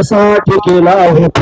यासाठी केला होता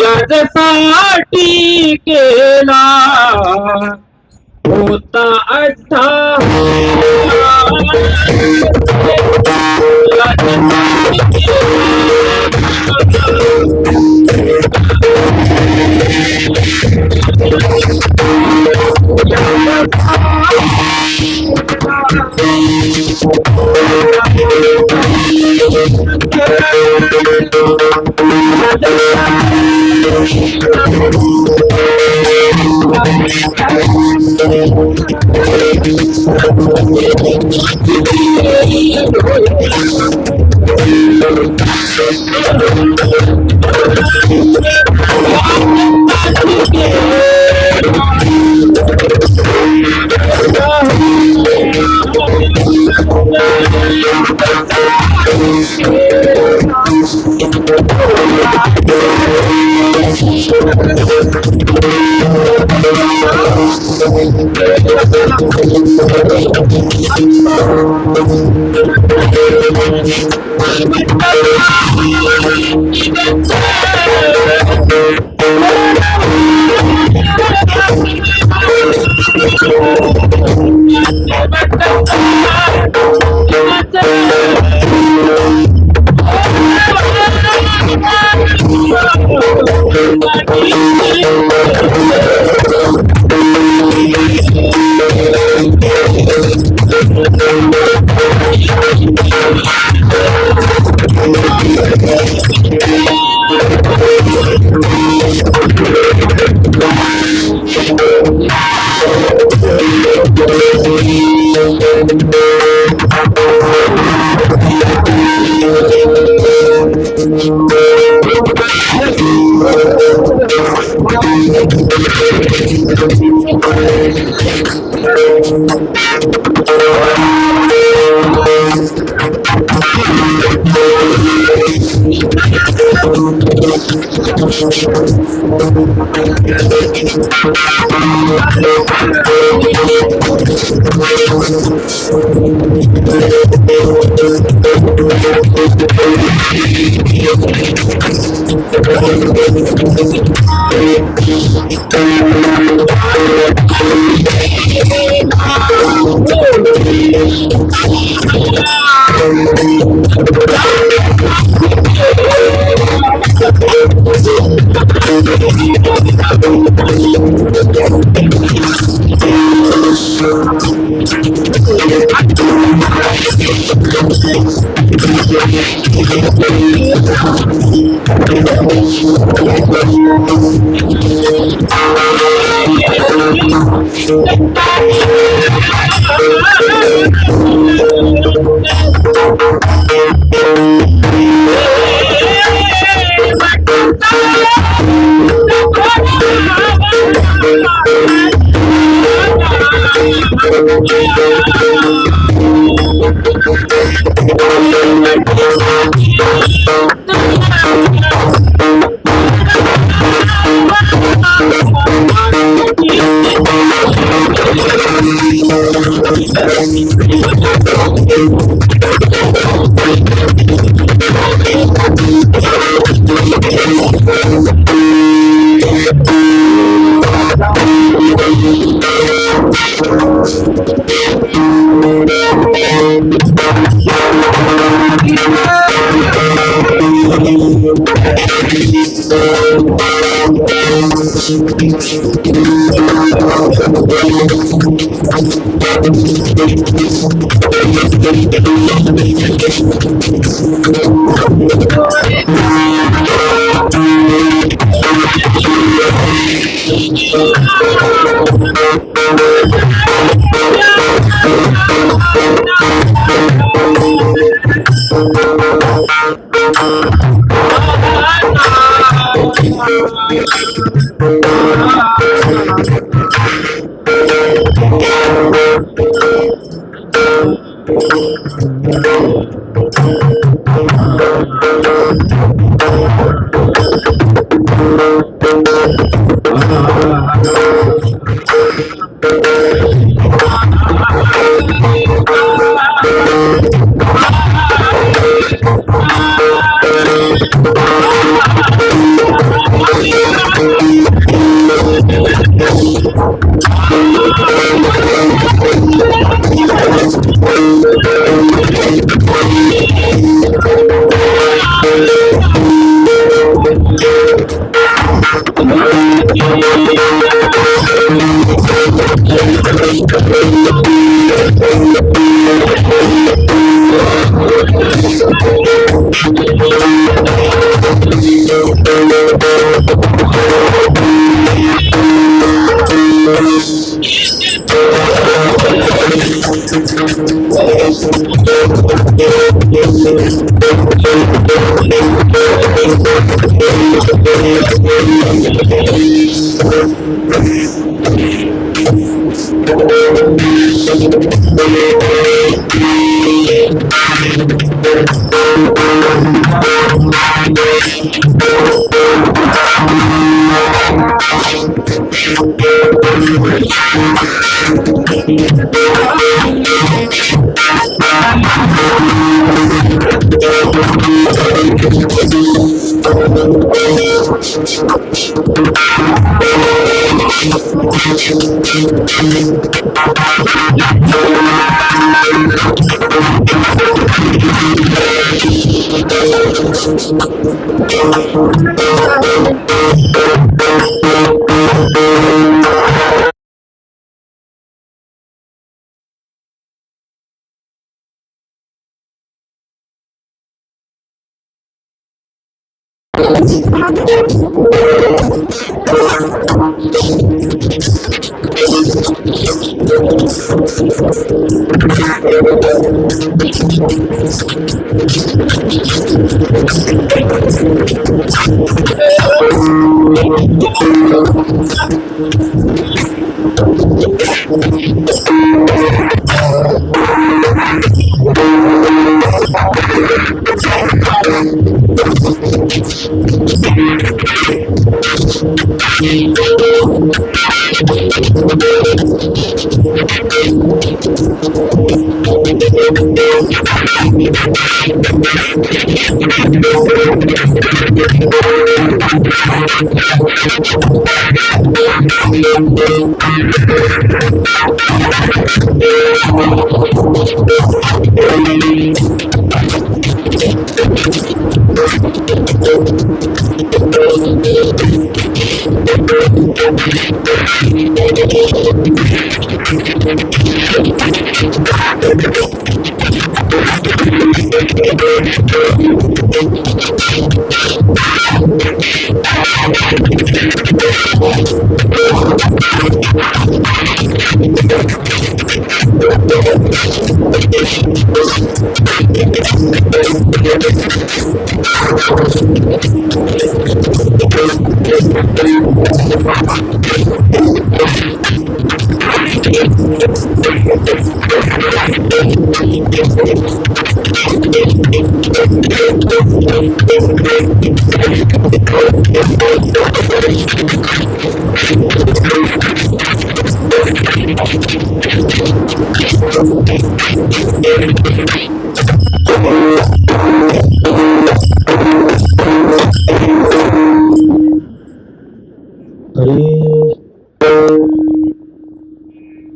यासाठी केला होता अठ्ठा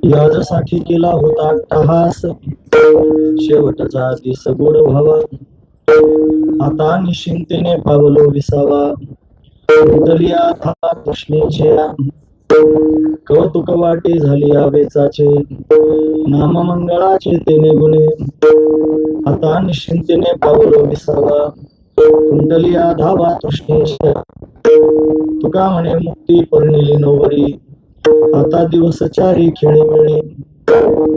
यासाठी केला होता अट्टहास, शेवटचा दिस गोड व्हावा. आता निश्चिंतेने पावलो विसावा, उडलिया था कृष्णेच्या. कौतुक वाटे झाली आवेचाचे, नाममंगळाचे तेने गुणे. आता निश्चिंतेने पावलो विसावा, कुंडलिया धावा तृष्णेच्या. तुका म्हणे मुक्ती परिणिली नोवरी, आता दिवस चारी खेळे मिळे.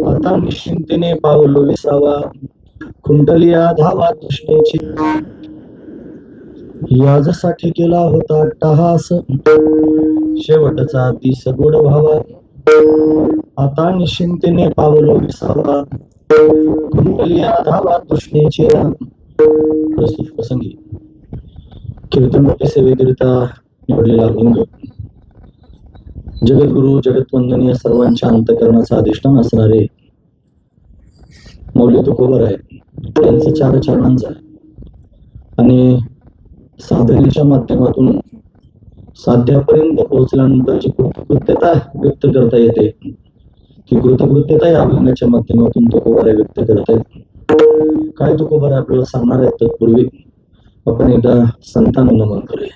आता निश्चिंतेने पावलो विसावा, कुंडलिया धावा तृष्णेची. याजसाठी केला होता अट्टहास, शेवटचा दिस गोड व्हावा. आता निश्चिंतेने पावलो विसावा, कुंडलिया धावा तृष्णेची. प्रस्तुत प्रसंगी कीर्तनमूर्ती सेवेकरिता निवडलेला अभंग. जगद्गुरु जगतवंदनीय सर्वांच्या अंतःकरणाचा अधिष्ठान असणारे मौली तुकोबर आहे. त्यांचं 4 चरणांचं आहे आणि साधनेच्या माध्यमातून साध्यापर्यंत पोहोचल्यानंतर जी कृतकृत्यता व्यक्त करता येते, ती कृतकृत्यता या अभंगाच्या माध्यमातून तुकोबर व्यक्त करत आहेत. काय तुकोबर आपल्याला सांगणार आहेत तत्पूर्वी आपण एकदा संतांना नमन करूया.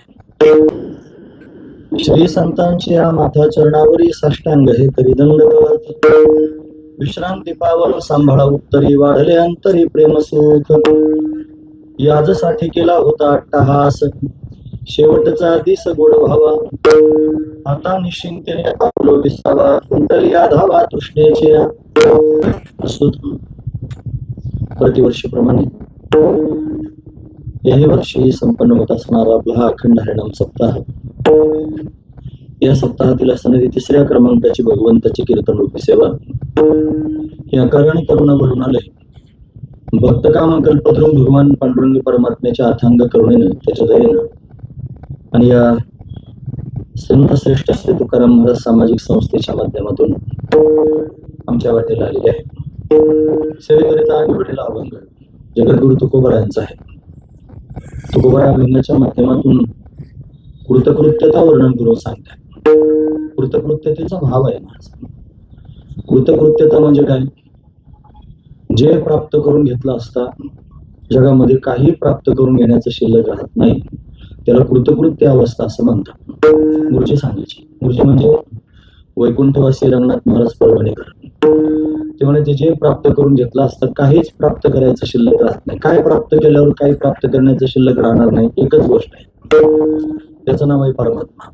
श्री संतांच्या माथा चरणावरी साष्टांग हे तरी दंडवत. विश्रांती पावल सांभाळा उत्तरी, वाढले अंतरी प्रेम सुख. याजसाठी केला होता अट्टहास, शेवटचा दिस गोड व्हावा. आता निश्चिंतेने पावलो विसावा, कुंडलिया धावा तृष्णेचे. प्रस्तुत प्रतिवर्षीप्रमाणे याही वर्षी संपन्न होत असणारा आपला हा अखंड हरिनाम सप्ताह या सप्ताहातील असणारी 3ऱ्या क्रमांकाची भगवंताची कीर्तन रूपी सेवा ही अकारण करुणावरून आले. भक्त काम कल्पतरून भगवान पांडुरंग परमात्म्याच्या अथांग करुणेनं, त्याच्या दयेनं आणि या संत श्रेष्ठ श्री तुकाराम महाराज सामाजिक संस्थेच्या माध्यमातून आमच्या वाटेला आलेले आहे. सेवेकरिता निवडलेला अभंग जगद्गुरु तुकोबरायांचा आहे. तुकोबरा अभंगाच्या माध्यमातून कृतकृत्यता वर्णन करून सांगतात. कृतकृत्यतेचा भाव आहे माझा. कृतकृत्यता म्हणजे काय? जे प्राप्त करून घेतलं असता जगामध्ये काही प्राप्त करून घेण्याचं शिल्लक राहत नाही, त्याला कृतकृत्य अवस्था असं म्हणतात. गुरुजी सांगायचे. गुरुजी म्हणजे वैकुंठवासी रंगनाथ महाराज परभणीकर. ते म्हणायचे जे प्राप्त करून घेतलं असतं काहीच प्राप्त करायचं शिल्लक राहत नाही. काय प्राप्त केल्यावर काही प्राप्त करण्याचं शिल्लक राहणार नाही. एकच गोष्ट आहे, त्याचं नाव आहे परमात्मा.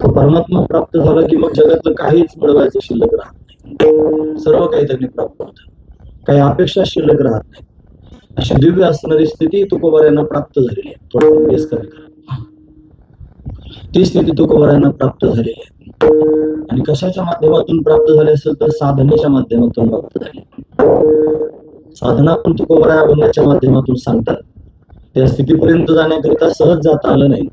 तो परमात्मा प्राप्त झाला की मग जगातलं काहीच मिळवायचं शिल्लक राहत नाही. सर्व काही त्यांनी प्राप्त होतं, काही अपेक्षा शिल्लक राहत नाही. अशी दिव्य असणारी स्थिती तुकोबरायांना प्राप्त झालेली आहे. थोडं बेस कमी करा. ती स्थिती तुकोबरायांना प्राप्त झालेली आहे. आणि कशाच्या माध्यमातून प्राप्त झाली असेल तर साधनेच्या माध्यमातून प्राप्त झाली. साधना पण तुकोबरा अभंगाच्या माध्यमातून सांगतात. त्या स्थितीपर्यंत जाण्याकरिता सहज जाता आलं नाही.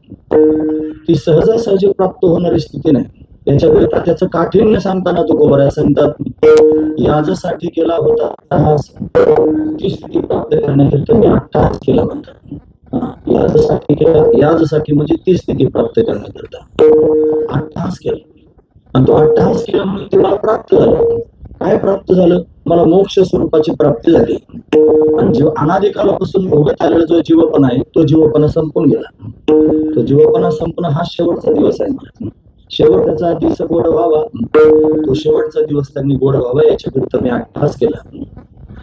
ती सहजासहजी प्राप्त होणारी स्थिती नाही. त्याच्याकरिता त्याचं काठिण्य सांगताना तुकोबरा सांगतात, याजसाठी केला होता अट्टहास, ती स्थिती प्राप्त करण्याकरिता मी अट्टहास केला म्हणतात. याजसाठी केला, याजसाठी म्हणजे ती स्थिती प्राप्त करण्याकरिता अट्टहास केला. आणि तो अट्टहास केल्यामुळे ते मला प्राप्त झालं. काय प्राप्त झालं? मला मोक्ष स्वरूपाची प्राप्ती झाली. आणि जीव अनादिकालापासून भोगत आलेला जो जीवपणा आहे तो जीवपणा संपून गेला. तो जीवपणा संपणं हा शेवटचा दिवस आहे मला. शेवटचा दिवस गोड व्हावा, तो शेवटचा दिवस त्यांनी गोड व्हावा याच्याकरिता मी अट्टहास केला.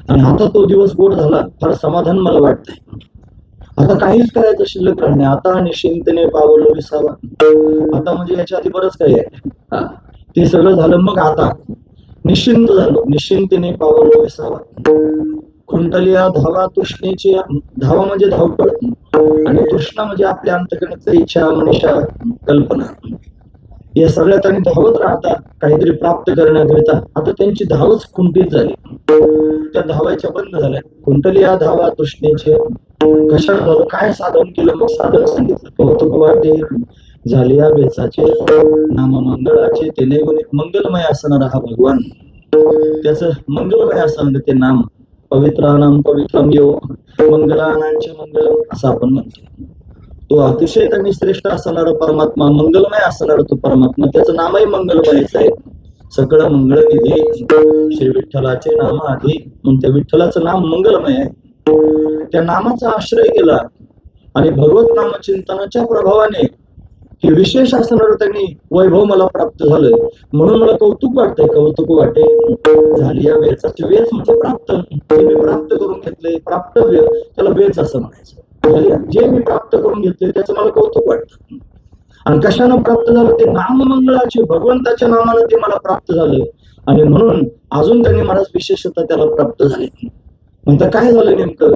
आणि आता तो दिवस गोड झाला, फार समाधान मला वाटतंय. आता काहीच करायचं शिल्लक राहणे. आता निश्चिंतने पावलो विसावा. आता म्हणजे याच्या आधी बरंच काही आहे. ते सगळं झालं, मग आता निश्चिंत झालो. निश्चिंतने पावलो विसावा. खुंटलिया धावा तृष्णेची. धावा म्हणजे धावपळ, आणि तृष्णा म्हणजे आपल्या अंतःकरणाची इच्छा, मनीषा, कल्पना. या सगळ्यात आणि धावत राहतात काहीतरी प्राप्त करण्याकरिता. आता त्यांची धावच खुंटीत झाली. त्या धावायच्या बंद झाल्या. कुंटलिया धावा तृष्णेचे. कशाला झालं? काय साधन केलं? मग साधन सांगितलं. कौतुक वाटे झालिया बेचाचे, नाम मंगळाचे तेने गुणे. मंगलमय असणारा हा भगवान, त्याचं मंगलमय असणारं ते नाम. पवित्रानाम पवित्रम यो मंगलानांचे मंगलम असं आपण म्हणतो. तो अतिशय त्यांनी श्रेष्ठ असणारा परमात्मा, मंगलमय असणारा तो परमात्मा, त्याचं नामही मंगलमयच आहे. सगळं मंगळ निधी श्री विठ्ठलाचे नाम आधी. म्हणून त्या विठ्ठलाचं नाम मंगलमय आहे. त्या नामाचा आश्रय केला आणि भगवत नामचिंतनाच्या प्रभावाने हे विशेष असणारं त्यांनी वैभव मला प्राप्त झालं. म्हणून मला कौतुक वाटतंय. कौतुक वाटे झाली या वेळाचे. वेच म्हणजे प्राप्त. जे मी प्राप्त करून घेतले, प्राप्तव्य, त्याला वेच असं म्हणायचं. जे मी प्राप्त करून घेतले त्याचं मला कौतुक वाटतं. आणि कशानं प्राप्त झालं? ते नाममंगळाचे, भगवंताच्या नामानं ते मला प्राप्त झालं. आणि म्हणून अजून त्यांनी मला विशेषतः त्याला प्राप्त झाले. म्हणता काय झालं नेमकं?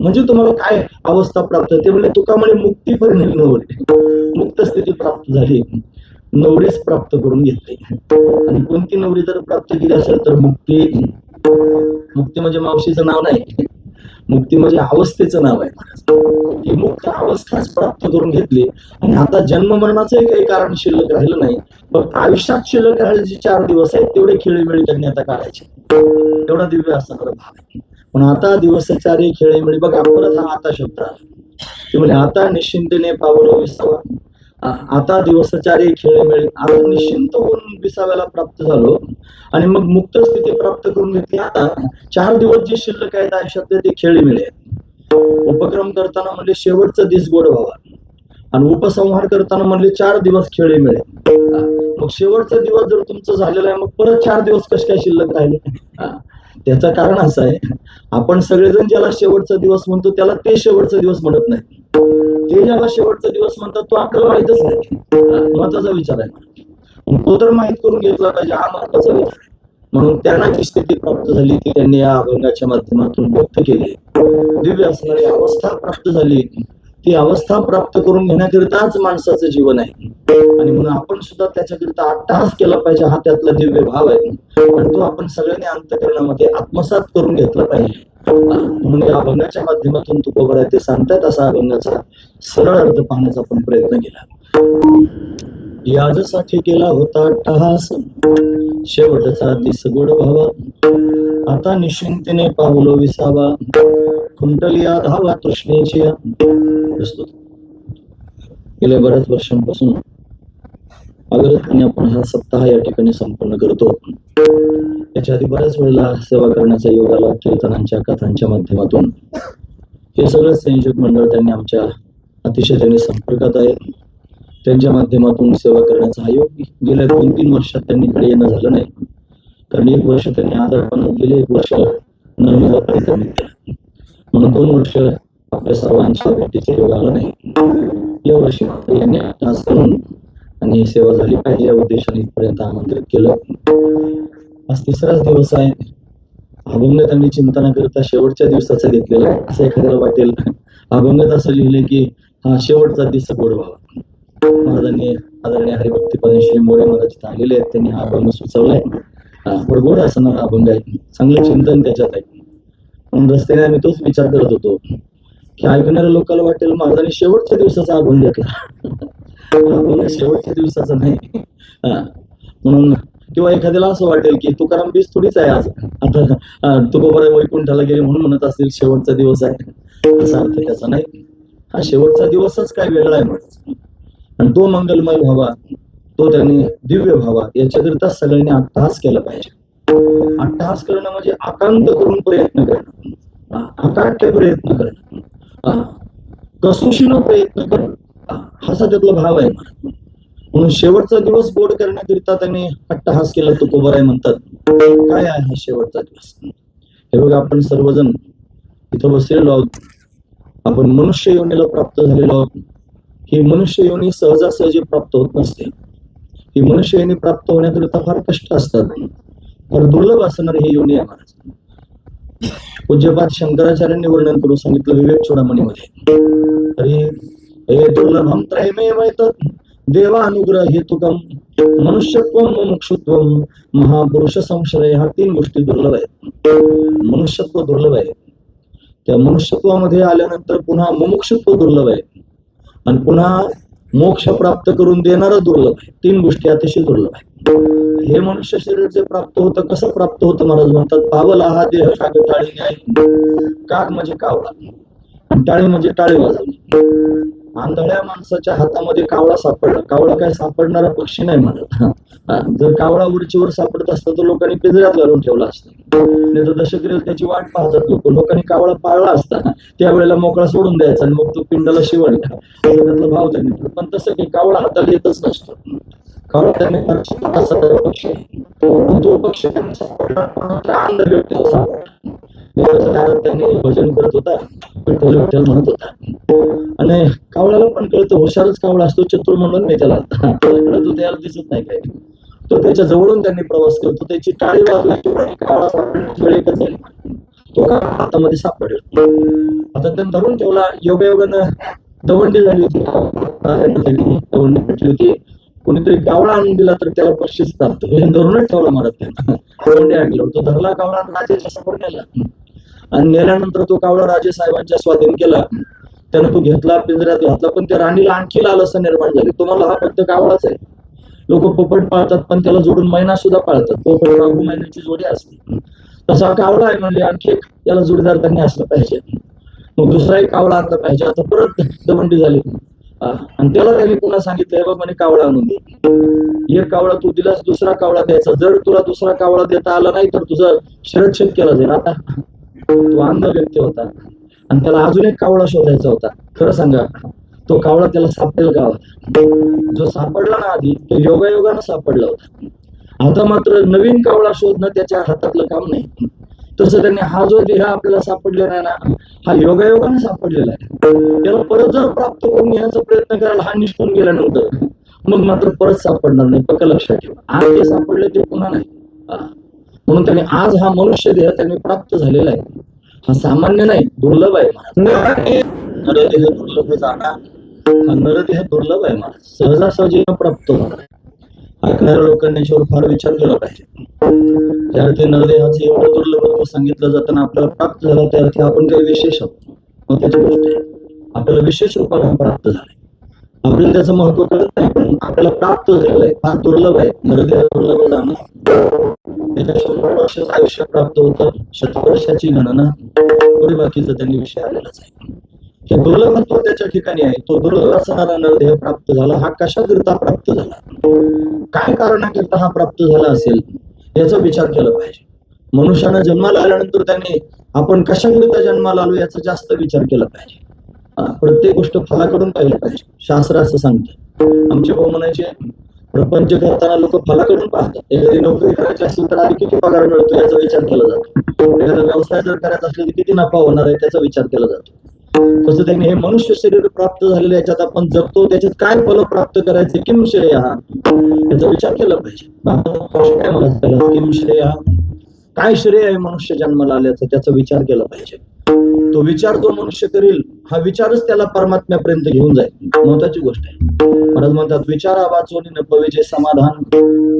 म्हणजे तुम्हाला काय अवस्था प्राप्त? ते म्हणजे तुका म्हणे मुक्ती परिणिवली. मुक्त स्थिती प्राप्त झाली. नवरीच प्राप्त करून घेतली. आणि कोणती नवरी जर प्राप्त केली असेल तर मुक्ती. मुक्ती म्हणजे मावशीचं नाव नाही, मुक्ती म्हणजे अवस्थेचं नाव आहे. ही मुक्त अवस्थाच प्राप्त करून घेतली. आणि आता जन्म मरणाचंही काही कारण शिल्लक राहिलं नाही. फक्त आयुष्यात शिल्लक राहिले जे 4 दिवस आहेत तेवढे खेळीमेळी त्यांनी आता काढायचे. तेवढा दिव्य असणारा भाव आहे. पण आता दिवस 4 खेळीमेळी. बघा परत हा आता शब्द आला. ते म्हणजे आता निश्चिंतने पावलो विसावा. आता दिवस 4 खेळीमेळी. आता निश्चिंत होऊन विसाव्याला प्राप्त झालो आणि मग मुक्त स्थिती प्राप्त करून घेतली. आता 4 दिवस जे शिल्लक आहेत आयुष्यात ते खेळीमेळी आहेत. उपक्रम करताना म्हणले शेवटचा दिवस गोड व्हावा, आणि उपसंहार करताना म्हणले 4 दिवस खेळीमेळी. मग शेवटचा दिवस जर तुमचं झालेला आहे, मग परत 4 दिवस कसे काय शिल्लक राहिले? त्याचं कारण असं आहे, आपण सगळेजण ज्याला शेवटचा दिवस म्हणतो त्याला ते शेवटचा दिवस म्हणत नाही. ते ज्याला शेवटचा दिवस म्हणतात तो आपल्याला माहितच नाही. महत्वाचा विचार आहे. तो तर माहित करून घेतला पाहिजे, हा महत्वाचा विचार आहे. म्हणून त्यांना जी स्थिती प्राप्त झाली ती त्यांनी या अभंगाच्या माध्यमातून व्यक्त केली. दिव्य असणारी अवस्था प्राप्त झाली. ती अवस्था प्राप्त करून घेण्याकरिताच माणसाचं जीवन आहे. आणि म्हणून आपण सुद्धा त्याच्याकरिता अट्टहास केला पाहिजे. हा त्यातला दिव्य भाव आहे आणि तो आपण सगळ्यांनी अंतःकरणामध्ये आत्मसात करून घेतला पाहिजे. म्हणून या अभंगाच्या माध्यमातून तुकोबा ते सांगतात असा अभंगाचा सरळ अर्थ पाहण्याचा आपण प्रयत्न केला. याजसाठी केला होता अट्टहास, शेवटचा दिस गोड व्हावा, आता निश्चिंतेने पावलो विसावा, खुंटलिया धावा तृष्णेची. प्रस्तुत गेल्या बऱ्याच वर्षांपासून अविरतपणे आपण हा सप्ताह या ठिकाणी संपन्न करतो. याच्या आधी बऱ्याच वेळेला सेवा करण्याचा योग आला. कीर्तनांच्या कथांच्या माध्यमातून हे सगळं संयोजक मंडळ त्यांनी आमच्या अतिशय त्यांनी संपर्कात आहे. त्यांच्या माध्यमातून सेवा करण्याचा हा योग गेल्या 2-3 वर्षात त्यांनी कडे येणं झालं नाही. कारण 1 वर्ष त्यांनी आजारपणात गेले, 1 वर्ष नर्मदा त्यांनी केलं, म्हणून 2 वर्ष आपल्या सर्वांच्या भेटीचा योग आला नाही. या वर्षी मात्र यांनी अट्टहास करून आणि सेवा झाली पाहिजे या उद्देशाने इथपर्यंत आमंत्रित केलं. आज 3राच दिवस आहे. अभंग त्यांनी चिंतनाकरिता शेवटच्या दिवसाचा घेतलेला आहे असं एखाद्याला वाटेल. अभंगात असं लिहिले की हा शेवटचा दिवस गोड व्हावा. महाराजांनी आदरणीय हरिभक्तीपद श्री मोरे महाराज तिथे आलेले आहेत. त्यांनी हा अभंग सुचवलाय. गोड असणारा अभंग आहे, चांगलं चिंतन त्याच्यात आहे. म्हणून रस्त्याने आम्ही तोच विचार करत होतो की ऐकणाऱ्या लोकांना वाटेल महाराजांनी शेवटच्या दिवसाचा अभंग घेतला, शेवटच्या दिवसाचा नाही. म्हणून किंवा एखाद्याला असं वाटेल की तुकाराम बीज थोडीच आहे आज, आता तुकोबा वैकुंठाला गेले म्हणून म्हणत असेल शेवटचा दिवस आहे, असा अर्थ त्याचा नाही. हा शेवटचा दिवसच काय वेगळा आहे म्हणून, आणि तो मंगलमय व्हावा, तो त्यांनी दिव्य व्हावा याच्याकरिता सगळ्यांनी अट्टहास केला पाहिजे. अट्टहास करणं म्हणजे आकांत करून प्रयत्न करणं, अकाट्य प्रयत्न करणं, कसोशीनं प्रयत्न करणं, असा त्यातला भाव आहे. म्हणून शेवटचा दिवस गोड करण्याकरिता त्यांनी अट्टहास केला. तुकोबराय म्हणतात काय आहे हा शेवटचा दिवस. हे बघा, आपण सर्वजण इथं बसलेलो आहोत, आपण मनुष्य योनीला प्राप्त झालेलो आहोत. ही मनुष्य योनी सहजासहजी प्राप्त होत नसते. ही मनुष्य योनी प्राप्त होण्याकरिता फार कष्ट असतात, फार दुर्लभ असणार ही योनी आहे. महाराज पूज्यपाद शंकराचार्यांनी वर्णन करून सांगितलं विवेक चूडामणीमध्ये, तरी हे दुर्लभम त्रयमेव एतत् देवानुग्रह हेतुकम मनुष्यत्वम मुमुक्षुत्वम महापुरुष संश्रय. ह्या 3 गोष्टी दुर्लभ आहेत. मनुष्यत्व दुर्लभ आहे, त्या मनुष्यत्वामध्ये आल्यानंतर पुन्हा मुमुक्षुत्व दुर्लभ आहे, आणि पुन्हा मोक्ष प्राप्त करून देणारं दुर्लभ आहे. 3 गोष्टी अतिशय दुर्लभ आहेत. हे मनुष्य शरीर जे प्राप्त होतं, कसं प्राप्त होतं महाराज म्हणतात, पावला हा देह कागटाळी आहे. काग म्हणजे कावळा, टाळी म्हणजे टाळी वाजवणे. आंधळ्या माणसाच्या हातामध्ये कावळा सापडला. कावळा काय सापडणारा पक्षी नाही म्हणत. जर कावळा वरचीवर सापडत असता तर लोकांनी पिंजऱ्यात घालून ठेवला असता, नाही तर दशक्रिया त्याची वाट पाहतात लोक. लोकांनी कावळा पाळला असता, त्यावेळेला मोकळा सोडून द्यायचा आणि मग तो पिंडाला शिवणला, त्यातला भाव त्यांनी. पण तसं काही कावळा हाताला येतच नसतो. कावळा त्यांनी पक्षी, तो पक्षी त्यांनी सापडला, अंध व्यक्तीला सापडला. त्यांनी भजन करत होता, विठ्ठल विठ्ठल म्हणत होता, आणि कावळ्याला पण कळतं, हुशारच कावळा असतो, चतुर म्हणून नाही त्याला कळत, त्याला दिसत नाही काय. तो त्याच्या जवळून त्यांनी प्रवास करतो, त्याची टाळी वाजवायची, कावळा सापडण्याची वेळ एकच झाली, तो कावळा हातामध्ये सापडेल. आता त्यांनी धरून ठेवला. योगायोगानं दवंडी झाली होती, दवंडी पेटली होती. कोणीतरी कावळा आणून दिला तर त्याला बक्षीस प्राप्त, धरूनच ठेवला महाराज त्यांना. दवंडी आणलं, तो धरला कावळा राजेच्या समोर नेला, आणि नेल्यानंतर तो कावळा राजे साहेबांच्या स्वाधीन केला. त्यानं तो घेतला, पिंजऱ्यात घातला, पण त्या राणीला आणखी लालसा निर्माण झाली. तुम्हाला हा फक्त कावळाच आहे. लोक पोपट पाळतात, पण त्याला जोडून मैना सुद्धा पाळतात. पोपट राहू मैन्याची जोडी असते, तसा कावळा आहे म्हणजे आणखी त्याला जोडीदार त्यांनी असलं पाहिजे. मग दुसराही कावळा आणला पाहिजे. आता परत दवंडी झाली, आणि त्याला त्यांनी पुन्हा सांगितलं, बाबा म्हणे कावळा आणून दे. एक कावळा तू दिलास, दुसरा कावळा द्यायचा. जर तुला दुसरा कावळा देता आला नाही तर तुझं शिरच्छेद केला जाईल. आता तो अंध व्यक्ती होता, आणि त्याला अजून एक कावळा शोधायचा होता. खरं सांगा, तो कावळा त्याला सापडेल का? जो सापडला ना आधी, तो योगायोगानं सापडला होता. आता मात्र नवीन कावळा शोधणं त्याच्या हातातलं काम नाही. तसं त्यांनी हा जो देह आपल्याला सापडलेला आहे ना, हा योगायोगाने सापडलेला आहे. त्याला परत जर प्राप्त करून घेण्याचा प्रयत्न करायला, हा निष्ठून गेल्यानंतर मग मात्र परत सापडणार नाही. पक्का लक्षात ठेवा, आज ते सापडले ते पुन्हा नाही. म्हणून त्यांनी आज हा मनुष्य देह त्यांनी प्राप्त झालेला आहे. हा सामान्य नाही, दुर्लभ आहे. नरदेह दुर्लभ जाणा. हा नरदेह दुर्लभ आहे महाराज, सहजासहजी प्राप्त होणार आहे. ऐकणाऱ्या लोकांनी याच्यावर फार विचार केला पाहिजे. त्या अर्थी नरदेहाचं एवढं दुर्लभत्व सांगितलं जाताना आपल्याला प्राप्त झालं, त्या अर्थी आपण काही विशेष आहोत. मग त्याची गोष्ट आहे, आपल्याला विशेष रूपाने प्राप्त झालंय. आपल्याला त्याचं महत्व कळत नाही, पण आपल्याला प्राप्त झालेलं आहे. फार दुर्लभ आहे नरदेह दुर्लभ जाणं. त्याच्या 100 वर्षाचं आयुष्य प्राप्त होतं, शतवर्षाची गणना, पुढे बाकीचं त्यांनी विषय आलेलाच आहे. हे दुर्लभत्व त्याच्या ठिकाणी आहे. तो दुर्लभ असणारा नरदेह प्राप्त झाला. हा कशाकरिता प्राप्त झाला, काय कारणाकरिता हा प्राप्त झाला असेल याचा विचार केला पाहिजे. मनुष्यानं जन्माला आल्यानंतर त्याने आपण कशाकरिता जन्माला आलो याचा जास्त विचार केला पाहिजे. प्रत्येक गोष्ट फलाकडून पाहिलं पाहिजे. शास्त्र असं सांगतं. आमचे भाऊ म्हणायचे, प्रपंच करताना लोक फलाकडून पाहतात. एखादी नोकरी करायची असेल तर आधी किती पगार मिळतो याचा विचार केला जातो. एखादा व्यवसाय जर करायचा असेल तर किती नफा होणार आहे त्याचा विचार केला जातो. तसं त्यांनी हे मनुष्य शरीर प्राप्त झालेलं याच्यात आपण जगतो, त्याच्यात काय फल प्राप्त करायचे, किम श्रेय याचा विचार केला पाहिजे. किम श्रेय, काय श्रेय आहे मनुष्य जन्माला आल्याचा त्याचा विचार केला पाहिजे. तो विचार जो मनुष्य करेल हा विचारच त्याला परमात्म्यापर्यंत घेऊन जाईल. महत्वाची गोष्ट आहे. महाराज म्हणतात, विचारा वाचून न पवेचे समाधान.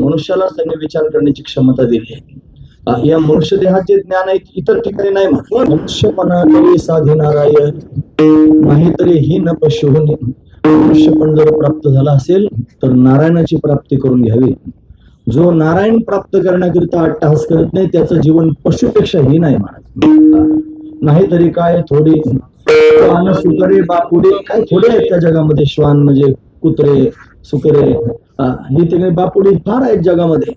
मनुष्याला त्यांनी विचार करण्याची क्षमता दिली आहे. या मनुष्य देहाचे ज्ञान आहे इतर ठिकाणी नाही. मनुष्यपणा तरी साधी नारायण, नाही तरी ही न पशुहुनी. मनुष्यपण जर प्राप्त झाला असेल तर नारायणाची प्राप्ती करून घ्यावी. जो नारायण प्राप्त करण्याकरिता अट्टहास करत नाही त्याचं जीवन पशुपेक्षा ही नाही महाराज. नाहीतरी काय थोडी श्वान सुकरे बापुडे, काय थोडे आहेत त्या जगामध्ये. श्वान म्हणजे कुत्रे सुकरे, ही तिकडे बापुडे फार आहेत जगामध्ये.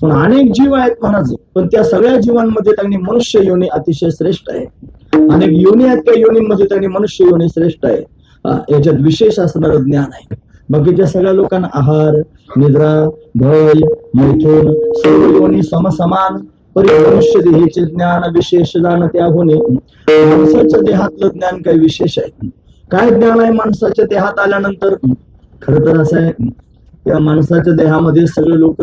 पण अनेक जीव आहेत महाराज, पण त्या सगळ्या जीवांमध्ये त्यांनी मनुष्य योनी अतिशय श्रेष्ठ आहे. अनेक योनी आहेत, त्या योनींमध्ये त्यांनी मनुष्य योनी श्रेष्ठ आहे. याच्यात विशेष असणारं ज्ञान आहे. बाकीच्या सगळ्या लोकांना आहार, निद्रा, भय, मैथून सर्व योनी समसमान. परी मनुष्य देहाचे ज्ञान विशेष जाण त्या होणे. माणसाच्या देहातलं ज्ञान काही विशेष आहे. काय ज्ञान आहे माणसाच्या देहात आल्यानंतर? खर तर असं आहे, त्या माणसाच्या देहामध्ये सगळे लोक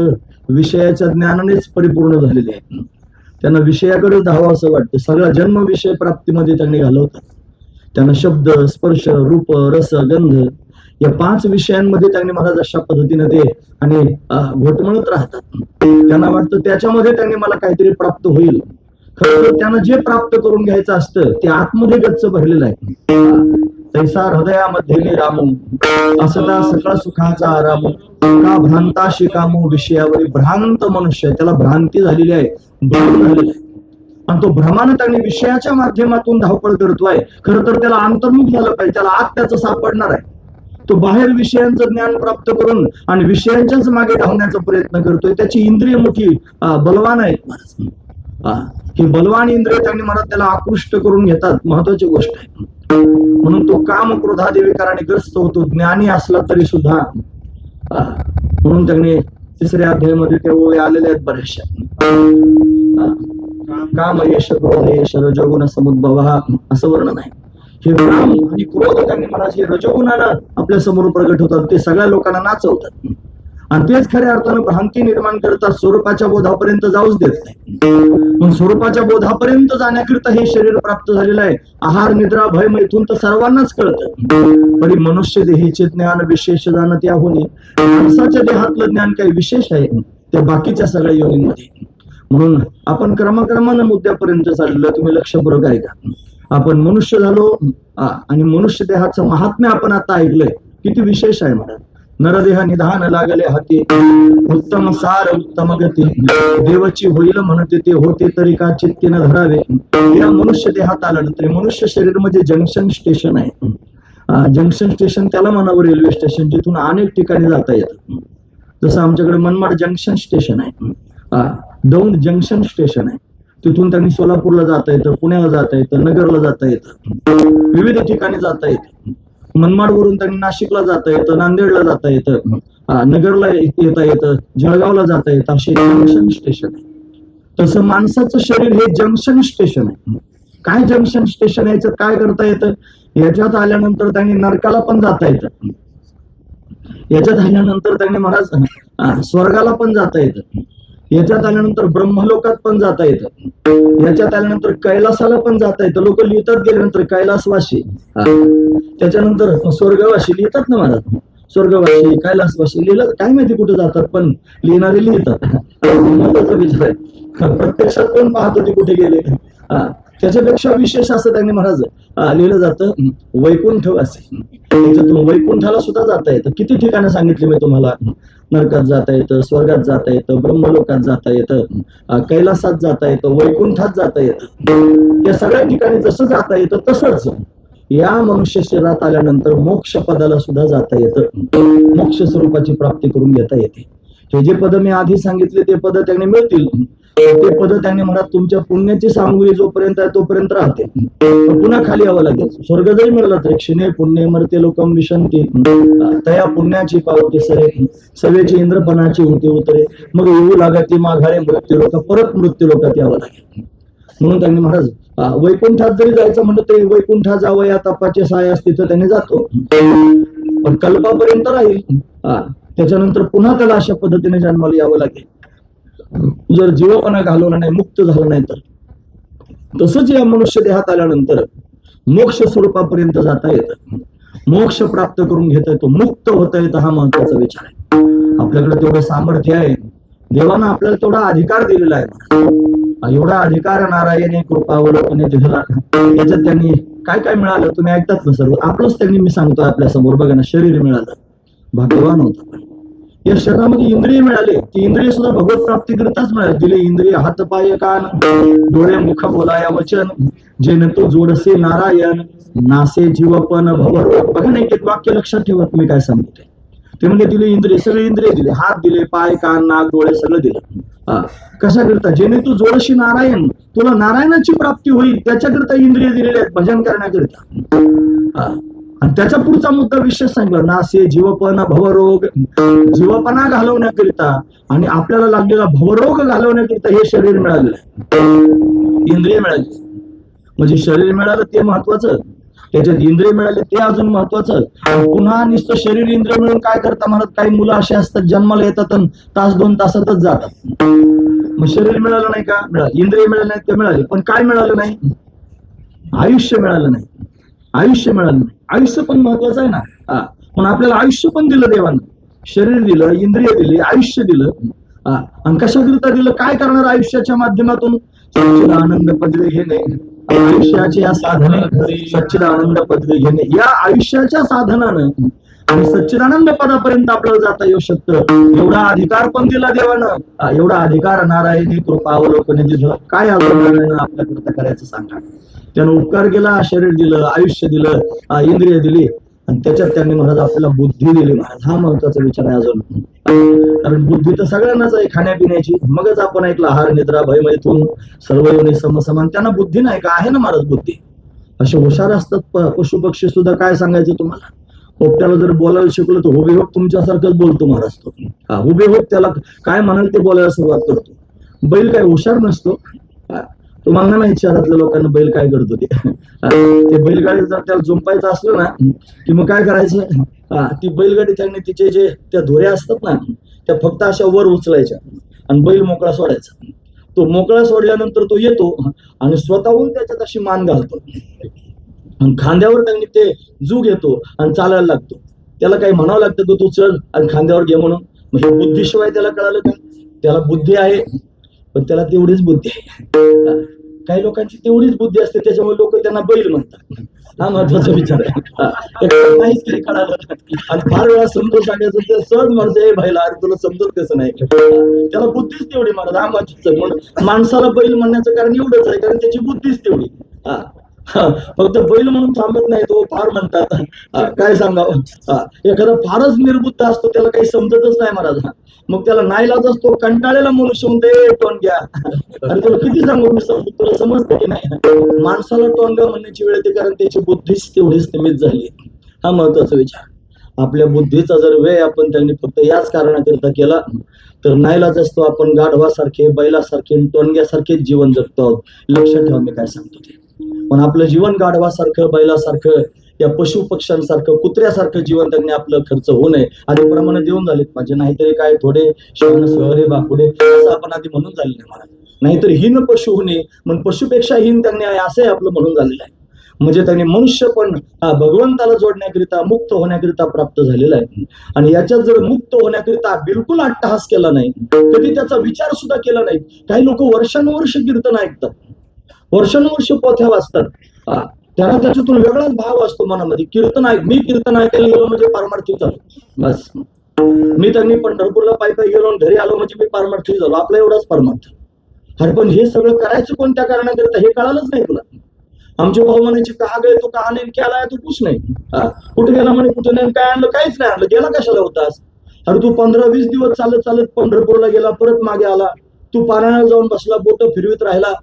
विषयाच्या ज्ञानानेच परिपूर्ण झालेले आहेत. त्यांना विषयाकडे धावावं असं वाटतं. सगळा जन्म विषय प्राप्तीमध्ये त्यांनी घालवतात. त्यांना शब्द, स्पर्श, रूप, रस, गंध या 5 विषयांमध्ये त्यांनी महाराज अशा पद्धतीने ते आणि घोटमळत राहतात. त्यांना वाटतं त्याच्यामध्ये त्यांनी मला काहीतरी प्राप्त होईल. खरं तर त्यांना जे प्राप्त करून घ्यायचं असतं ते आतमध्ये गच्च भरलेलं आहे. तैसा हृदयामध्ये रामू असता सकळ सुखाचा आराम. का भ्रांता शिकामू विषयावरील. भ्रांत मनुष्य, त्याला भ्रांती झालेली आहे, भ्रम झालेला आहे. आणि तो भ्रमाने त्यांनी विषयाच्या माध्यमातून धावपळ करतोय. खरं तर त्याला अंतर्मुख झालं पाहिजे, त्याला आत त्याचं सापडणार आहे. तो बाहेर विषयांचं ज्ञान प्राप्त करून आणि विषयांच्याच मागे धावण्याचा प्रयत्न करतोय. त्याची इंद्रिय मोठी बलवान आहेत. ही बलवान इंद्रिय त्यांनी मला त्याला आकृष्ट करून घेतात. महत्वाची गोष्ट आहे. म्हणून तो काम क्रोधादी विकाराने ग्रस्त होतो, ज्ञानी असला तरी सुद्धा. म्हणून त्यांनी 3ऱ्या अध्यायामध्ये ते ओळी आलेले आहेत बऱ्याचशा. काम यश क्रोध यश रजोगुण समुद्भव असं वर्णन आहे. हे राम आणि क्रोध त्यांनी मला जे रजोगुणानं आपल्या समोर प्रगट होतात ते सगळ्या लोकांना नाचवतात आणि तेच खऱ्या अर्थानं भ्रांती निर्माण करतात. स्वरूपाच्या बोधापर्यंत जाऊच देत नाही. पण स्वरूपाच्या बोधापर्यंत जाण्याकरिता हे शरीर प्राप्त झालेलं आहे. आहार, निद्रा, भय, मैथून तर सर्वांनाच कळतं. पण मनुष्य देहाचे ज्ञान विशेष जाण त्या होणे. माणसाच्या देहातलं ज्ञान काही विशेष आहे त्या बाकीच्या सगळ्या योनींमध्ये. म्हणून आपण क्रमाक्रमानं मुद्द्यापर्यंत चाललेलं. तुम्ही लक्षपूर्वक ऐका. आपण मनुष्य झालो आणि मनुष्य देहाचं महात्म्य आपण आता ऐकलंय. किती विशेष आहे मला. नरदेह निधान लागले हाती, उत्तम सार उत्तम गती. देवची होईल म्हणते ते होते तरी का चित्तीनं धरावे. या मनुष्य देहात आलं तरी मनुष्य शरीर म्हणजे जंक्शन स्टेशन आहे. जंक्शन स्टेशन त्याला म्हणावं रेल्वे स्टेशन, जिथून अनेक ठिकाणी जाता येतं. जसं आमच्याकडे मनमाड जंक्शन स्टेशन आहे, दौंड जंक्शन स्टेशन आहे. तिथून त्यांनी सोलापूरला जाता येतं, पुण्याला जाता येतं, नगरला जाता येतं, विविध ठिकाणी जाता येतं. मनमाडवरून त्यांनी नाशिकला जाता येतं, नांदेडला जाता येतं, नगरला येता येतं, जळगावला जाता येतं. असे जंक्शन स्टेशन आहे. तसं माणसाचं शरीर हे जंक्शन स्टेशन आहे. काय जंक्शन स्टेशन याचं काय करता येतं? याच्यात आल्यानंतर त्यांनी नरकाला पण जाता येतं. याच्यात आल्यानंतर त्यांनी महाराज स्वर्गाला पण जाता येतं. याच्यात आल्यानंतर ब्रह्मलोकात पण जाता येतं, याच्यात आल्यानंतर कैलासाला पण जाता येतं. लोक लिहितात गेल्यानंतर कैलासवासी, त्याच्यानंतर स्वर्गवासी लिहितात ना महाराज, स्वर्गवासी कैलासवासी लिहिलं काय माहिती कुठे जातात, पण लिहिणारे लिहितात. महत्वाचा विचार आहे, प्रत्यक्षात पण पाहतो ते कुठे गेले. त्याच्यापेक्षा विशेष असं त्यांनी महाराज लिहिलं जातं वैकुंठवासी. त्याच्यातून वैकुंठाला सुद्धा जाता येतं. किती ठिकाणं सांगितली मी तुम्हाला, नरकात जाता येतं, स्वर्गात जाता येतं, ब्रह्मलोकात जाता येतं, कैलासात जाता येतं, वैकुंठात जाता येतं. या सगळ्या ठिकाणी जसं जाता येतं तसंच या मनुष्य शरीरात आल्यानंतर मोक्ष पदाला सुद्धा जाता येतं, मोक्ष स्वरूपाची प्राप्ती करून घेता येते. हे जे पद मी आधी सांगितले ते पद त्यांनी मिळतील. ते पद त्यांनी म्हणा तुमच्या पुण्याची सामुग्री जोपर्यंत आहे तोपर्यंत राहते, पुन्हा खाली यावं लागेल. स्वर्ग जरी मिळाला तर क्षिणे पुण्य मरते लोकम विशंती, तया पुण्याची पावते सरे, सवेची इंद्रपणाची होती उतरे, मग येऊ लागते माघारे मृत्यू लोक, परत मृत्यू लोकात यावं लागेल. म्हणून त्यांनी महाराज वैकुंठात जरी जायचं म्हणलं तरी वैकुंठात जावं या तपाचे सायास तिथं त्याने जातो, पण कल्पापर्यंत राहील. त्याच्यानंतर पुन्हा त्याला अशा पद्धतीने जन्माला यावं लागेल. जर जीवपणा घालवला नाही, मुक्त झाला नाही तर तसंच या मनुष्य देहात आल्यानंतर मोक्ष स्वरूपापर्यंत जाता येतं, मोक्ष प्राप्त करून घेता येतो, मुक्त होता येतं. हा महत्वाचा विचार आहे. आपल्याकडे तेवढं सामर्थ्य आहे, देवानं आपल्याला तेवढा अधिकार दिलेला आहे. एवढा अधिकार नारायणी कृपावलोकने दिलेला. याच्यात त्यांनी काय काय मिळालं तुम्ही ऐकतात ना सर्व. आपलंच त्यांनी मी सांगतोय आपल्या समोर बघा ना, शरीर मिळालं, भाग्यवान होता. पण या शरीरामध्ये इंद्रिय मिळाले, ती इंद्रिय सुद्धा भगवत प्राप्तीकरिताच मिळाले. दिले इंद्रिय हात पाय कान डोळे मुख बोलाया वचन, जेन तो जोडसे नारायण नासे जीवपन भवरोग. बघा ना, एक वाक्य लक्षात ठेवा तुम्ही काय सांगते ते. म्हणजे दिले इंद्रिय, सगळे इंद्रिय दिले, हात दिले, पाय कान नाक डोळे सगळं दिलं. कशाकरिता? जेणे तू जोडशी नारायण, तुला नारायणाची प्राप्ती होईल त्याच्याकरिता इंद्रिय दिलेले आहेत, भजन करण्याकरिता. आणि त्याचा पुढचा मुद्दा विशेष सांगितला, नासे जीवपणा भवरोग, जीवपणा घालवण्याकरिता आणि आपल्याला लागलेला भवरोग घालवण्याकरिता हे शरीर मिळालेलं आहे, इंद्रिय मिळाली. म्हणजे शरीर मिळालं ते महत्वाचं, त्याच्यात इंद्रिय मिळाले ते अजून महत्वाचं. पुन्हा नुसतं शरीर इंद्रिय मिळून काय करता म्हणत, काही मुलं असे असतात जन्माला येतात आणि तास दोन तासातच जातात. मग शरीर मिळालं नाही का? मिळालं. इंद्रिय मिळाले नाही ते मिळाले, पण काय मिळालं नाही? आयुष्य मिळालं नाही, आयुष्य मिळालं नाही. आयुष्य पण महत्वाचं आहे ना. पण आपल्याला आयुष्य पण दिलं देवानं, शरीर दिलं, इंद्रिय दिले, आयुष्य दिलं. आणि कशाकरिता दिलं? काय करणार आयुष्याच्या माध्यमातून? सच्चिदानंद पदवी घेणे, आयुष्याचे या साधने सच्चिदानंद पदवी घेणे. या आयुष्याच्या साधनानं आणि सच्चिदानंद पदापर्यंत आपल्याला जाता येऊ शकतं. एवढा अधिकार पण दिला देवानं, एवढा अधिकार नारायणी कृपावलोकने दिलं. काय नारायण आपल्याकरता करायचं सांगा. त्यानं उपकार केला, शरीर दिलं, आयुष्य दिलं, इंद्रिय दिली, आणि त्याच्यात त्यांनी महाराज आपल्याला बुद्धी दिली. महाराज हा महत्वाचा विचार आहे अजून. कारण बुद्धी तर सगळ्यांनाच आहे, खाण्यापिण्याची. मगच आपण ऐकलं आहार निद्रा भय मैथून सर्व योनी समसमान. त्यांना बुद्धी नाही का? आहे ना महाराज बुद्धी. असे हुशार असतात पशु पक्षी सुद्धा. काय सांगायचं तुम्हाला, पोपट्याला जर बोलायला शिकलो तर हुबेहूब तुमच्यासारखंच बोलतो महाराज तो. हुबेहूब त्याला काय म्हणाल ते बोलायला सुरुवात करतो. बैल काय हुशार नसतो. तुम्हाला नाही शहरातल्या लोकांना बैल काय करतो ते बैलगाडी जर त्याला जुंपायचं असलं ना की मग काय करायचं, ती बैलगाडी त्यांनी तिचे जे त्या धुऱ्या असतात ना त्या फक्त अशा वर उचलायच्या आणि बैल मोकळा सोडायचा. तो मोकळा सोडल्यानंतर तो येतो आणि स्वतःहून त्याच्यात अशी मान घालतो आणि खांद्यावर त्यांनी ते जू घेतो आणि चालायला लागतो. त्याला काही म्हणावं लागतं, तू चल आणि खांद्यावर घे म्हणून. म्हणजे बुद्धीशिवाय त्याला कळालं का? त्याला बुद्धी आहे, पण त्याला तेवढीच बुद्धी आहे. काही लोकांची तेवढीच बुद्धी असते, त्याच्यामुळे लोक त्यांना बैल म्हणतात. हा महत्वाचा विचार आहे. नाहीच काही कळालं आणि फार वेळा समजून सांगायचं ते सहज म्हणते बैला, अरे तुला समजत कसं नाही, त्याला बुद्धीच तेवढी महाराज. हा महत्वाचं. म्हणून माणसाला बैल म्हणण्याचं कारण एवढंच आहे, कारण त्याची बुद्धीच तेवढी. फक्त बैल म्हणून थांबत नाही, तो फार म्हणतात. काय सांगावं, एखादा फारच निर्बुद्ध असतो, त्याला काही समजतच नाही महाराज. मग त्याला नाईलाज असतो, कंटाळेला मनुष्य म्हणते टोनग्या. अरे तुला किती सांगू मी, तुला समजतं की नाही? माणसाला टोनगा म्हणण्याची वेळ येते, कारण त्याची बुद्धीच तेवढीच निमित्त झाली. हा महत्वाचा विचार. आपल्या बुद्धीचा जर वेळ आपण त्यांनी फक्त याच कारणाकरिता केला तर नाईलाज असतो. आपण गाढवासारखे, बैलासारखे, टोनग्यासारखेच जीवन जगतो आहोत. लक्षात ठेवा मी काय सांगतो ते. पण आपलं जीवन गाढवासारखं, बैलासारखं त्या पशु पक्ष्यांसारखं कुत्र्यासारखं जीवन त्यांनी आपलं खर्च होऊ नये आधी प्रमाणे देऊन झालेत माझे, नाहीतरी काय थोडे श्वान सहरे बापुडे असं आपण आधी म्हणून झालेलं आहे महाराज. नाहीतर हीन पशु होणे मग पशुपेक्षा हीन त्यांनी असंही आपलं म्हणून झालेलं आहे. म्हणजे त्यांनी मनुष्य पण भगवंताला जोडण्याकरिता मुक्त होण्याकरिता प्राप्त झालेला आहे. आणि याच्यात जर मुक्त होण्याकरिता बिलकुल अट्टहास केला नाही, कधी त्याचा विचार सुद्धा केला नाही. काही लोक वर्षानुवर्ष कीर्तन ऐकतात, वर्षानुवर्ष पोथ्या वाचतात, त्यांना त्याच्यातून वेगळाच भाव असतो मनामध्ये. मी कीर्तन ऐकायला गेलो म्हणजे पारमार्थिक झालो, बस. मी त्यांनी पंढरपूरला पायी गेलो घरी आलो म्हणजे मी पारमार्थिक झालो, आपला एवढाच परमार्थ. अरे पण हे सगळं करायचं कोणत्या कारणाकरिता हे कळालंच नाही तुला. आमचे भाऊ म्हणायचे कहा गए तू, कहा नाही केला आहे तू, कुछ नाही. कुठे गेला म्हणे, कुठे नाही, काय आणलं, काहीच नाही आणलं. गेला कशाला होतास? अरे तू 15-20 दिवस चालत चालत पंढरपूरला गेला, परत मागे आला. तू पारायणाला जाऊन बसला, बोट फिरवीत राहिला.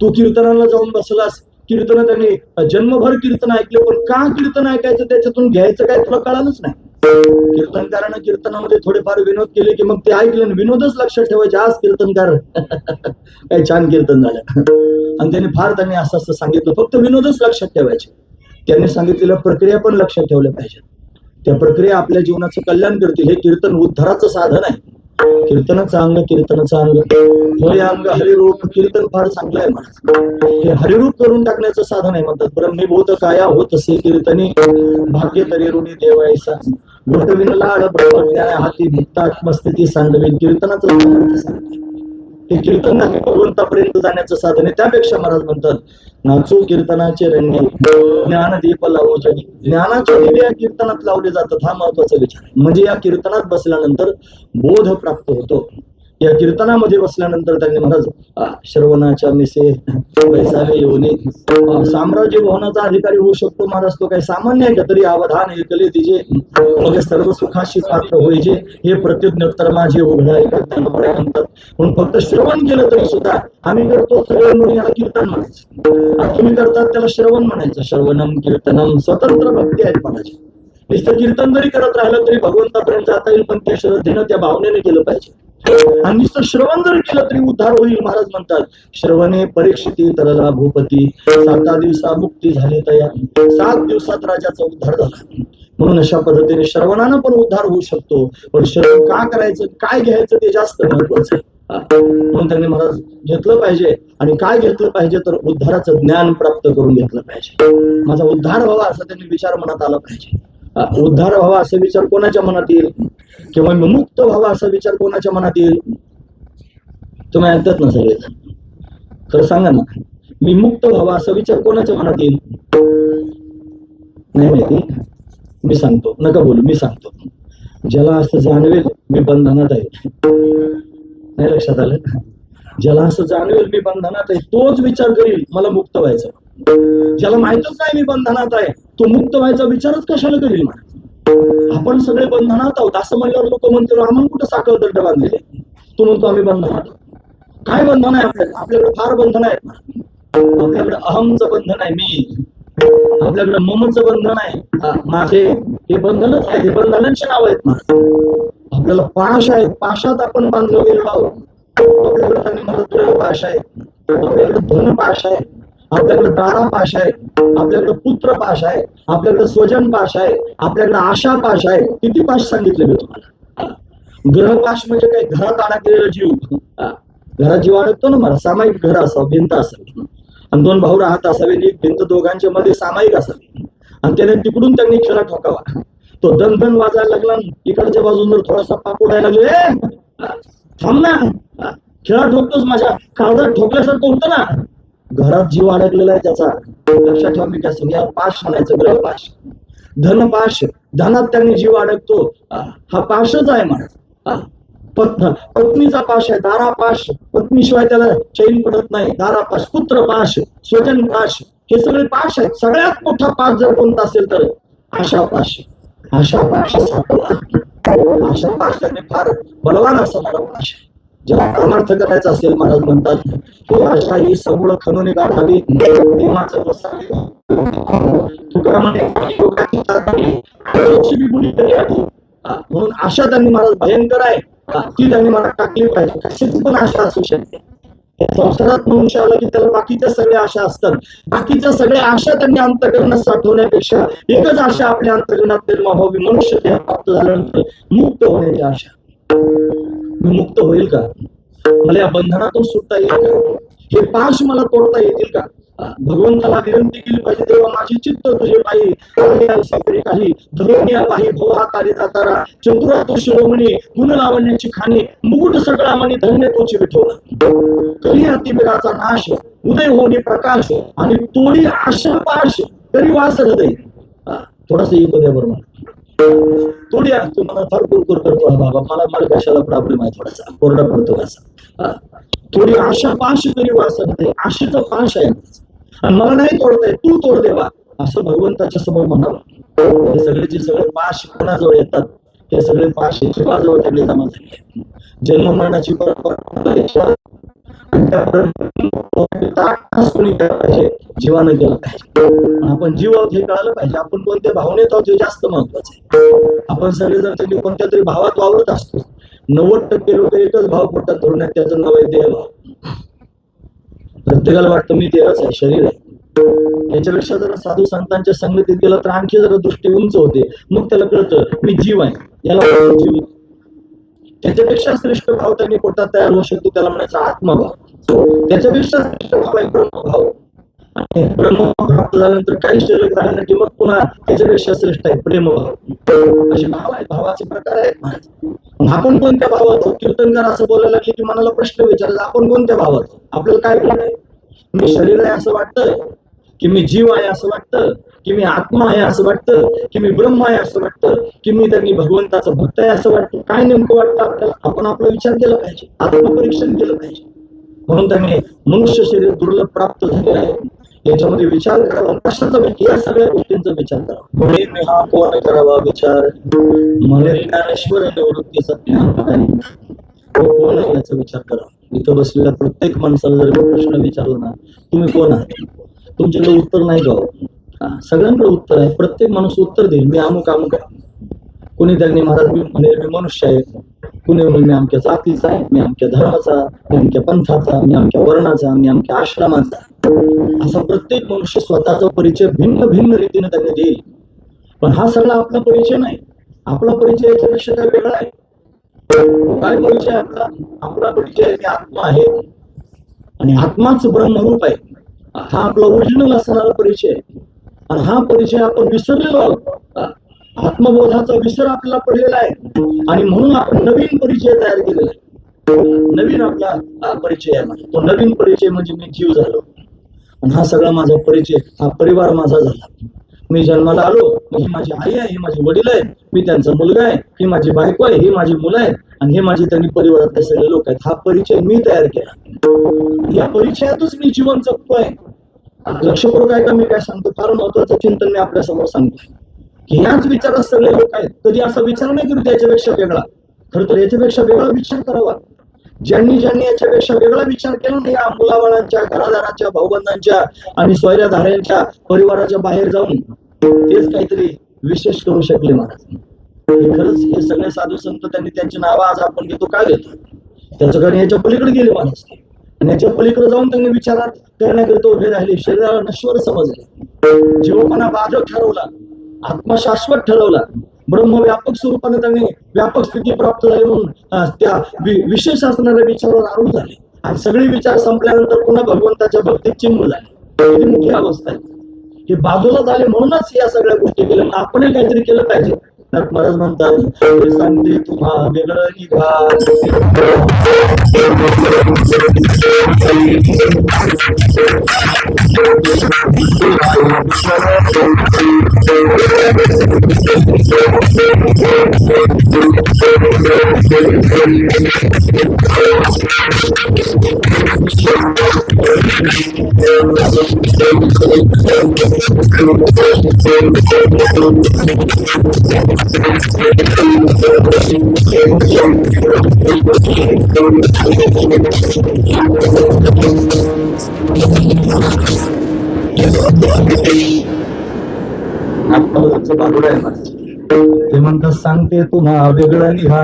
तू कीर्तनाला जाऊन बसलास, कीर्तन त्यांनी जन्मभर कीर्तन ऐकले, पण का कीर्तन ऐकायचं, त्याच्यातून घ्यायचं काय तुला कळालंच नाही. कीर्तनकारानं कीर्तनामध्ये थोडेफार विनोद केले की मग ते ऐकले, विनोदच लक्षात ठेवायचे. आज कीर्तनकार काही छान कीर्तन झालं आणि त्यांनी असं सांगितलं, फक्त विनोदच लक्षात ठेवायचे. त्यांनी सांगितलेल्या प्रक्रिया पण लक्षात ठेवल्या पाहिजे. त्या प्रक्रिया आपल्या जीवनाचं कल्याण करतील. हे कीर्तन उद्धाराचं साधन आहे. कीर्तनाचं अंग होय अंग हरिरूप. कीर्तन फार चांगलं आहे महाराज. हे हरिरूप करून टाकण्याचं साधन आहे. म्हणतात ब्रह्मीभूत काया होत असे कीर्तनी, भाग्य तरी ऋणी देवायसा, घोटविन लाड ब्रह्मज्ञान हाती भित्तात्मस्थिती सांडवीन. कीर्तनाचं हे कीर्तन भगवंतापर्यंत जाण्याचं साधन आहे. त्यापेक्षा महाराज म्हणतात नाचू कीर्तनाचे रंगी, ज्ञान दीप लावू जगी. ज्ञानाचे दिवे या कीर्तनात लावले जातात, हा महत्वाचा विचार आहे. म्हणजे या कीर्तनात बसल्यानंतर बोध प्राप्त होतो. या कीर्तनामध्ये बसल्यानंतर त्यांनी महाराज श्रवणाच्या मिसे वैसावे योनी, साम्राज्य भवनाचा अधिकारी होऊ शकतो महाराज. तो काही सामान्य आहे का? तरी अवधान ऐकले तिचे मग सर्व सुखाशी पात्र होईजे, हे प्रत्युत्तर माझे उघडा म्हणतात. म्हणून फक्त श्रवण केलं तरी सुद्धा आम्ही करतो सगळं म्हणून याला कीर्तन म्हणायचं. तुम्ही करतात त्याला श्रवण म्हणायचं. श्रवणम कीर्तनम स्वतंत्र भक्ती आहेत म्हणायची. नुसतं कीर्तन जरी करत राहिलं तरी भगवंतापर्यंत जाता येईल, पण त्या श्रद्धेनं त्या भावनेने केलं पाहिजे. आणि नुसतं श्रवण जर केलं तरी उद्धार होईल. महाराज म्हणतात श्रवणे परीक्षिती तरला भूपती, 7 दिवसा मुक्ती झाली तया, 7 दिवसात राजाचा उद्धार झाला. म्हणून अशा पद्धतीने श्रवणानं पण उद्धार होऊ शकतो. पण श्रवण का करायचं, काय घ्यायचं ते जास्त महत्वाचं आहे. म्हणून त्यांनी महाराज घेतलं पाहिजे. आणि काय घेतलं पाहिजे तर उद्धाराचं ज्ञान प्राप्त करून घेतलं पाहिजे. माझा उद्धार व्हावा असा त्यांनी विचार मनात आला पाहिजे. उद्धार व्हावा असा विचार कोणाच्या मनात येईल, किंवा मुक्त व्हावा असा विचार कोणाच्या मनात येईल? तुम्ही ऐकतात ना सगळे, खरं सांगा ना, मी मुक्त व्हावा असा विचार कोणाच्या मनात येईल? नाही माहिती? मी सांगतो, नका बोलू, मी सांगतो. ज्याला असं जाणवेल मी बंधनात आहे, नाही लक्षात आलं? ज्याला असं जाणवेल मी बंधनात आहे तोच विचार करील मला मुक्त व्हायचं. ज्याला माहितच नाही मी बंधनात आहे तो मुक्त व्हायचा विचारच कशाला करील? आपण सगळे बंधनात आहोत असं म्हणल्यावर लोक म्हणतात आम्हाला कुठं साखर दंड बांधलेले, तू म्हणतो आम्ही बंधनात. काय बंधन आहे आपल्याला? आपल्याकडे फार बंधन आहेत. आपल्याकडे अहमचं बंधन आहे, मी. आपल्याकडे ममचं बंधन आहे, माझे. हे बंधनच आहे, हे बंधनांचे नाव आहेत ना. आपल्याला पाश आहेत, पाशात आपण बांधलो गेलो आहोत. आपल्याकडे पाश आहे, आपल्याकडे धन पाश आहे, आपल्याकडे तारा पाश आहे, आपल्याकडे पुत्र पाश आहे, आपल्याकडे स्वजन पाश आहे, आपल्याकडे आशा पाश आहे. किती पाश सांगितले मी तुम्हाला? ग्रहपाश म्हणजे काय? घरात अडकलेला जीव. घरात जीव अडकतो ना मला, सामायिक घर असावं, भिंत असावी, आणि 2 भाऊ राहत असावे, एक भिंत दोघांच्या मध्ये सामायिक असावी, आणि त्याने तिकडून त्यांनी खेळा ठोकावा. तो दणदण वाजायला लागला, इकडच्या बाजून जर थोडासा पाप उडायला लागले, थांब ना, खेळा ठोकतोच, माझ्या काळजात ठोकल्यासारखं होतं ना. घरात जीव अडकलेला आहे त्याचा. लक्षात ठेवा, मी काय सांग, याला पाश म्हणायचं, ग्रहपाश. धनपाश, धनात त्यांनी जीव अडकतो, हा पाशच आहे म्हणा. पत्नीचा पाश आहे, दारापाश, पत्नीशिवाय त्याला चैन पडत नाही, दारापाश. पुत्र पाश, स्वजन पाश, हे सगळे पाश आहेत. सगळ्यात मोठा पाश जर कोणता असेल तर आशा पाश. आशा पाश, आशा पाश त्यांनी फार बलवान असणारा पाश. ज्याला परमार्थ करायचा असेल महाराज म्हणतात की आशा ही समूळ खणून काढावी, देवाचं बसावी. तुका म्हणे म्हणून आशा त्यांनी महाराज भयंकर आहे, ती त्यांनी मला टाकली पाहिजे. कशाची पण आशा असू शकते, संसारात मनुष्य आला की त्याला बाकीच्या सगळ्या आशा असतात. बाकीच्या सगळ्या आशा त्यांनी अंतःकरणात साठवण्यापेक्षा एकच आशा आपल्या अंतःकरणात निर्माण व्हावी, मनुष्य देह प्राप्त झाल्यानंतर मुक्त होण्याची आशा. मी मुक्त होईल का? मला या बंधनातून सुटता येईल का? हे पाश मला तोडता येतील का? भगवंताला विनंती केली पाहिजे, तेव्हा माझी चित्त तुझे पायी काही धरोनिया पाही भोहा तारी तारा चतुरा तो शिरोमणी गुण लावण्याची खाणी मुकुट सगळा मणी धन्य तोची विठोला. करी अतिबिराचा नाश उदय होणे प्रकाश आणि तोडी आशा पाश तरी वास हृदय. थोडासा येतो द्या बरोबर. थोडी तुम्हाला फार कुरकुर करतो बाबा, मला कशाला प्रॉब्लेम आहे, थोडासा कोरडा पडतो कसा. थोडी आशा पाश तरी वास हृदय. आशेचा पाश आहे आणि मला नाही तोडताय, तू तोड देवा, असं भगवंताच्या समोर म्हणावं. हे सगळे सगळे पाश कोणाजवळ येतात? ते सगळे पाश जीवाजवळ त्यांनी जमा झाले. जन्म मरणाची परंपरा जीवानं केलं पाहिजे. आपण जीव आहोत हे कळालं पाहिजे. आपण कोणत्या भावनेत आहोत हे जास्त महत्वाचं आहे. आपण सगळेजण त्यांनी कोणत्या तरी भावात वावरत असतो. 90% लोक एकच भाव पडतात धोरणात, त्याचं नाव आहे देहभाव. प्रत्येकाला वाटतं मी देहच आहे, शरीर आहे. याच्यापेक्षा जरा साधू संतांच्या संगतीत गेलं तर आणखी जरा दृष्टी उंच होते. मग त्याला कळतं मी जीव आहे, याला जीव. त्याच्यापेक्षा श्रेष्ठ भाव त्यांनी पोटात तयार होऊ शकतो, त्याला म्हणायचा आत्मभाव. त्याच्यापेक्षा श्रेष्ठ भाव आहे ब्रह्मभाव. आणि ब्रह्मभाव प्राप्त झाल्यानंतर काही शिल्लक राहिलं नाही की मग पुन्हा त्याच्यापेक्षा श्रेष्ठ आहे प्रेमभाव. असे भाव आहेत, भावाचे प्रकार आहेत. आपण कोणत्या भावात? कीर्तनकार असं बोलायला लागले की मनाला प्रश्न विचारला, आपण कोणत्या भावात? आपल्याला काय आहे? मी शरीर आहे असं वाटतं, की मी जीव आहे असं वाटतं, की मी आत्मा आहे असं वाटतं, की मी ब्रह्म आहे असं वाटतं, की मी त्यांनी भगवंताचा भक्त आहे असं वाटतं? काय नेमकं वाटतं आपल्याला? आपण आपला विचार केला पाहिजे, आत्मपरीक्षण केलं पाहिजे. म्हणून त्यांनी मनुष्य शरीर दुर्लभ प्राप्त झाले आहे, याच्यामध्ये विचार करावा. कशाचा? या सगळ्या गोष्टींचा विचार करावा. म्हणे मी हा कोण करावा विचार, म्हणे ज्ञानेश्वर निवृत्ती सत्य कोण आहे याचा विचार करा. इथं बसलेल्या प्रत्येक माणसाला जर प्रश्न विचारला ना, तुम्ही कोण आहात, तुमच्याकडे उत्तर नाही का? सगळ्यांकडे उत्तर आहे. प्रत्येक माणूस उत्तर देईल, मी अमुक अमुक आहे. कोणी त्यांनी महाराज म्हणे मी मनुष्य आहे, कुणी म्हणे मी अमक्या जातीचा आहे, मी अमक्या धर्माचा, मी अमक्या पंथाचा, मी अमक्या वर्णाचा, मी अमक्या आश्रमाचा. असा प्रत्येक मनुष्य स्वतःचा परिचय भिन्न भिन्न रीतीने त्यांनी देईल. पण हा सगळा आपला परिचय नाही. आपला परिचय याच्यापेक्षा काय वेगळा आहे. काय परिचय आपला? आपला परिचय मी आत्मा आहे आणि आत्माच ब्रह्मरूप आहे. हा आपला ओरिजिनल असणारा परिचय आहे. आणि हा परिचय आपण विसरलेलो आहोत. आत्मबोधाचा विसर आपल्याला पडलेला आहे आणि म्हणून आपण नवीन परिचय तयार केलेला आहे. नवीन आपला परिचय आहे. तो नवीन परिचय म्हणजे मी जीव झालो आणि हा सगळा माझा परिचय, हा परिवार माझा झाला. मी जन्माला आलो, ही माझी आई आहे, ही माझी वडील आहेत, मी त्यांचा मुलगा आहे, ही माझी बायको आहे, ही माझी मुलं आहेत आणि हे माझे त्यांनी परिवारातले सगळे लोक आहेत. हा परिचय मी तयार केला. या परिचयातच मी जीवन जगतोय. लक्ष करू काय का मी काय सांगतो, फार महत्वाचं चिंतन मी आपल्या समोर सांगतोय की याच विचारात सगळे लोक आहेत. कधी असा विचार नाही करू त्याच्यापेक्षा वेगळा. खरं तर याच्यापेक्षा वेगळा विचार करावा. ज्यांनी याच्यापेक्षा वेगळा विचार केला नाही, या मुलाबाळांच्या, घरादाराच्या, भाऊबंधांच्या आणि सोयऱ्याधाऱ्यांच्या परिवाराच्या बाहेर जाऊन तेच काहीतरी विशेष करू शकले महाराज. खरंच हे सगळे साधू संत त्यांनी त्यांची नावं आज आपण घेतो, काय घेतो? त्याचं कारण याच्या पलीकडे गेले महाराज. आणि याच्या पलीकडे जाऊन त्यांनी विचारात करण्याकरिता उभे राहिले. शरीराला नश्वर समजले, जीवपणा बाधक ठरवला, आत्मा शाश्वत ठरवला, ब्रह्म व्यापक स्वरूपाने त्यांनी व्यापक स्थिती प्राप्त झाली म्हणून त्या विशेष असणाऱ्या विचारावर आरूढ झाले. आणि सगळे विचार संपल्यानंतर पुन्हा भगवंताच्या भक्तीत चिंब झाले. ही मोठी अवस्था आहे. हे बाजूला झाले म्हणूनच या सगळ्या गोष्टी केल्या. आपणही काहीतरी केलं पाहिजे. महाराज म्हणतात सांगते तुम्हा वेगळं निघा. आत्मबोधाचं बाजूला आहे. ते म्हणतात सांगते तुम्हा वेगळं निघा,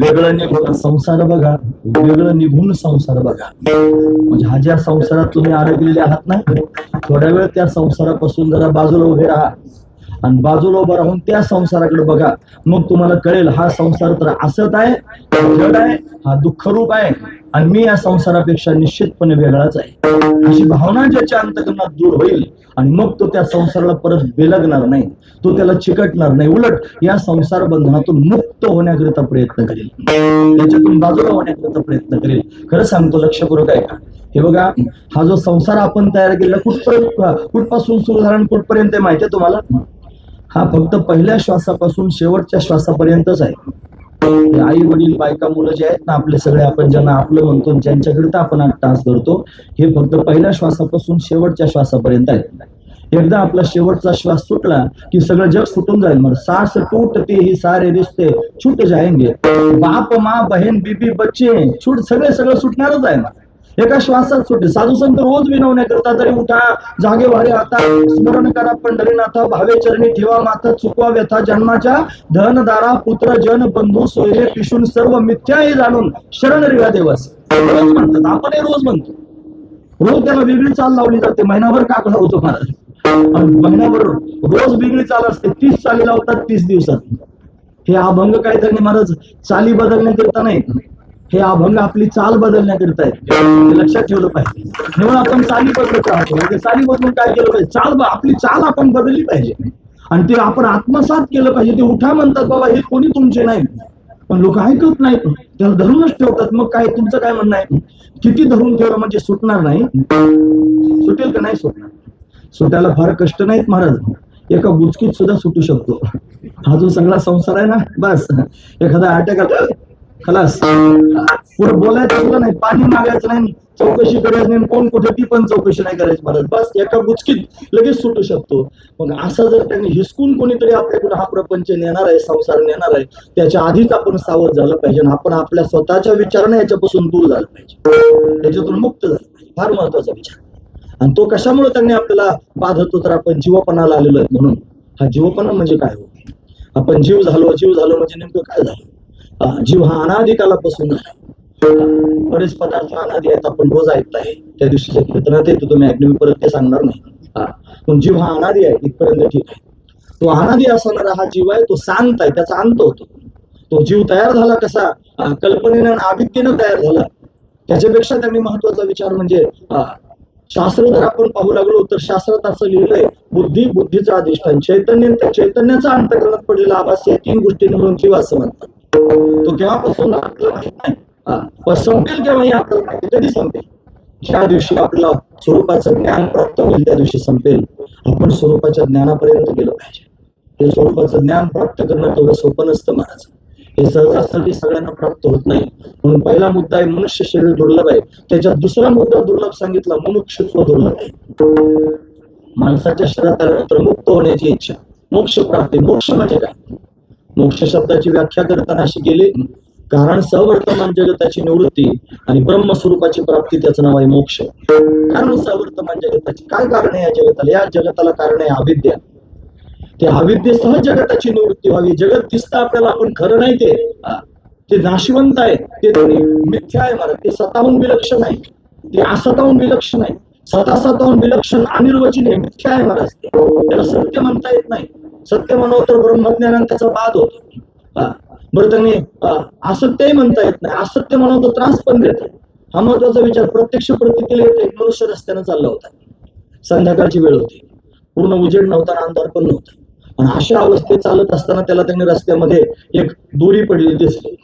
वेगळं निघून संसार बघा, वेगळं निघून संसार बघा. म्हणजे हा ज्या संसारात तुम्ही अडकलेले आहात ना, थोड्या वेळ त्या संसारापासून जरा बाजूला उभे राहा आणि बाजूला उभं राहून त्या संसाराकडे बघा. मग तुम्हाला कळेल हा संसार तर असत आहे, जड आहे, हा दुःखरूप आहे आणि मी या संसारापेक्षा निश्चितपणे वेगळाच आहे. अशी भावना ज्याच्या अंतकरणात दूर होईल आणि मग तो त्या संसाराला परत बेलगणार नाही, तो त्याला चिकटणार नाही, उलट या संसार बंधनातून मुक्त होण्याकरिता प्रयत्न करेल, त्याच्यातून बाजूला होण्याकरिता प्रयत्न करेल. खरं सांगतो, लक्षपूर्वक आहे का? हे बघा, हा जो संसार आपण तयार केला कुठपासून सुरू झाला आणि कुठपर्यंत आहे माहितीये तुम्हाला? हा फक्त पहिल्या श्वासापासून शेवटच्या श्वासापर्यंतच आहे. आई वडील बायका मुलं जे आहेत ना आपले सगळे, आपण ज्यांना आपलं म्हणतो ज्यांच्याकरिता आपण टास करतो, हे फक्त पहिल्या श्वासापासून शेवटच्या श्वासापर्यंत आहे. एकदा आपला शेवटचा श्वास सुटला की सगळं जग सुटून जाईल. मग सास टूटते ही सारे रिश्ते छूट जाएंगे, बाप माँ बहन बीबी बच्चे छूट, सगळं सुटणारच आहे ना एका श्वासात सुटे. साधू संत रोज विनवण्याकरता तरी उठा, जागे वारे आता, स्मरण करा पंढरीनाथा, भावे चरणी ठेवा माता, चुकवा व्यथा जन्माच्या, धनदारा पुत्र जन बंधू सोयरे पिशून सर्व मिथ्याही जाणून शरण रिवा देवस. रोज म्हणतात, आपणही रोज म्हणतो. रोज त्याला वेगळी चाल लावली जाते. महिनाभर काकडा होतो महाराज, महिनाभर रोज वेगळी चाल असते. 30 चाली लावतात 30 दिवसात. हे अभंग काय तर महाराज चाली बदलण्याकरिता नाही, हे अभंग आपली चाल बदलण्याकरिता आहे. लक्षात ठेवलं पाहिजे. म्हणून आपण चाली बदलत राहतो. चाली बदलून काय केलं पाहिजे? आपली चाल आपण बदलली पाहिजे आणि ते आपण आत्मसात केलं पाहिजे. ते उठा म्हणतात बाबा, हे कोणी तुमचे नाही, पण लोक ऐकत नाहीत, त्याला धरूनच ठेवतात. मग काय तुमचं काय म्हणणं आहे? किती धरून ठेवलं म्हणजे सुटणार नाही? सुटेल का नाही सुटणार? सुटायला फार कष्ट नाहीत महाराज, एका बुचकीत सुद्धा सुटू शकतो. हा जो सगळा संसार आहे ना, बस एखादा अटॅक आला खलास, पुढे बोलायचं नाही, पाणी मागायचं नाही, चौकशी करायची नाही, कोण कुठे ती पण चौकशी नाही करायची महाराज, बस एका गुचकीत लगेच सुटू शकतो. मग असं जर त्यांनी हिसकून कोणीतरी आपल्याकडे हा प्रपंच नेणार आहे, संसार नेणार आहे, त्याच्या आधीच आपण सावध झालं पाहिजे. आपण आपल्या स्वतःच्या विचाराने याच्यापासून दूर झालं पाहिजे, त्याच्यातून मुक्त झालं पाहिजे. फार महत्वाचा विचार. आणि तो कशामुळे त्यांनी आपल्याला बाधतो? तर आपण जीवपणाला आलेलो आहे म्हणून. हा जीवपणा म्हणजे काय हो? आपण जीव झालो म्हणजे नेमकं काय झालं? जीव हा अनादिकालापासून झाला. बरेच पदार्थ अनादी आहेत, आपण रोज ऐकत आहे. त्या दिवशीच्या कीर्तनात येतो, तुम्ही ऐकले, मी परत ते सांगणार नाही. पण जीव हा अनादी आहे इथपर्यंत ठीक आहे. तो अनादी असणारा हा जीव आहे, तो शांत आहे, त्याचा अंत होतो. तो जीव तयार झाला कसा? कल्पनेनं आणि आविद्येनं तयार झाला. त्याच्यापेक्षा त्यांनी महत्वाचा विचार म्हणजे शास्त्र जर आपण पाहू लागलो तर शास्त्रात असं लिहिलंय, बुद्धीचं अधिष्ठान चैतन्य, त्या चैतन्याचा अंतकरणात पडलेला आभास, या 3 गोष्टी मिळून जीव असं म्हणतात. तो केव्हापासून आपल्याला माहित नाही, पण संपेल केव्हाही आपल्याला माहिती. कधी संपेल? ज्या दिवशी आपल्याला स्वरूपाचं ज्ञान प्राप्त होईल त्या दिवशी संपेल. आपण स्वरूपाच्या ज्ञानापर्यंत गेलो पाहिजे. हे स्वरूपाचं ज्ञान प्राप्त करणं तेवढं सोपं नसतं महाराज. हे सहजासहजी सगळ्यांना प्राप्त होत नाही. म्हणून पहिला मुद्दा आहे मनुष्य शरीर दुर्लभ आहे. त्याच्यात दुसरा मुद्दा दुर्लभ सांगितला, मुमुक्षुत्व दुर्लभ आहे. माणसाच्या शरीरात आल्यानंतर मुक्त होण्याची इच्छा, मोक्ष प्राप्ती. मोक्ष म्हणजे काय? मोक्ष शब्दाची व्याख्या करताना अशी केली, कारण सवर्तमान जगताची निवृत्ती आणि ब्रह्मस्वरूपाची प्राप्ती, त्याचं नाव आहे मोक्ष. कारण सवर्तमान जगताची काय कारण आहे? या जगताला, या जगताला कारण आहे अविद्या. ते अविद्येसह जगताची निवृत्ती व्हावी. जगत दिसतं आपल्याला, आपण खरं नाही, ते नाशिवंत आहे, ते मिथ्या आहे महाराज. ते स्वतःहून विलक्षण आहे, ते असताहून विलक्षण आहे. स्वतःहून विलक्षण अनिर्वचनीय मिथ्या आहे महाराज. त्याला सत्य म्हणता येत नाही. सत्य म्हणू तर ब्रह्मज्ञानाने त्याचा बाद होतो. बरं, त्यांनी असत्यही म्हणता येत नाही. असत्य म्हणू तर त्रास पण देतो. हा महत्वाचा विचार. प्रत्यक्ष प्रतीला एक मनुष्य रस्त्याने चालला होता. संध्याकाळची वेळ होती, पूर्ण उजेड नव्हता, अंधार पण नव्हता. आणि अशा अवस्थेत चालत असताना त्याला त्यांनी रस्त्यामध्ये एक दोरी पडलेली दिसली.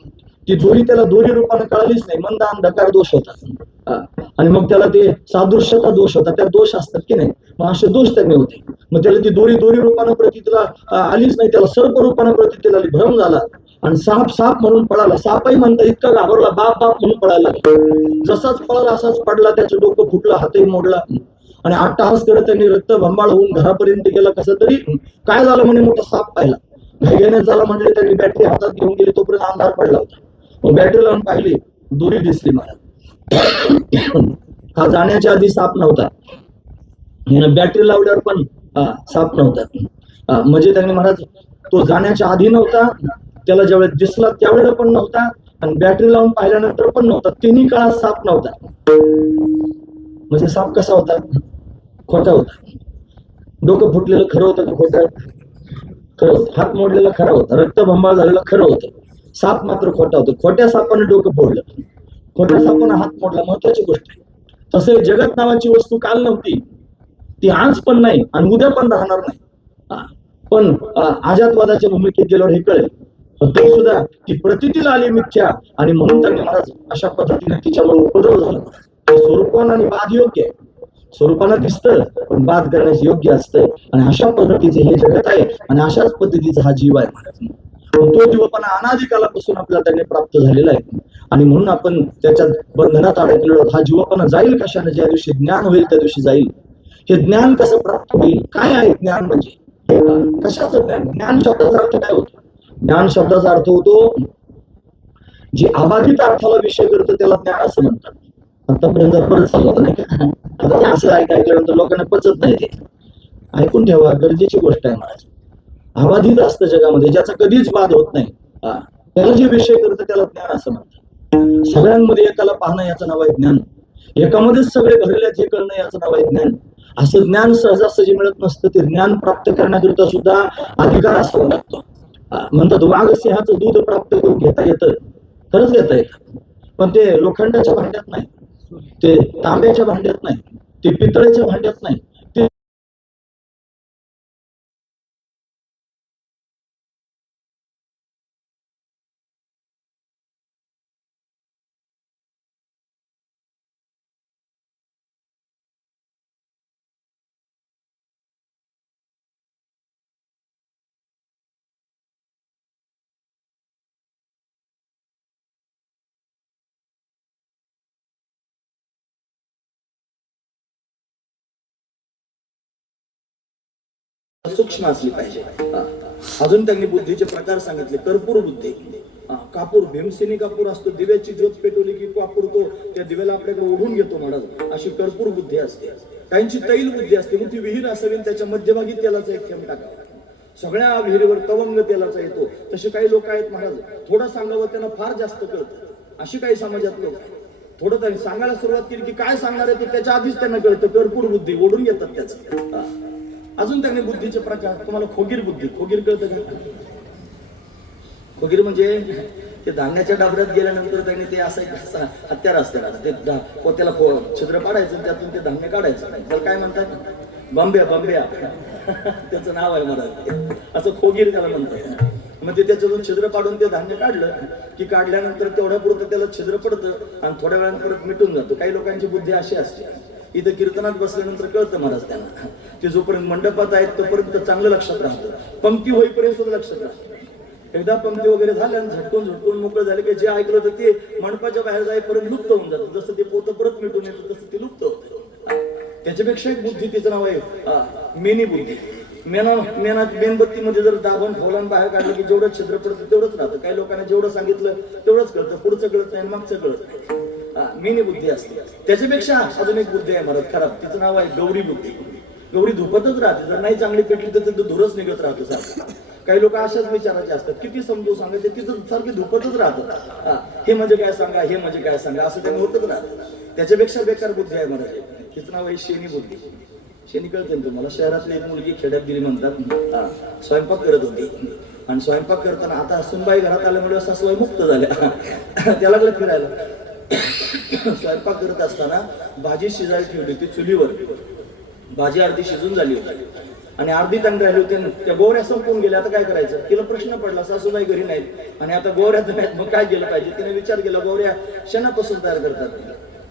ती दोरी त्याला दोरी रूपाने कळालीच नाही. मंद अंधकार दोष होता आणि मग त्याला ते सादृश्यता दोष होता. त्या दोष असतात की नाही, मग असे दोष त्यांनी होते. मग त्याला ती दोरी रूपानं प्रतीला आलीच नाही. त्याला सर्प रूपानं प्रतीला आली. भ्रम झाला आणि साप म्हणून पळाला. सापही म्हणता इतका घाबरला, बाप म्हणून पळायला. जसाच पळाला असाच पडला. त्याचं डोकं फुटलं, हातही मोडला आणि अट्टहास करत त्यांनी रक्त भंबाळ होऊन घरापर्यंत गेला. कसं तरी काय झालं म्हणे, मोठा साप पाहिला. घेण्यात झाला म्हणजे त्यांनी बॅटरी हातात घेऊन गेली. तोपर्यंत अंधार पडला होता. मग बॅटरी लावून पाहिली, दोरी दिसली मला. हा जाण्याच्या आधी साप नव्हता, बॅटरी लावल्यावर पण साप नव्हता. म्हणजे त्यांनी महाराज तो जाण्याच्या आधी नव्हता, त्याला ज्यावेळेस दिसला त्यावेळेला पण नव्हता, आणि बॅटरी लावून पाहिल्यानंतर पण नव्हता. तिन्ही काळात साप नव्हता. म्हणजे साप कसा होता? खोटा होता. डोकं फुटलेलं खरं होतं का खोटं? खरं होतं. हात मोडलेला खरा होता. रक्तबंबाळ झालेलं खरं होतं. साप मात्र खोटा होता. खोट्या सापाने डोकं फोडलं, खोट्या सापाने हात मोडला, महत्वाची गोष्ट आहे. तसे जगत नावाची वस्तू काल नव्हती, ती आज पण नाही आणि उद्या पण राहणार नाही. पण आजादवादाच्या भूमिकेत गेल्यावर हे कळेल. पण ते सुद्धा ती प्रतितीला आली मिथ्या, आणि म्हणून त्यांनी महाराज अशा पद्धतीने तिच्यावर उपद्रव झाला. स्वरूपान आणि बाद योग्य आहे. स्वरूपानं दिसतं पण बाद करण्यास योग्य असतं, आणि अशा पद्धतीचे हे जगत आहे आणि अशाच पद्धतीचा हा जीव आहे महाराज. तो जीवपणा अनादिकालापासून आपल्याला त्याने प्राप्त झालेला आहे, आणि म्हणून आपण त्याच्या बंधनात अडकलेलो. हा जीवपणा जाईल कशाने? ज्या दिवशी ज्ञान होईल त्या दिवशी जाईल. हे ज्ञान कसं प्राप्त होईल? काय आहे ज्ञान? म्हणजे कशाचं ज्ञान? ज्ञान शब्दाचा अर्थ काय होतो? ज्ञान शब्दाचा अर्थ होतो जे अबाधित अर्थाला विषय करतं त्याला ज्ञान असं म्हणतात. आतापर्यंत परत सांगत नाही का? आता असं ऐकल्यानंतर लोकांना पचत नाही. ते ऐकून ठेवा, गरजेची गोष्ट आहे महाराज. अबाधित असतं जगामध्ये, ज्याचा कधीच बाद होत नाही, त्याला जे विषय करतं त्याला ज्ञान असं म्हणतात. सगळ्यांमध्ये एकाला पाहणं याचं नाव आहे ज्ञान. एकामध्येच सगळे भरले हे कळणं याचं नाव आहे ज्ञान. असं ज्ञान सहजासहजी मिळत नसतं. ते ज्ञान प्राप्त करण्याकरिता सुद्धा अधिकार असावा लागतो. म्हणतात वाघ सिंहाचं दूध प्राप्त करून घेता येतं. खरंच घेता येतं, पण ते लोखंडाच्या भांड्यात नाही, ते तांब्याच्या भांड्यात नाही, ते पितळेच्या भांड्यात नाही. ते सूक्ष्म असली पाहिजे. अजून त्यांनी बुद्धीचे प्रकार सांगितले. कर्पूर बुद्धी, कापूर, भीमसेनी कापूर असतो. दिव्याची ज्योत पेटवली की कापूर तो त्या दिव्याला आपल्याकडे ओढून घेतो महाराज. अशी कर्पूर बुद्धी असते. काहींची तैल बुद्धी असते. मग ती विहीर असावी, त्याच्या मध्यभागी तेलाचा एक थेंब टाकावा. सगळ्या विहिरीवर तवंग तेलाचा येतो. तसे काही लोक आहेत महाराज, थोडं सांगावं त्यांना फार जास्त कळतं. अशी काही समाजात लोक आहेत. थोडं त्यांनी सांगायला सुरुवात केली की काय सांगणार आहे ते त्याच्या आधीच त्यांना कळतं. कर्पूर बुद्धी, ओढून घेतात त्याचं. अजून त्यांनी बुद्धीचे प्रकार. तुम्हाला खोगीर बुद्धी. खोगीर कळतं का? खोगीर म्हणजे ते धान्याच्या डाबऱ्यात गेल्यानंतर त्यांनी ते असं एक हत्यार असतं, ते पोत्याला छिद्र पाडायचं, त्यातून ते धान्य काढायचं. त्याला काय म्हणतात? बंब्या. बंब्या त्याचं नाव आहे मला. असं खोगीर त्याला म्हणतात. मग ते त्याच्यातून छिद्र पाडून ते धान्य काढलं की काढल्यानंतर तेवढ्या पुरतं त्याला छिद्र पडतं आणि थोड्या वेळानं परत मिटून जातो. काही लोकांची बुद्धी अशी असते. इथं कीर्तनात बसल्यानंतर कळतं महाराज त्यांना. ते जोपर्यंत मंडपात आहेत तोपर्यंत चांगलं लक्षात राहतं. पंक्ती होईपर्यंत सुद्धा लक्षात राहतं. एकदा पंक्ती वगैरे झाल्या झटकून मोकळं झाले की जे ऐकलं तर ते मंडपाच्या बाहेर जाईपर्यंत लुप्त होऊन जातं. जसं ते पोतं परत मिटून येतं तसं ते लुप्त होतं. त्याच्यापेक्षा एक बुद्धी, तिचं नाव आहे मेनी बुद्धी. मेणबत्तीमध्ये जर दाबून ठेवलं बाहेर काढलं की जेवढं छिद्र पडतं तेवढंच राहतं. काही लोकांना जेवढं सांगितलं तेवढंच कळतं, पुढचं कळत नाही, मागचं कळत नाही. मेनी बुद्धी असते. त्याच्यापेक्षा अजून एक बुद्धी आहे महाराज खराब. तिचं नाव आहे गौरी बुद्धी. गौरी धुपतच राहते. जर नाही चांगली पेटली तर तिथं धुरच निघत राहतो सारखं. काही लोक अशाच विचाराचे असतात. किती समजून सांगायचे तिथं सारखी धुपतच राहतात. हे म्हणजे काय सांगा, हे म्हणजे काय सांगा, असं त्यांनी होतच राहतं. त्याच्यापेक्षा बेकार बुद्धी आहे महाराज. तिचं नाव आहे शेनी बुद्धी. शेनी कळते ना तुम्हाला? शहरातली एक मुलगी खेड्यात गेली म्हणतात. स्वयंपाक करत होती आणि स्वयंपाक करताना आता सुनबाई घरात आल्यामुळे सासूबाई मुक्त झाल्या. त्याला लागलं फिरायला. स्वयंपाक करत असताना भाजी शिजायला ठेवली होती चुलीवर. भाजी अर्धी शिजून झाली होती आणि अर्धी तंग राहिली होती. त्या गोवऱ्या संपून गेल्या. आता काय करायचं? तिला प्रश्न पडला. सासूबाई घरी नाहीत आणि आता गोवऱ्यात नाहीत, मग काय केलं पाहिजे? तिने विचार केला. गोवऱ्या शेणापासून तयार करतात.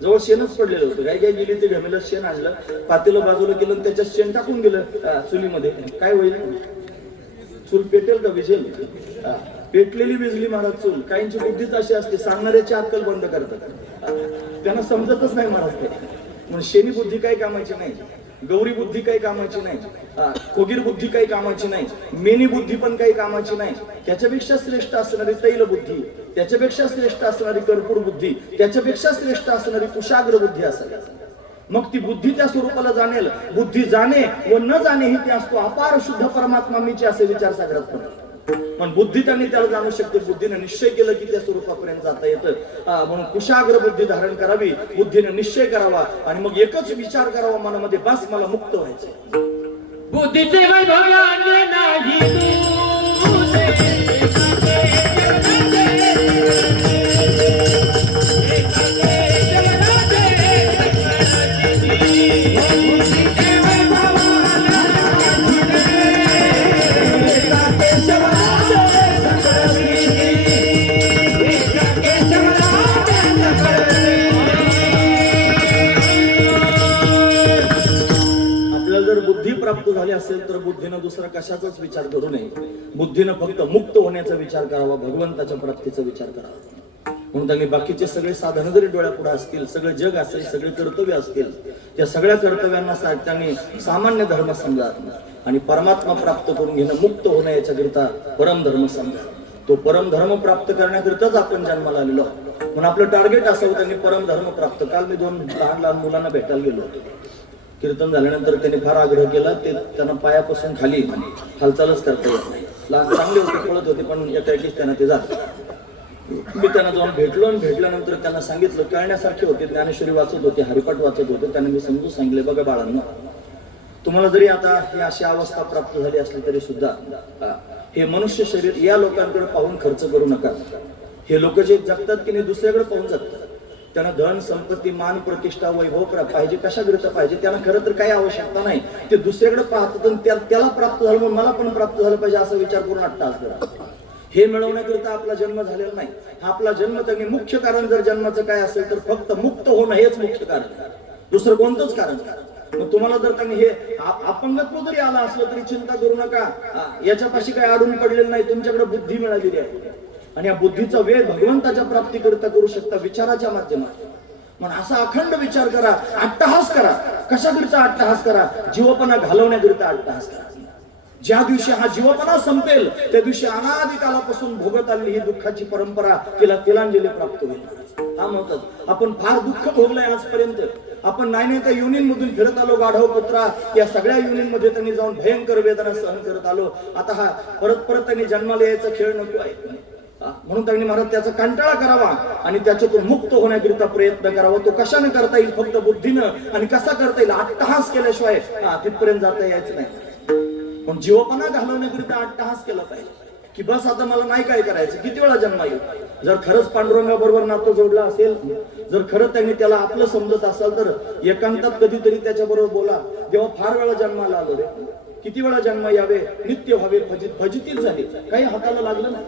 जवळ शेणच पडलेलं होतं. काय काय गेली ते घमेलं शेण आणलं, पातेलं बाजूला केलं, त्याच्यात शेण टाकून गेलं चुलीमध्ये. काय होईल? चूल पेटेल का विझेल? पेटलेली विजली महाराज चूल. काहींची बुद्धीच अशी असते, सांगणाऱ्याची अक्कल बंद करतात. त्यांना समजतच नाही महाराज ते. म्हणून शेणी बुद्धी काही कामाची नाही, गौरी बुद्धी काही कामाची नाही, खोगीर बुद्धी काही कामाची नाही, मेनी बुद्धी पण काही कामाची नाही. त्याच्यापेक्षा श्रेष्ठ असणारी तैल बुद्धी, त्याच्यापेक्षा श्रेष्ठ असणारी कर्पूर बुद्धी, त्याच्यापेक्षा श्रेष्ठ असणारी कुशाग्र बुद्धी असावी. मग ती बुद्धी त्या स्वरूपाला जाणेल. बुद्धी जाणे व न जाणे ही ते असतो. अपार शुद्ध परमात्मा मीचे असे विचार सागरात पडतात. पण बुद्धी त्यांनी त्याला जाणू शकते. बुद्धीने निश्चय केलं की त्या स्वरूपापर्यंत जाता येतं. म्हणून कुशाग्र बुद्धी धारण करावी, बुद्धीने निश्चय करावा आणि मग एकच विचार करावा मनामध्ये, बस मला मुक्त व्हायचं. बुद्धीचे वैभव आणले नाही तुझे. बुद्धी प्राप्त झाली असेल तर बुद्धीनं दुसरा कशाचाच विचार करू नये. बुद्धीनं फक्त मुक्त होण्याचा विचार करावा, भगवंताच्या प्राप्तीचा विचार करावा. म्हणून त्यांनी बाकीचे सगळे साधन जरी डोळ्यापुढे असतील, सगळे जग असेल, सगळे कर्तव्य असतील, त्या सगळ्या कर्तव्यांना त्यांनी सामान्य धर्म समजा आणि परमात्मा प्राप्त करून घेणं, मुक्त होणं याच्याकरिता परमधर्म समजा. तो परमधर्म प्राप्त करण्याकरिताच आपण जन्माला आलेलो आहोत. म्हणून आपलं टार्गेट असावं त्यांनी परमधर्म प्राप्त. काल मी 2 लहान मुलांना भेटायला गेलो होतो. कीर्तन झाल्यानंतर त्यांनी फार आग्रह केला. ते त्यांना पायापासून खाली हालचालच करता येत नाही. चांगले होते, पळत होते, पण एकाएकीच त्यांना ते जात. मी त्यांना जाऊन भेटलो आणि भेटल्यानंतर त्यांना सांगितलं, कळण्यासारखे होते. ज्ञानेश्वरी वाचत होते, हरिपाठ वाचत होते. त्यांना मी समजून सांगितले, बघा बाळांनो, तुम्हाला जरी आता ही अशी अवस्था प्राप्त झाली असली तरी सुद्धा हे मनुष्य शरीर या लोकांकडे पाहून खर्च करू नका. हे लोक जे जगतात की नाही दुसऱ्याकडे पाहून जगतात. त्यांना धन संपत्ती मान प्रतिष्ठा वैभव पाहिजे, कशाकरिता पाहिजे, त्यांना खरं तर काही आवश्यकता नाही. ते दुसऱ्याकडे पाहतात, त्याला प्राप्त झालं म्हणून मला पण प्राप्त झालं पाहिजे असा विचार करून अट्टहास. हे मिळवण्याकरिता आपला जन्म झालेला नाही. आपला जन्म त्यांनी मुख्य कारण जर जन्माचं काय असेल तर फक्त मुक्त होणं हेच मुख्य कारण, दुसरं कोणतंच कारण. मग तुम्हाला जर त्यांनी हे अपंगत्व जरी आलं असलं तरी चिंता करू नका. याच्यापाशी काही अडून पडलेलं नाही. तुमच्याकडे बुद्धी मिळालेली आहे आणि या बुद्धीचा वेळ भगवंताच्या प्राप्तीकरिता करू शकता विचाराच्या माध्यमातून. म्हणून असा अखंड विचार करा, अट्टहास करा. कशाकरिता अट्टहास करा? जीवपणा घालवण्याकरिता अट्टहास करा. ज्या दिवशी हा जीवपणा संपेल त्या दिवशी अनादी कालापासून भोगत आलेली ही दुःखाची परंपरा तिला तिलांजली प्राप्त होईल. हा म्हणतात आपण फार दुःख भोगलंय आजपर्यंत. आपण नाही त्या युनियनमधून फिरत आलो, गाढव पुत्रा, या सगळ्या युनियनमध्ये त्यांनी जाऊन भयंकर वेदना सहन करत आलो. आता हा परत त्यांनी जन्माला यायचा खेळ नको आहे. म्हणून त्यांनी महाराज त्याचा कंटाळा करावा आणि त्याच्यातून मुक्त होण्याकरिता प्रयत्न करावा. तो कशाने करता येईल? फक्त बुद्धीनं. आणि कसा करता येईल? अट्टहास केल्याशिवाय तिथपर्यंत जाता यायचं नाही. पण जीवपणा घालवण्याकरिता अट्टहास केला पाहिजे की बस आता मला नाही काय करायचं, किती वेळा जन्म येईल. जर खरंच पांडुरंगाबरोबर नातं जोडलं असेल, जर खरं त्यांनी त्याला आपलं समजत असाल तर एकांतात कधीतरी त्याच्याबरोबर बोला. जेव्हा फार वेळा जन्माला आलो रे, किती वेळा जन्म यावे, नित्य व्हावे, फजितीच झाली, काही हाताला लागलं नाही.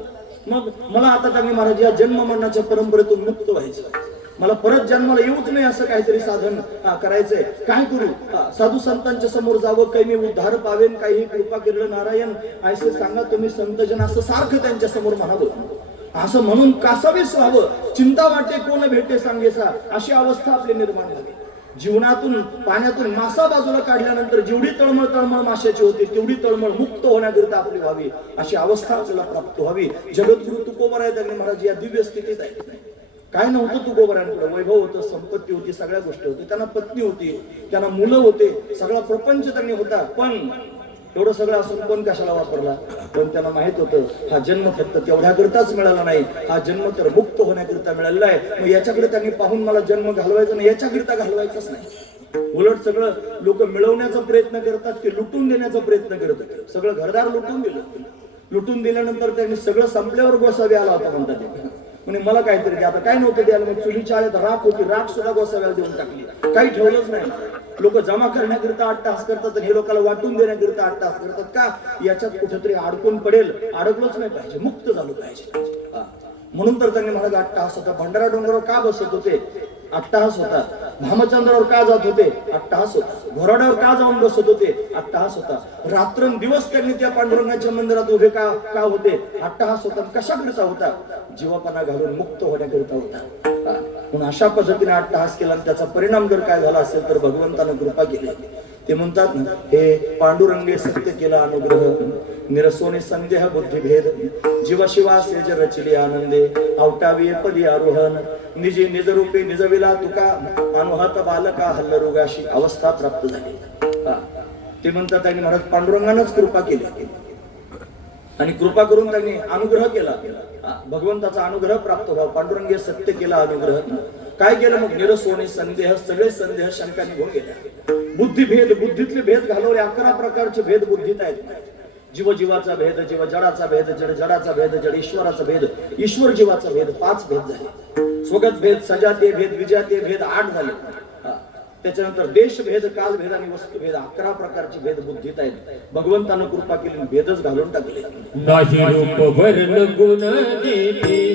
मग मला आता त्यांनी महाराज या जन्म मरणाच्या परंपरेतून मुक्त व्हायचं, मला परत जन्माला येऊच नाही असं काहीतरी साधन करायचंय. काय करू? साधू संतांच्या समोर जावं, काही मी उद्धार पावेन, काही कृपा केलं नारायण ऐसे सांगा तुम्ही संतजन, असं सारखं त्यांच्या समोर म्हणावं. असं म्हणून कासावीस व्हावं, चिंता वाटे कोण भेटे सांगेसा, अशी अवस्था आपली निर्माण झाली. जीवनातून पाण्यातून मासा बाजूला काढल्यानंतर जेवढी तळमळ माशाची होती तेवढी तळमळ मुक्त होण्याकरिता आपली व्हावी, अशी अवस्था आपल्याला प्राप्त व्हावी. जगद्गुरु तुकोबराय त्यांनी महाराज या दिव्य स्थितीत आहे. काय नव्हतं तुकोबरायांकडे? वैभव होतं, संपत्ती होती, सगळ्या गोष्टी होती, त्यांना पत्नी होती, त्यांना मुलं होते, सगळा प्रपंच त्यांनी होता. पण एवढं सगळं असून पण कशाला वापरला? पण त्यांना माहित होतं हा जन्म फक्त तेवढ्याकरिताच मिळाला नाही, हा जन्म तर मुक्त होण्याकरिता मिळालेला आहे. मग याच्याकडे त्यांनी पाहून मला जन्म घालवायचा नाही, याच्याकरिता घालवायचाच नाही. उलट सगळं लोक मिळवण्याचा प्रयत्न करतात, ते लुटून देण्याचा प्रयत्न करतात. सगळं घरदार लुटून दिलं. लुटून दिल्यानंतर त्यांनी सगळं संपल्यावर गोसावी आला होता म्हणतात ते. म्हणजे मला काहीतरी द्या. आता काय नव्हतं द्यायला. मग चुलीच्या आळ्यात राख होती, राख सुद्धा गोसाव्याला देऊन टाकली, काही ठेवलंच नाही. लोक जमा करण्याकरिता अट्टहास करतात, हे लोकांना वाटून देण्याकरिता अट्टहास करतात. का? याच्यात कुठेतरी अडकून पडेल, अडकलोच नाही पाहिजे, मुक्त झालं पाहिजे. म्हणून तर त्यांनी मला अट्टहास होता. भंडारा डोंगरावर का बसत होते? अट्टहास होता. भामचंद्रावर का जात होते? अट्टहास होता. घोराड्यावर का जाऊन बसत होते? अट्टहास होता. रात्रंदिवस त्यांनी त्या पांडुरंगाच्या मंदिरात उभे का होते? अट्टहास होता. कशाकरिता होता? जीवपणा घालून मुक्त होण्याकरिता होता. म्हणून अशा पद्धतीने अट्टहास केला. त्याचा परिणाम जर काय झाला असेल तर भगवंतानं कृपा केली. ते म्हणतात ना, हे पांडुरंगे सत्य केला अनुग्रह, निरसोने संदेह बुद्धिभेद, जीव शिवा सेज रचिली आनंदे, आवटावी पदी आरोहण, निजी निज रूपे निजविला तुका, अनुहत बालका हल्लरोगाशी अवस्था प्राप्त झाली. ते म्हणतात आणि महाराज पांडुरंगानंच कृपा केली. आणि कृपा करून त्यांनी अनुग्रह केला. भगवंताचा अनुग्रह प्राप्त व्हावा. पांडुरंगे सत्य केला अनुग्रह. काय केलं मग? निरसोनी संदेह, सगळे संदेह शंका निघून गेल्या. बुद्धिभेद, बुद्धीतले भेद घालवले. 11 प्रकारचे भेद बुद्धीत आहेत. जीव जीवाचा भेद, जीव जडाचा भेद, जड जडाचा भेद, जड ईश्वराचा भेद, ईश्वर जीवाचा भेद, 5 भेद झाले. स्वगत भेद, सजातीय भेद, विजातीय भेद 8 झाले. त्याच्यानंतर देश भेद, काल भेद आणि वस्तू भेद 11 प्रकारचे भेद बुद्धीत आहेत. भगवंतानं कृपा केली, भेदच घालून टाकले. नाही रूप वर्ण गुण देते,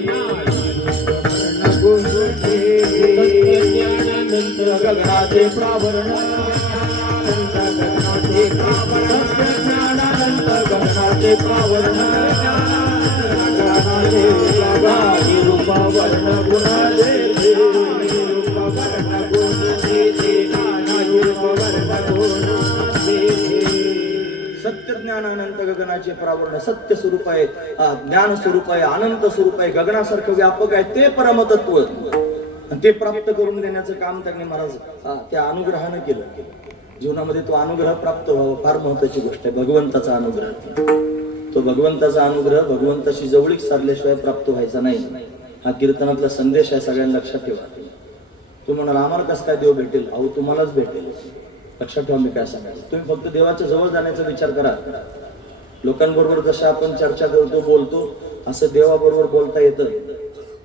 गुण ज्ञानानंद गगनाचे प्रावरण, ज्ञानानंद गगनाचे प्रावरण, रूप वर्ण गुण देते, रूप वर्ण गुण देते, रूप वर्ण गुण देते. सत्य ज्ञानानंत गगनाचे प्रावरण. सत्य स्वरूप आहे, ज्ञान स्वरूप आहे, अनंत स्वरूप आहे, गगनासारखं व्यापक आहे, ते परमतत्व. आणि ते प्राप्त करून देण्याचं काम त्यांनी महाराज त्या अनुग्रहानं केलं. जीवनामध्ये तो अनुग्रह प्राप्त व्हावा, फार महत्वाची गोष्ट आहे. भगवंताचा अनुग्रह, तो भगवंताचा अनुग्रह भगवंताशी जवळीक साधल्याशिवाय प्राप्त व्हायचा नाही. हा कीर्तनातला संदेश आहे, सगळ्यांना लक्षात ठेवा. तू म्हणाल आम्हाला कसं काय देव भेटेल? अहो तुम्हालाच भेटेल. लक्षात ठेवा मी काय सांगायचं. तुम्ही फक्त देवाच्या जवळ जाण्याचा विचार करा. लोकांबरोबर जसं आपण चर्चा करतो, बोलतो, असं देवाबरोबर बोलता येतं.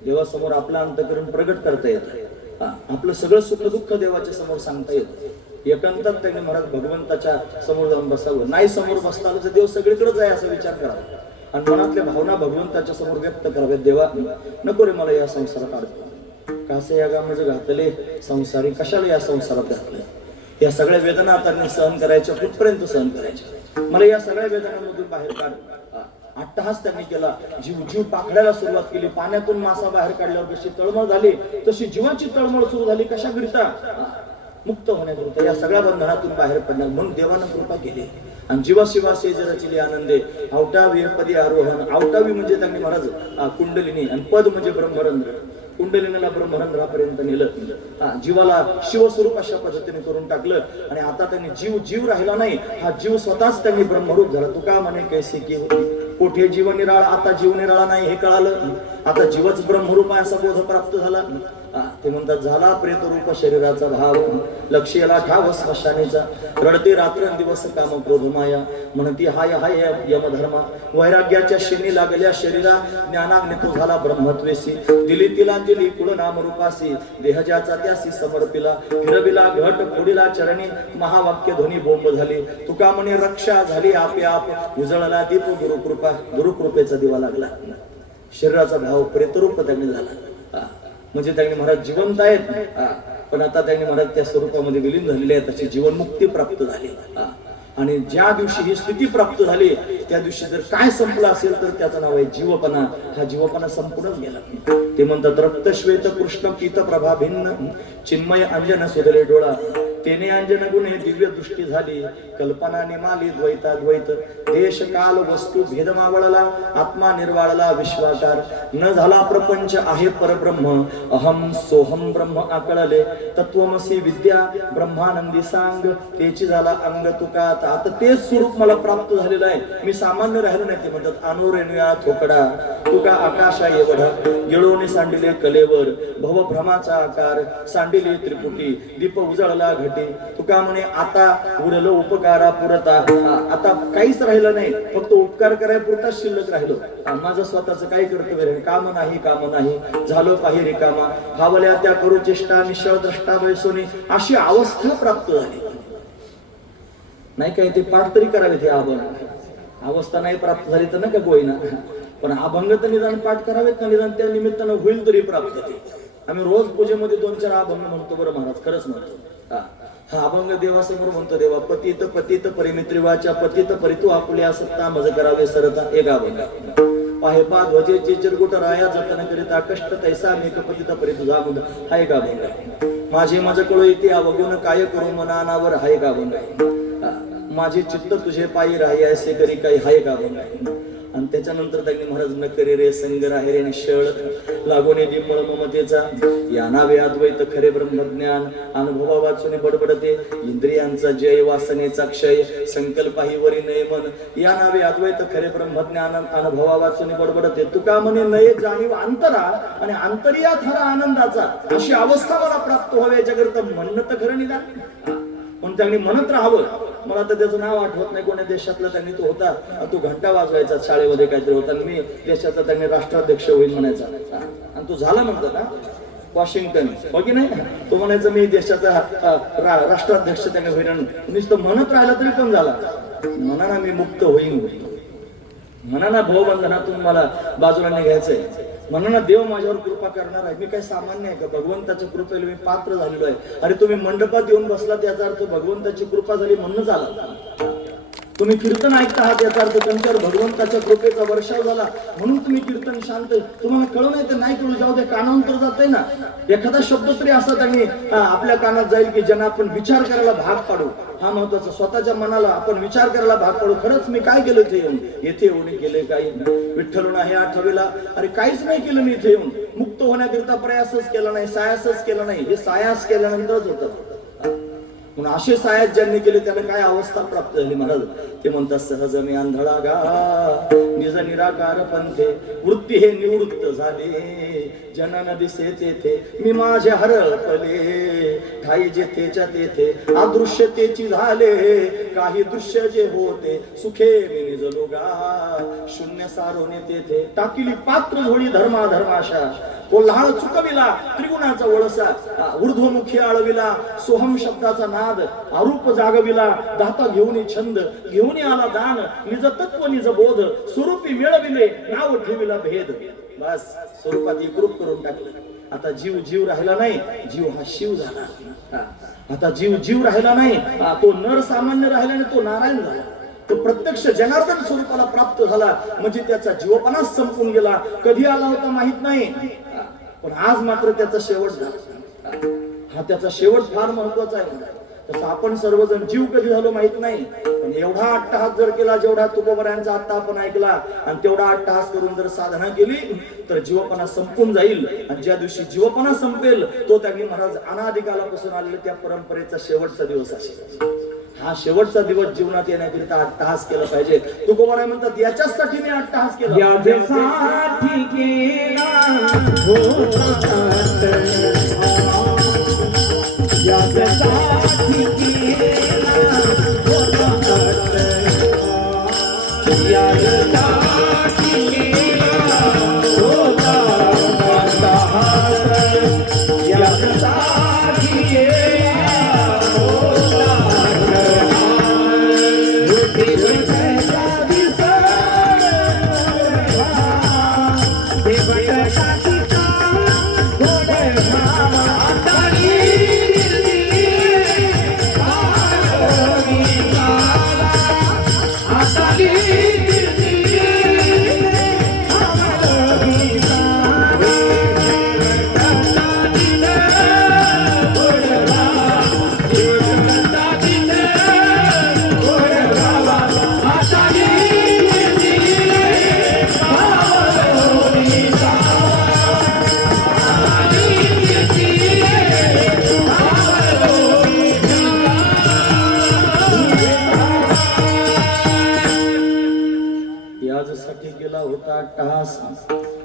देवासमोर आपलं अंतःकरण प्रगट करता येतं. आपलं सगळं सुख दुःख देवाच्या समोर सांगता येतं. एकांतात त्यांनी महाराज भगवंताच्या समोर जाऊन बसावं. नाही समोर बसता आलं तर देव सगळीकडेच आहे असा विचार करावा. आणि मनातल्या भावना भगवंताच्या समोर व्यक्त कराव्यात. देवा नको रे मला या संसारात अडकलं, कसं या गावामध्ये घातले संसारी, कशाला या संसारात घातले? या सगळ्या वेदना आता सहन करायच्या, कुठपर्यंत सहन करायच्या? मला या सगळ्या वेदनांमधून बाहेर काढ. अट्टहास त्यांनी केला. जीव पाखडायला सुरुवात केली. पाण्यातून मासा बाहेर काढल्यावर कशी तळमळ झाली, तशी जीवाची तळमळ सुरू झाली. कशाकरिता? मुक्त होण्याकरिता, या सगळ्या बंधनातून बाहेर पडणार. म्हणून देवानं कृपा केली. आणि जीवाशिवा सेजरचिली आनंदे आवटावी पदी आरोहण. आवटावी म्हणजे त्यांनी महाराज कुंडलिनी, आणि पद म्हणजे ब्रह्मरंध्र. कुंडलिनीला ब्रह्मरंध्रापर्यंत नेलं. जीवाला शिवस्वरूप अशा पद्धतीने करून टाकलं. आणि आता त्यांनी जीव राहिला नाही, हा जीव स्वतःच त्यांनी ब्रह्मरूप झाला. तुका म्हणे कैसे की होती कोठे जीव निराळा, आता जीव निराळा नाही हे कळालं. आता जीवच ब्रह्मरूप आहे असा बोध प्राप्त झाला. ते म्हणतात झाला प्रेतरूप शरीराचा भाव, लक्ष्याला ठाव स्मशानीचा, रडते रात्रंदिवस काम क्रोध माया, म्हणती हाय हाय यमधर्मा, वैराग्याच्या शिनी लागल्या शरीरा, ज्ञानाग्नी तो झाला ब्रह्मत्वेसी, दिली तिलांजली कुळ नाम रूपासी, देहजाचा त्यासी समर्पिला, फिरविला घट फोडीला चरणी, महावाक्य ध्वनी बोंब झाली, तुका म्हणे रक्षा झाली आपे आप, उजळला दीप गुरुकृपा, गुरुकृपेचा दिवा लागला. शरीराचा भाव प्रेतरूप त्यांनी झाला. म्हणजे त्यांनी महाराज जिवंत आहेत, पण आता त्यांनी महाराज त्या स्वरूपामध्ये विलीन झालेले आहेत. त्याची जीवनमुक्ती प्राप्त झाली. आणि ज्या दिवशी ही स्थिती प्राप्त झाली त्या दिवशी जर काय संपलं असेल तर त्याचं नाव आहे जीवपणा. हा जीवपणा संपूर्णच गेला. ते म्हणतात रक्त श्वेत कृष्ण पीत प्रभा भिन्न, चिन्मय अंजन सुधरे डोळा, तेने अंजन गुणे दिव्य दृष्टी झाली, कल्पना निमाली द्वैताद्वैत, देश काल वस्तू भेद मावळला, आत्मा निर्वाळला विश्वाकार, न झाला प्रपंच आहे परब्रह्म, अहम सोहम ब्रह्म आकळले, तत्वमसी विद्या ब्रह्मानंदी सांग, तेची झाला अंग तुका. आता तेच स्वरूप मला प्राप्त झालेलं आहे. मी सामान्य राहिलो नाही. ते म्हणतात अनुरेणुया थोकडा, तुका आकाशा एवढा, गिळोनी सांडिले कलेवर, भवभ्रमाचा आकार, सांडिले त्रिपुटी, दीप उजळला घटी, तुका म्हणे आता उरलो उपकारा पुरता. आता काहीच राहिलं नाही, फक्त उपकार कराय पुरताच शिल्लक राहिलो. माझं स्वतःच काही कर्तव्य राहील, काम नाही, झालो पाहि रिकामा, फावल्या त्या करू चेष्टा, निश्चळ द्रष्टा बैसोनी, अशी अवस्था प्राप्त झाली. नाही काय ते पाठ तरी करावे. ते अवस्था नाही प्राप्त झाली तर नका गोईना, पण अभंग तर निदान पाठ करावेत ना, निदान त्या निमित्तानं होईल तरी प्राप्त. आम्ही रोज पूजेमध्ये 2-4 अभंग म्हणतो बरं महाराज, खरंच म्हणतो. हा अभंग देवासमोर म्हणतो. देवा पतित परिमित्रिवाच्या पतित परितू आपुल्या सत्ता मज करावे सरता. एक अभंग पाहे पा ध्वजेचे चिरगुट राया जतन करिता, कष्ट तैसा मेक पतित परितुझा मुद. हा एक अभंग. माझे कळो इथे अवगुण काय करू मनानावर. हा एक अभंग. माझे चित्त तुझे पायी राही ऐसे करी काही. हा एक अभंग. आणि त्याच्यानंतर त्यांनी महाराज न करे रे संग राहे रे निश्चळ लागोने डिंबळ ममतेचा या नावे अद्वैत खरे ब्रह्मज्ञान अनुभवा वाचून बडबडते इंद्रियांचा जय वासनेचा क्षय संकल्पाही वरी नयमन या नावे अद्वैत खरे ब्रह्मज्ञान अनुभवा वाचून बडबडते तुका म्हणे नये जाणीव अंतरा आणि अंतरिया खरा आनंदाचा अशी अवस्था मला प्राप्त व्हावी याच्याकरिता म्हणणं तर खरं निदान पण त्यांनी म्हणत राहावं. मला तर त्याचं नाव आठवत नाही कोण्या देशातला त्यांनी तो होता तो घंटा वाजवायचा शाळेमध्ये काहीतरी होता मी देशाचा त्यांनी राष्ट्राध्यक्ष होईल म्हणायचा आणि तो झाला म्हणतो ना वॉशिंग्टन हो की नाही तो म्हणायचं मी देशाचा राष्ट्राध्यक्ष त्याने होईल नुसतं म्हणत राहिला तरी पण झाला म्हणा ना मी मुक्त होईन म्हणा ना भवबंधनातून मला बाजूला निघायचंय म्हणा ना देव माझ्यावर कृपा करणार आहे मी काय सामान्य आहे का भगवंताच्या कृपेला मी पात्र झालेलो आहे. अरे तुम्ही मंडपात येऊन बसला त्याचा अर्थ भगवंताची कृपा झाली म्हणणं झालं. तुम्ही कीर्तन ऐकता आहात याचा अर्थ तुमच्यावर भगवंताच्या कृपेचा वर्षाव झाला म्हणून तुम्ही कीर्तन शांत तुम्हाला कळू नाही तर नाही कळू जाऊ दे कानावून तर जाते ना एखादा शब्द तरी असा त्यांनी आपल्या कानात जाईल की ज्यांना आपण विचार करायला भाग पाडू. हा महत्वाचा स्वतःच्या मनाला आपण विचार करायला भाग पाडू खरंच मी काय केलं इथे येऊन येथे येऊन केले काही विठ्ठलून हे आठवेला अरे काहीच नाही केलं मी इथे येऊन मुक्त होण्याकरिता प्रयासच केला नाही सायासच केला नाही हे सायास केल्यानंतरच होतं म्हणून असे सायास ज्यांनी केले त्यांना काय अवस्था प्राप्त झाली महाराज ते म्हणतात सहज मी आंधळा गा निज निराकार पंथे वृत्ती हे निवृत्त झाले जनन दिसे तेथे मी माझे हरपले ठाई जेथेच्या तेथे अदृश्यतेची झाले काही दृश्य जे होते सुखे मी निजलो गा शून्य सारोने तेथे टाकिली पात्र झोळी धर्माशा कोल्हाळ चुकविला त्रिगुणाचा वळसा ऊर्ध्वमुखी आळविला सोहम शब्दाचा नाद आरूप जागविला दाता घेऊन छंद घेऊन आला दान निज तत्व निज बोध स्वरूपी मिळविले नाव ठेविला भेद बस स्वरूपात एकरूप करून टाकलं आता जीव जीव राहिला नाही जीव हा शिव झाला आता जीव जीव राहिला नाही तो नर सामान्य राहिला आणि तो नारायण झाला तो प्रत्यक्ष जनार्दन स्वरूपाला प्राप्त झाला म्हणजे त्याचा जीवपणाच संपून गेला कधी आला होता माहित नाही पण आज मात्र त्याचा शेवट झाला हा त्याचा शेवट फार महत्वाचा आहे तसं आपण सर्वजण जीव कधी झालो माहित नाही पण एवढा अट्टहास जर केला जेवढा तुकोबरायांचा आत्ता आपण ऐकला आणि तेवढा अट्टहास करून जर साधना केली तर जीवपणा संपून जाईल आणि ज्या दिवशी जीवपणा संपेल तो त्यांनी महाराज अनादिकालापासून आलेल्या त्या परंपरेचा शेवटचा दिवस असेल हा शेवटचा दिवस जीवनात येण्याकरिता अट्टहास केला पाहिजे तुकोबराय म्हणतात याच्यासाठी मी अट्टहास केला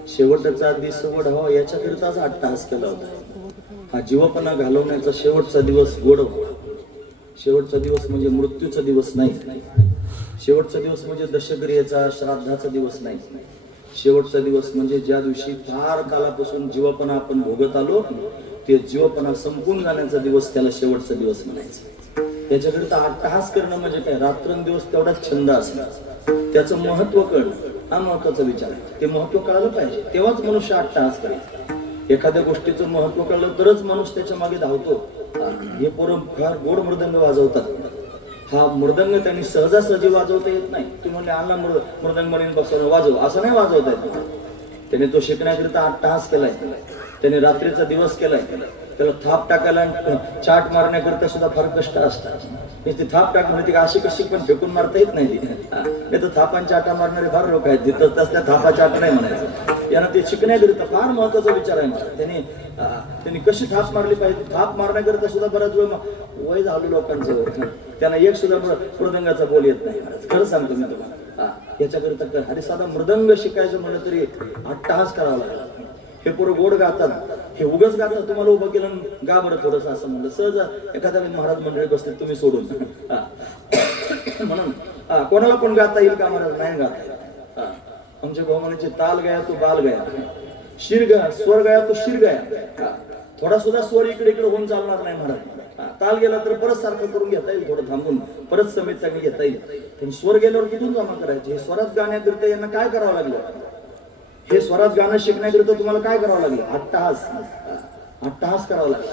शेवटचा दिवस गोड व्हावा याच्याकरिताच अट्टहास केला होता हा जीवपणा घालवण्याचा शेवटचा दिवस गोड व्हावा शेवटचा दिवस म्हणजे मृत्यूचा दिवस नाही शेवटचा दिवस म्हणजे दशक्रियेचा श्राद्धाचा दिवस नाही शेवटचा दिवस म्हणजे ज्या दिवशी फार कालापासून जीवपणा आपण भोगत आलो ते जीवपणा संपून जाण्याचा दिवस त्याला शेवटचा दिवस म्हणायचा त्याच्याकरिता अट्टहास करणं म्हणजे काय रात्रंदिवस तेवढाच छंद असणार त्याचं महत्व कळणं हा महत्वाचा विचार आहे ते महत्व कळालं पाहिजे तेव्हाच मनुष्य अट्टहास करेल एखाद्या गोष्टीचं महत्व कळलं तरच मनुष्य त्याच्या मागे धावतो हे पोरं फार गोड मृदंग वाजवतात हा मृदंग त्यांनी सहजासहजी वाजवता येत नाही ती म्हणले आणला मृदंग म्हणून बसवलं वाजव असं नाही वाजवता येत त्याने तो शिकण्याकरिता अट्टहास केलाय त्याने रात्रीचा दिवस केलाय त्याला थाप टाकायला आणि चाट मारण्याकरिता सुद्धा फार कष्ट असतात. ती थाप टाक म्हणजे अशी कशी पण फेकून मारता येत नाही. नाही तर थापान चाटा मारणारे फार लोक आहेत, तिथं तसल्या थापा चाट नाही म्हणायचं. यांना ते शिकण्याकरिता फार महत्वाचा विचार आहे मला. त्यांनी कशी थाप मारली पाहिजे, थाप मारण्याकरिता सुद्धा बराच वेळ वय झालं लोकांचं, त्यांना एक सुद्धा मृदंगाचा बोल येत नाही. खरं सांगतो मी तुम्हाला, याच्याकरिता अरे साधा मृदंग शिकायचं म्हणलं तरी अट्टहास करावा लागला. हे पोरं गोड गातात, हे उगच गातात, तुम्हाला उभं केलं गा बरं थोडस असं म्हणलं. सहज एखाद्या महाराज मंडळी बसले तुम्ही सोडून म्हणून कोणाला पण गाता येईल का महाराज? नाही गाता येईल. आमच्या बहुमानाचे ताल गया तो बाल गया, शिर गया स्वर गया तो शिर गया. थोडा सुद्धा स्वर इकडे इकडे होऊन चालणार नाही महाराज. ताल गेला तर परत सारखं करून घेता येईल, थोडं थांबून परत समेत चांगली घेता येईल. पण स्वर गेल्यावर किथून जमा करायचे? हे स्वरात गाण्याकरिता यांना काय करावं लागलं? हे स्वरात गाणं शिकण्याकरिता तुम्हाला काय करावं लागलं? अट्टहास करावा लागला.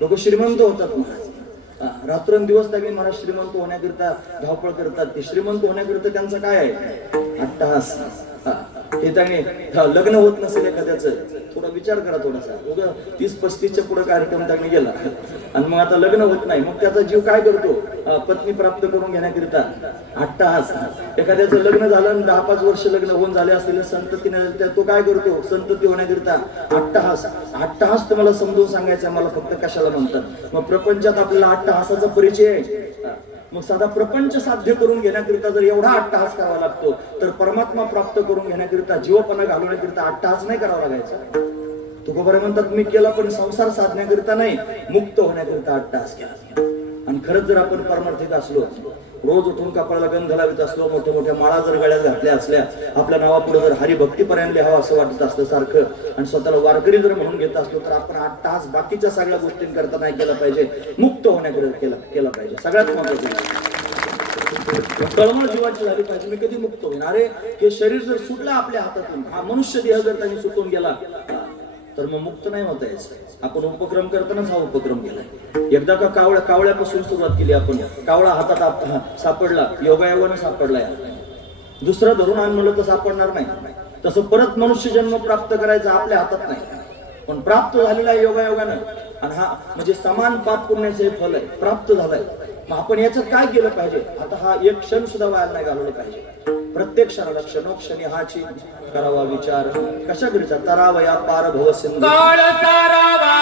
लोक श्रीमंत होतात महाराज, रात्रंदिवस त्यांनी महाराज श्रीमंत होण्याकरिता धावपळ करतात. ते श्रीमंत होण्याकरिता त्यांचं काय आहे? अट्टहास. हे त्याने लग्न होत नसेल एखाद्याचं, थोडा विचार करा थोडासा. 30-35च्या पुढे कार्यक्रम त्यांनी गेला आणि मग आता लग्न होत नाही, मग त्याचा जीव काय करतो? पत्नी प्राप्त करून घेण्याकरिता अट्टहास. एखाद्याचं लग्न झालं आणि 10-5 वर्ष लग्न होऊन झाले असलेल्या संततीने तो काय करतो? संतती होण्याकरिता अट्टहास. अट्टहास तुम्हाला समजून सांगायचं मला फक्त कशाला म्हणतात. मग प्रपंचात आपल्याला अट्टहासाचा परिचय आहे. मग साधा प्रपंच साध्य करून घेण्याकरिता जर एवढा अट्टहास करावा लागतो, तर परमात्मा प्राप्त करून घेण्याकरिता जीवपणा घालवण्याकरिता अट्टहास नाही करावा लागायचा. तुकोबारे म्हणतात मी केला पण संसार साधण्याकरिता नाही, मुक्त होण्याकरिता अट्टहास केला. आणि खरंच जर आपण परमार्थिक असलो, रोज उठून कपाळाला गंध लावित असलो, मोठ्या मोठ्या माळा जर गळ्यात घातल्या असल्या, आपल्या नावापुढे जर हरिभक्तीपर्यंत लिहावं असं वाटत असलं सारखं, आणि स्वतःला वारकरी जर म्हणून घेत असलो, तर आपण अट्टहास बाकीच्या सगळ्या गोष्टींकरता नाही केला पाहिजे, मुक्त होण्याकरिता केला पाहिजे. सगळ्यात महत्वाचं तळमळ जीवाची झाली पाहिजे. मी कधी मुक्त होईन? अरे हे शरीर जर सुटलं आपल्या हातातून, हा मनुष्य देह जर त्यांनी सुटून गेला, तर मग मुक्त नाही होता यायचं. आपण उपक्रम करतानाच हा उपक्रम केलाय. एकदा का कावळ्यापासून सुरुवात केली आपण. कावळा हातात सापडला, योगायोगाने सापडला. दुसरं धरून आण म्हणलं तर सापडणार नाही. तसं परत मनुष्य जन्म प्राप्त करायचा आपल्या हातात नाही, पण प्राप्त झालेला आहे योगायोगानं. आणि हा म्हणजे समान पाप पुण्याचं हे फल आहे, प्राप्त झालंय. मग आपण याचं काय केलं पाहिजे? आता हा एक क्षण सुद्धा वाया नाही घालवलं पाहिजे. प्रत्येक क्षणाला क्षणोक्षणी हाची करावा विचार. कशा करीचा? तरावया पार भव सिंधू काळ तारावा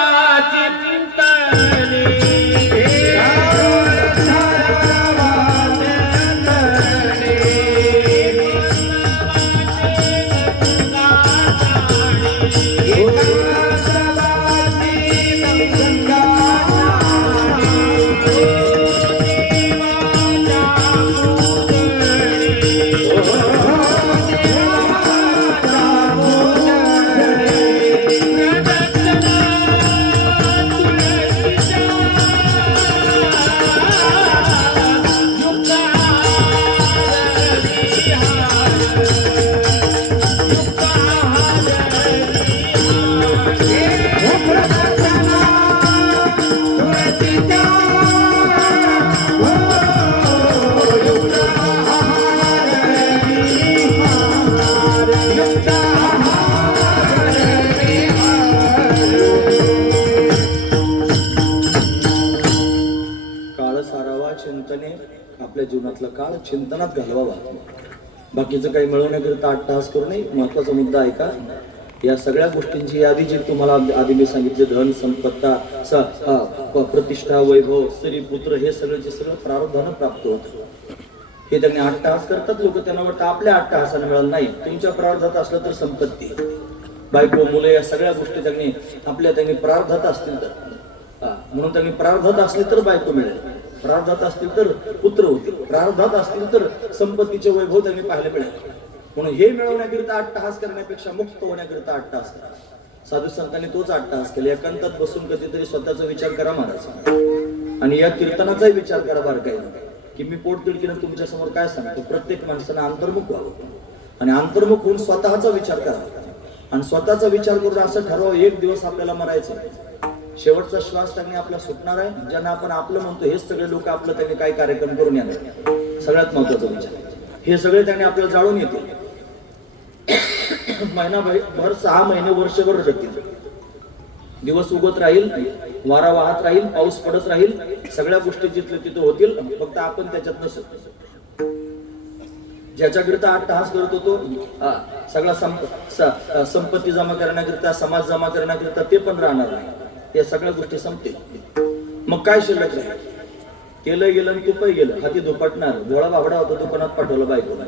चिंतनी आपल्या जीवनातला काळ चिंतनात घालवावा. बाकीचं काही मिळवण्याकरिता अट्टहास करू नये. महत्वाचा मुद्दा आहे का, या सगळ्या गोष्टींची यादी जी तुम्हाला आधी मी सांगितले, धन संपत्ता प्रतिष्ठा वैभव स्त्री पुत्र, हे सगळं सगळं प्रारब्धानं प्राप्त होतं. हे त्यांनी अट्टहास करतात लोक. त्यांना वाटतं आपल्या अट्टहासाने मिळालं. नाही, तुमच्या प्रारब्धात असलं तर संपत्ती, बायको मुलं, या सगळ्या गोष्टी त्यांनी प्रारब्धात असतील तर, म्हणून त्यांनी प्रारब्धात असली तर बायको मिळेल, प्रारब्धात असतील तर पुत्र होतील, प्रारब्धात असतील तर संपत्तीचे वैभव त्यांनी पाहायला मिळेल. म्हणून हे मिळवण्याकरिता अट्टहास करण्यापेक्षा मुक्त होण्याकरिता अट्टहास करा. साधू संतांनी तोच अट्टहास केला. एकांतात बसून कधीतरी स्वतःचा विचार करा महाराज, आणि या कीर्तनाचाही विचार करा बारकाईने, की मी पोटतिडकीनं तुमच्या समोर काय सांगतो. प्रत्येक माणसानं अंतर्मुख व्हावं, आणि अंतर्मुख होऊन स्वतःचा विचार करावा, आणि स्वतःचा विचार करून असं ठरवावं, एक दिवस आपल्याला मरायचं, शेवटचा श्वास त्यांनी आपला सुटणार आहे. ज्यांना आपण आपलं म्हणतो हेच सगळे लोक आपलं त्यांनी काय कार्यक्रम करून येणार. सगळ्यात महत्वाचा विचार, हे सगळे त्यांनी आपल्याला जाळून येतील. महिनाभर 6 महिने वर्षभर रडतील. दिवस उगत राहील, वारा वाहत राहील, पाऊस पडत राहील, सगळ्या गोष्टी जिथले तिथं होतील, फक्त आपण त्याच्यात नसत. ज्याच्याकरिता 8 तास करत होतो सगळा संपत्ती जमा करण्याकरिता, समाज जमा करण्याकरिता, ते पण राहणार नाही. या सगळ्या गोष्टी संपतील. मग काय शिल्लक राहील? केलं गेलं आणि तुपही गेलं. हाती धुपटणार. भोळा बाबडा होता, दुकानात पाठवलं बायकोला,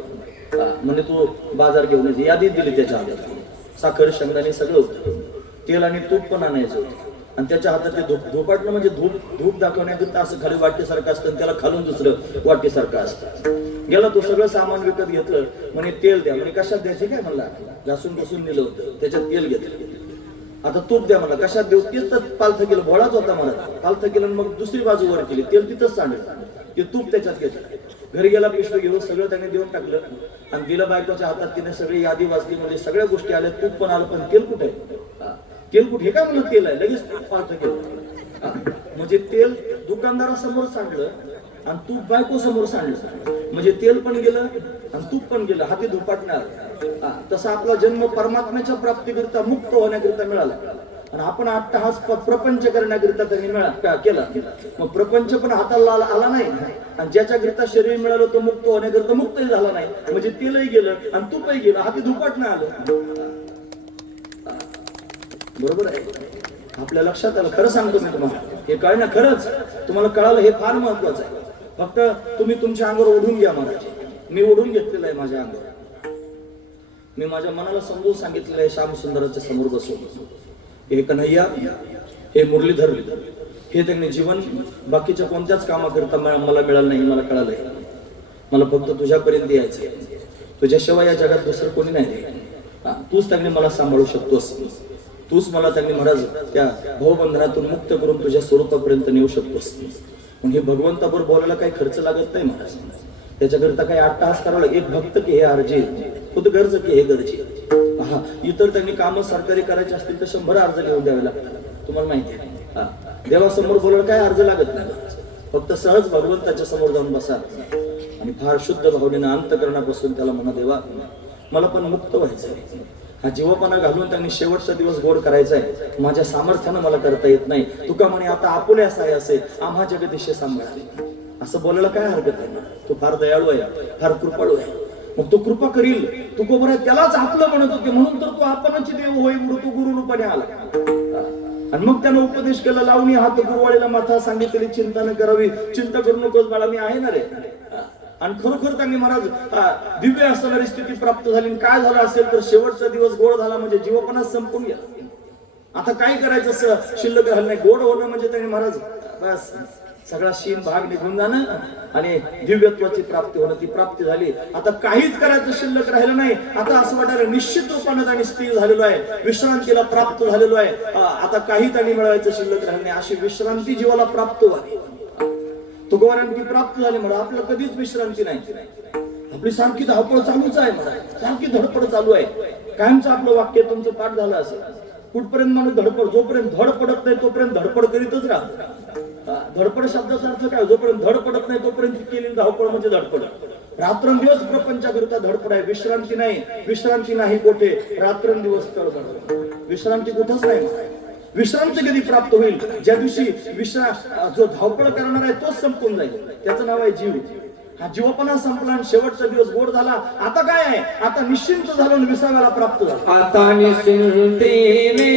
म्हणजे तू बाजार घेऊन यायची यादी दिली त्याच्या हातात. साखर शेंगदाणे सगळं होतं, तेल आणि तूप पण आणायचं होतं. आणि त्याच्या हातात ते धुपाटणं म्हणजे धूप दाखवण्याकरिता असं खाली वाटीसारखं असतं, त्याला खालून दुसरं वाटीसारखं असतं. गेला तो सगळं सामान विकत घेतलं. म्हणे तेल द्या. म्हणजे कशात द्यायचे काय म्हणला, घासून घासून दिलं होतं, त्याच्यात तेल घेतलं. आता तूप द्या मला, कशात देऊ? तीच तर पालथं केलं, भोळाच होता मला, पालथं केलं. मग दुसरी बाजू वर केली, तेल तिथंच सांडलं, ते तूप त्याच्यात घेतलं. घरी गेला, पिशवी घेऊन सगळं त्याने देऊन टाकलं आणि दिलं बायकोच्या हातात. तिने सगळी यादी वाचली, म्हणजे सगळ्या गोष्टी आल्या, तूप पण आलं, पण तेल कुठे आहे? तेल कुठे? हे काय म्हणलं तेल आहे, लगेच पालथं केलं. म्हणजे तेल दुकानदारासमोर सांडलं आणि तूप बायको समोर सांडलं, म्हणजे तेल पण गेलं आणि तूप पण गेलं. हाती धुपाटणार. तसा आपला जन्म परमात्म्याच्या प्राप्तीकरिता, मुक्त होण्याकरिता मिळाला. आणि आपण 8 तास प्रपंच करण्याकरिता त्यांनी केला. मग प्रपंच पण हाताला आला नाही. आणि ज्याच्याकरिता शरीर मिळालं तो मुक्त होण्याकरिता मुक्तही झाला नाही, म्हणजे तेलही गेलं आणि तूपही गेलं, हाती धुपाटणं आलं. बरोबर आहे? आपल्या लक्षात आलं? खरं सांगतो मी तुम्हाला, हे कळणं खरंच तुम्हाला कळालं हे फार महत्वाचं आहे. फक्त तुम्ही तुमच्या अंगावर ओढून घ्या महाराज. मी ओढून घेतलेलं आहे माझ्या अंगावर. मी माझ्या मनाला समजून सांगितलेलं आहे श्याम सुंदराच्या समोर बसून, हे कन्हैया, हे मुरलीधर, हे त्यांनी जीवन बाकीच्या कोणत्याच कामाकरिता मला मिळालं नाही. मला कळालंय, मला फक्त तुझ्यापर्यंत यायचंय. तुझ्याशिवाय या जगात दुसरं कोणी नाही. तूच त्यांनी मला सांभाळू शकतोस. तूच मला त्यांनी महाराज त्या भवबंधनातून मुक्त करून तुझ्या स्वरूपापर्यंत नेऊ शकतोस. पण हे भगवंताबरोबर बोलायला काही खर्च लागत नाही महाराज. त्याच्याकरिता काही 8 तास करावं लागेल. एक भक्त की हे अर्जे, खुद गरज की हे गरजे. इतर त्यांनी कामं सरकारी करायची असतील तर 100 अर्ज लिहून द्यावे लागतात. तुम्हाला माहिती आहे, देवासमोर बोलायला काय अर्ज लागत नाही. फक्त सहज भगवंताच्या समोर जाऊन बसा आणि फार शुद्ध भावनेनं अंतकरणापासून त्याला म्हणा, देवा मला पण मुक्त व्हायचंय. हा जीवपणा घालून त्यांनी शेवटचा दिवस गोड करायचा आहे. माझ्या सामर्थ्यानं मला करता येत नाही. तुका म्हणे आता आपुले असाय असे आम्हा जगदीशे सांभाळा. असं बोलायला काय हरकत आहे? तो फार दयाळू आहे, फार कृपाळू आहे. मग तो कृपा करील. तुकोबर त्यालाच आपलं म्हणत होते, म्हणून तर तो आपणची देव होई मृत्यू गुरु रूपाने आला. आणि मग त्यानं उपदेश केला, लावणी हात गुरुवाळीला माथा, सांगितली चिंता न करावी. चिंता करू नकोस बाळा, मी आहे ना रे. आणि खरोखर त्यांनी महाराज दिव्य असणारी स्थिती प्राप्त झाली. काय झालं असेल तर शेवटचा दिवस गोड झाला, म्हणजे जीवपणा संपून गेला. आता काय करायचं शिल्लक राहिलं नाही. गोड होणं म्हणजे त्यांनी महाराज बस सगळा शीन भाग निघून जाणं आणि दिव्यत्वाची प्राप्ती होणं, ती प्राप्ती झाली. आता काहीच करायचं शिल्लक राहिलं नाही. आता असं वाटायला निश्चित रूपाने त्यांनी स्थिर झालेलो आहे, विश्रांतीला प्राप्त झालेलो आहे. आता काही त्यांनी मिळवायचं शिल्लक राहिलं नाही. अशी विश्रांती जीवाला प्राप्त व्हावी, तुकोबारांची प्राप्त झाली. म्हणून आपलं कधीच विश्रांती नाही. आपली सारखी धावपळ चालूच आहे, सारखी धडपड चालू आहे. कायमचं आपलं वाक्य तुमचं पाठ झालं असेल, कुठपर्यंत माणूस धडपड, जोपर्यंत धड पडत नाही तोपर्यंत धडपड करीतच राहतो. धडपड शब्दाचा अर्थ काय? जोपर्यंत धड पडत नाही तोपर्यंत केलेली धावपळ म्हणजे धडपड. रात्रंदिवस प्रपंचाकरिता धडपड आहे, विश्रांती नाही. विश्रांती नाही कोठे? रात्रंदिवस तळमळ. विश्रांती कुठंच नाही. विश्रांती कधी प्राप्त होईल? ज्या दिवशी जो धावपळ करणार आहे तोच संपून जाईल. त्याचं नाव आहे जीव. हा जीवपणा संपला आणि शेवटचा दिवस गोड झाला. आता काय आहे? आता निश्चिंत झालो आणि विसाव्याला प्राप्त झालो. आता निश्चिंतीने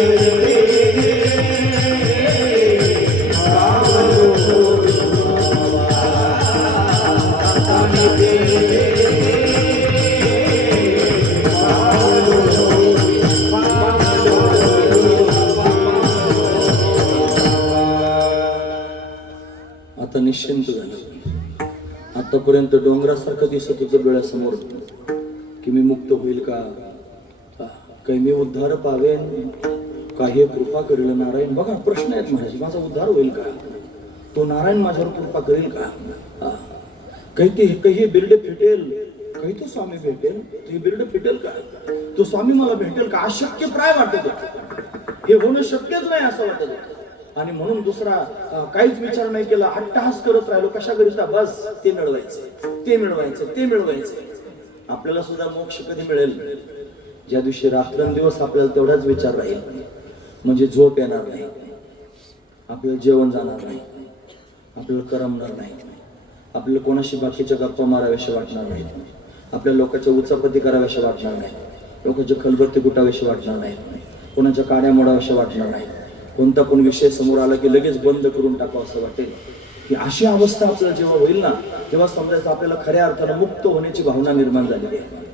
Thank you. निश्चिंत झालं. आतापर्यंत डोंगरासारखं दिसत होतं डोळ्यासमोर की मी मुक्त होईल का, काही मी उद्धार पावेन, काही कृपा करेल नारायण. बघा प्रश्न आहेत महाराज, माझा उद्धार होईल का, तो नारायण माझ्यावर कृपा करेल का, काही बिर्ड फिटेल, काही तो स्वामी भेटेल, ते बिर्ड फिटेल का, तो स्वामी मला भेटेल का, अशक्य प्राय वाटत होतं. हे होणं शक्यच नाही असं वाटत होतं. आणि म्हणून दुसरा काहीच विचार नाही केला, अट्टहास करत राहिलो. कशा करिता, बस ते मिळवायचं, ते मिळवायचं, ते मिळवायचं. आपल्याला सुद्धा मोक्ष कधी मिळेल, ज्या दिवशी रात्रंदिवस आपल्याला तेवढाच विचार राहील, म्हणजे झोप येणार नाही, आपल्याला जेवण जाणार नाही, आपल्याला करमणार नाही, आपल्याला कोणाशी बाकीच्या गप्पा माराव्याशा वाटणार नाही, आपल्या लोकांच्या उचापती कराव्याशा वाटणार नाही, लोकांचे खलबत्ते कुटावेशे वाटणार नाही, कोणाच्या काड्या मोडाव्याशा वाटणार नाही. कोणता पण विषय समोर आला की लगेच बंद करून टाकावं असं वाटेल. की अशी अवस्था आपल्याला जेव्हा होईल ना, तेव्हा समजायचं आपल्याला खऱ्या अर्थानं मुक्त होण्याची भावना निर्माण झालेली आहे.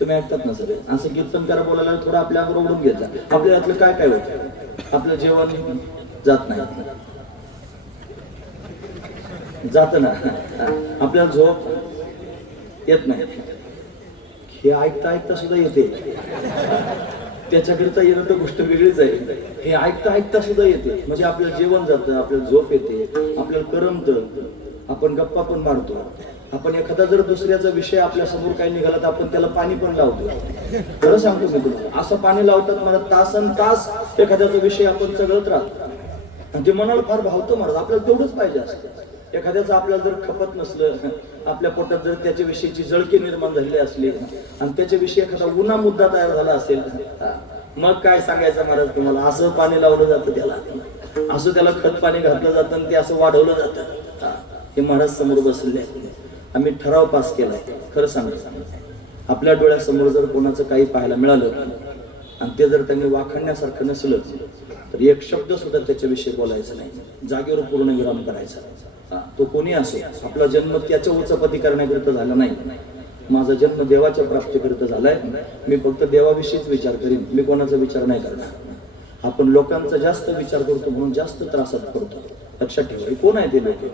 तुम्ही ऐकतात ना सगळे, असं कीर्तन करा बोलायला थोडं आपल्या बरोबरून घ्यायचा. आपल्या यातलं काय काय होतं, आपलं जेवण जात नाही, जात ना, आपल्याला झोप येत नाही, हे ऐकता ऐकता सुद्धा येते. त्याच्याकरिता येणं तर गोष्ट वेगळीच आहे. हे ऐकता ऐकता सुद्धा येते, म्हणजे आपल्याला जेवण जातं, आपल्याला झोप येते, आपल्याला करमतं, आपण गप्पा पण मारतो. आपण एखादा जर दुसऱ्याचा विषय आपल्या समोर काही निघाला तर आपण त्याला पाणी पण लावतो. खरं सांगतो मी तुम्हाला, असं पाणी लावतात मला तासन तास एखाद्याचा विषय आपण चगळत राहतो. ते मनाला फार भावतं महाराज, आपल्याला तेवढंच पाहिजे असतं. एखाद्याचं आपल्याला जर खपत नसलं, आपल्या पोटात जर त्याच्याविषयीची जळके निर्माण झालेली असली आणि त्याच्याविषयी एखादा उन्हा मुद्दा तयार झाला असेल, मग काय सांगायचं महाराज तुम्हाला. असं पाणी लावलं जातं त्याला, असं त्याला खत पाणी घातलं जातं आणि ते असं वाढवलं जातं. हे महाराज समोर बसलेले आहेत. आम्ही ठराव पास केलाय. खरं सांगा, आपल्या डोळ्यासमोर जर कोणाचं काही पाहायला मिळालं आणि ते जर त्यांनी वाखाणण्यासारखं नसलं तर एक शब्द सुद्धा त्याच्याविषयी बोलायचं नाही, जागेवर पूर्ण विराम करायचा. तो कोणी असो, आपला जन्म त्याच्या उचापती करण्याकरिता झाला नाही. माझा जन्म देवाच्या प्राप्तीकरिता झालाय. मी फक्त देवाविषयीच विचार करीन, मी कोणाचा विचार नाही करणार. आपण लोकांचा जास्त विचार करतो म्हणून जास्त त्रासात पडतो. लक्षात ठेवा, हे कोण आहे ते लोक,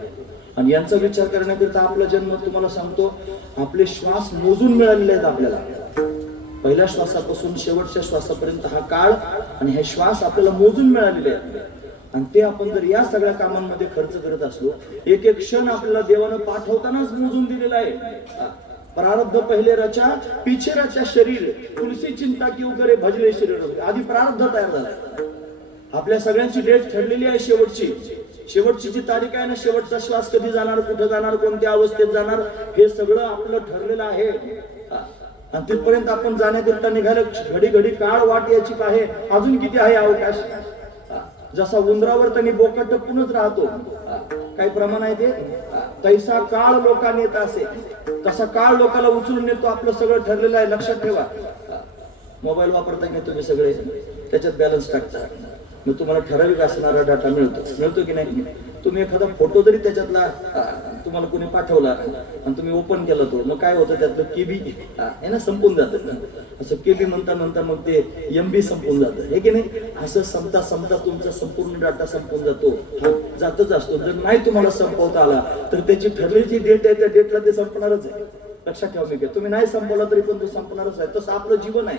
आणि यांचा विचार करण्याकरिता आपला जन्म, तुम्हाला सांगतो, आपले श्वास मोजून मिळालेले आहेत आपल्याला. पहिल्या श्वासापासून शेवटच्या श्वासापर्यंत हा काळ आणि हे श्वास आपल्याला मोजून मिळालेले आहेत. आणि ते आपण जर या सगळ्या कामांमध्ये खर्च करत असलो, एक एक क्षण आपल्याला देवानं पाठवतानाच मोजून दिलेला आहे. प्रारब्ध पहिले रचा, पिछे रचा शरीर, तुलसी चिंता की करे भजले शरीर. आधी प्रारब्ध तयार झालाय. आपल्या सगळ्यांची डेट ठरलेली आहे, शेवटची जी तारीख आहे ना, शेवटचा श्वास कधी जाणार, कुठं जाणार, कोणत्या अवस्थेत जाणार, हे सगळं आपलं ठरलेलं आहे. आणि तिथपर्यंत आपण जाण्याकरिता निघालं, घडी घडी काळ वाट याची आहे. अजून किती आहे अवकाश. जसा उंदरावर त्यांनी बोका टपूनच राहतो, काही प्रमाण आहे ते, तैसा काळ लोकांनी येत असे, तसा काळ लोकांना उचलून नेतो. आपलं सगळं ठरलेलं आहे. लक्षात ठेवा, मोबाईल वापरता की तुम्ही सगळे, त्याच्यात बॅलन्स टाकता, मग तुम्हाला ठराविक असणारा डाटा मिळतो की नाही. तुम्ही एखादा फोटो जरी त्याच्यातला तुम्हाला कोणी पाठवला आणि तुम्ही ओपन केला तो, मग काय होतं त्यातलं केबी आहे ना, संपून जातं. असं केबी म्हणता म्हणता मग ते MB संपून जातं, हे की नाही. असं संपता संपता तुमचा संपूर्ण डाटा संपून जातो, हा जातच असतो. जर नाही तुम्हाला संपवता आला तर त्याची ठरलेली जी डेट आहे त्या डेटला ते संपणारच आहे. लक्षात ठेवा, मी काय तुम्ही नाही संपवला तरी पण तो संपणारच आहे. तसं आपलं जीवन आहे,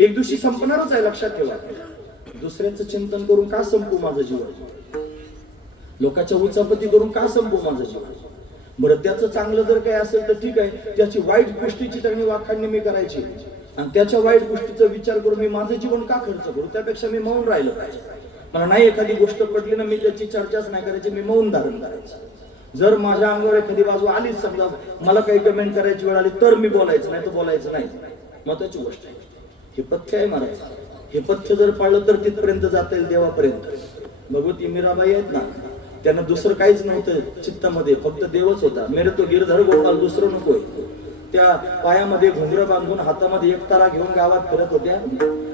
एक दिवशी संपणारच आहे. लक्षात ठेवा, दुसऱ्याचं चिंतन करून का संपू माझं जीवन, लोकांच्या उचापती करून का संपू माझं जीवन. बरं, त्याचं चांगलं जर काही असेल तर ठीक आहे, त्याची वाईट गोष्टीची त्यांनी वाखाणणी मी करायची आणि त्याच्या वाईट गोष्टीचा विचार करून मी माझं जीवन का खर्च करू. त्यापेक्षा मी मौन राहिलं पाहिजे. मला नाही एखादी गोष्ट पडली ना, मी त्याची चर्चाच नाही करायची, मी मौन धारण करायचं. जर माझ्या अंगावर एखादी बाजू आलीच, समजा मला काही कमेंट करायची वेळ आली, तर मी बोलायचं, नाही तर बोलायचं नाही. महत्वाची गोष्ट आहे, हे पथ्य आहे महाराज. हे पथ्य जर पाळलं तर तिथपर्यंत जाता येईल, देवापर्यंत. भगवती मीराबाई आहेत ना, त्यांना दुसरं काहीच नव्हतं चित्तामध्ये, फक्त देवच होता. मेरे तो गिरधर गोपाल, दुसरं नकोय. त्या पायामध्ये घुंगरं बांधून हातामध्ये एक तारा घेऊन गावात फिरत होत्या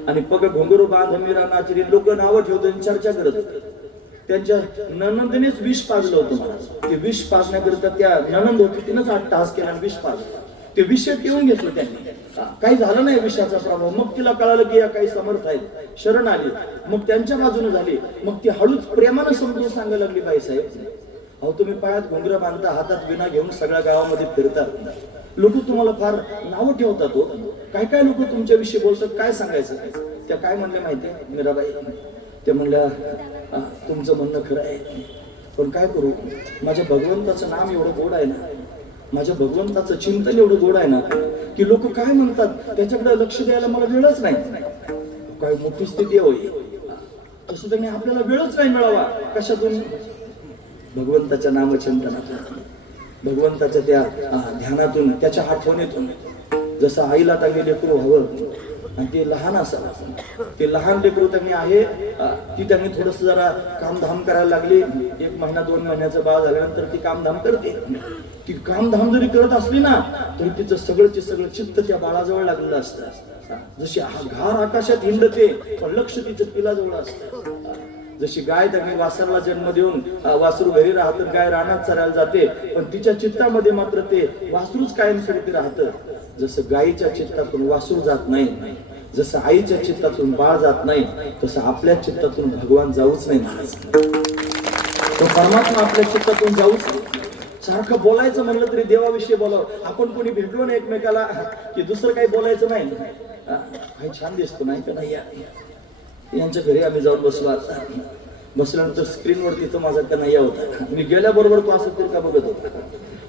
आणि पग घुंगरू बांध मीरा नाचरी, लोक नावं ठेवतो, चर्चा करत होते. त्यांच्या ननंदनेच विष पाजलं होतं महाराज. ते विष पाजण्याकरिता त्या ननंद होती, तिनंच 8 तास केला विष पाजलं. ते विष पिऊन घेतलं त्यांनी, काही झालं नाही विषाचा प्रभाव. मग तिला कळालं की या काही समर्थ आहेत, शरण आली, मग त्यांच्या बाजूने झाली. मग ती हळूच प्रेमानं समजून सांगायला लागली, बाईसाहेब अहो तुम्ही पायात घुंगरं बांधता, हातात विना घेऊन सगळ्या गावामध्ये फिरतात, लोक तुम्हाला फार नावं ठेवतात हो. काय काय लोक तुमच्याविषयी बोलतात, काय सांगायचं. त्या काय म्हणल्या माहितीये मीराबाई, त्या म्हणल्या तुमचं म्हणणं खरं आहे, पण काय करू, माझ्या भगवंताचं नाम एवढं गोड आहे ना, माझ्या भगवंताचं चिंतन एवढं गोड आहे ना, की लोक काय म्हणतात त्याच्याकडे लक्ष द्यायला मला वेळच नाही. काय मोठी स्थिती होई, तसं त्यांनी आपल्याला वेळच नाही मिळावा. कशातून? भगवंताच्या नामचिंतनातून, भगवंताच्या त्या ध्यानातून, त्याच्या आठवणीतून. जसं आईला त्यांनी लेकरू व्हावं आणि ते लहान असावं, ते लहान लेकरू त्यांनी आहे ती त्यांनी थोडस जरा कामधाम करायला लागली. 1 महिना 2 महिन्याचं बाळ झाल्यानंतर ती कामधाम करते. ती कामधाम जरी करत असली ना तरी तिचं सगळं चित्त त्या बाळाजवळ लागलेलं असतं. जशी घार आकाशात हिंडते पण लक्ष तिच्या पिलाजवळ असतं. जशी गाय त्यांनी वासराला जन्म देऊन वासरू घरी राहतं, गाय रानात चरायला जाते, पण तिच्या चित्तामध्ये मात्र ते वासरूच कायमस्वरूपी राहतं. जसं गायीच्या चित्तातून वासरू जात नाही, जसं आईच्या चित्तातून बाळ जात नाही, तसं आपल्या चित्तातून भगवान जाऊच नाही महाराज. तो परमात्मा आपल्या चित्तातून जाऊच नाही. सारखं बोलायचं म्हणलं तरी देवाविषयी बोलावं. आपण कोणी भेटलो ना एकमेकाला की दुसरं काही बोलायचं नाही, काही छान दिसतो नाही का नाही. यांच्या घरी आम्ही जाऊन बसलो, बसल्यानंतर स्क्रीनवर तिथं माझा कन्हैया होता. मी गेल्याबरोबर तो असं तरी का बघत होता.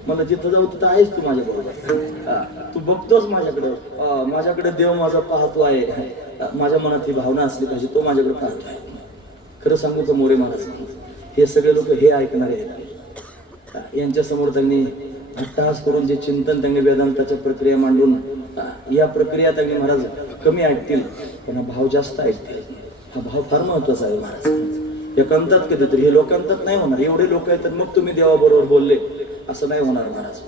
मला जिथं जाऊ तिथं आहेस तू माझ्या बरोबर, तू बघतोस माझ्याकडे देव माझा पाहतो आहे. माझ्या मनात ही भावना असली पाहिजे, तो माझ्याकडे पाहतो आहे. खरं सांगू तर मोरे महाराज, हे सगळे लोक हे ऐकणारे आहेत. यांच्या समोर त्यांनी अट्टहास करून जे चिंतन त्यांनी वेदांताच्या प्रक्रिया मांडून, या प्रक्रिया त्यांनी महाराज कमी ऐकतील पण हा भाव जास्त ऐकतील. हा भाव फार महत्वाचा आहे महाराज. एकांतात कधीतरी, हे लोकांतात नाही होणार. एवढे लोक आहेत तर मग तुम्ही देवाबरोबर बोलले असं नाही होणार महाराज.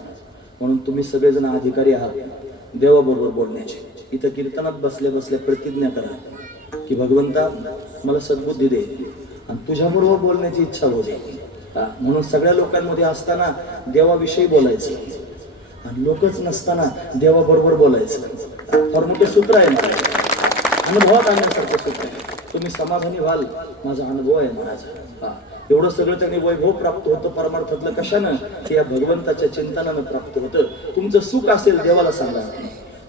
म्हणून तुम्ही सगळेजण अधिकारी आहात देवाबरोबर बोलण्याचे. इथं कीर्तनात बसल्या बसल्या प्रतिज्ञा करा की भगवंता मला सद्बुद्धी दे आणि तुझ्याबरोबर बोलण्याची इच्छा होऊ दे. म्हणून सगळ्या लोकांमध्ये असताना देवाविषयी बोलायचं आणि लोकच नसताना देवाबरोबर बोलायचं. फार मोठे सूत्र आहे महाराज, अनुभवात आणण्यासारखं सूत्र आहे. तुम्ही समाधानी व्हाल, माझा अनुभव आहे महाराज. एवढं सगळं त्यांनी वैभव प्राप्त होतं परमार्थातलं कशानं, की या भगवंताच्या चिंतनानं प्राप्त होतं. तुमचं सुख असेल देवाला सांगा,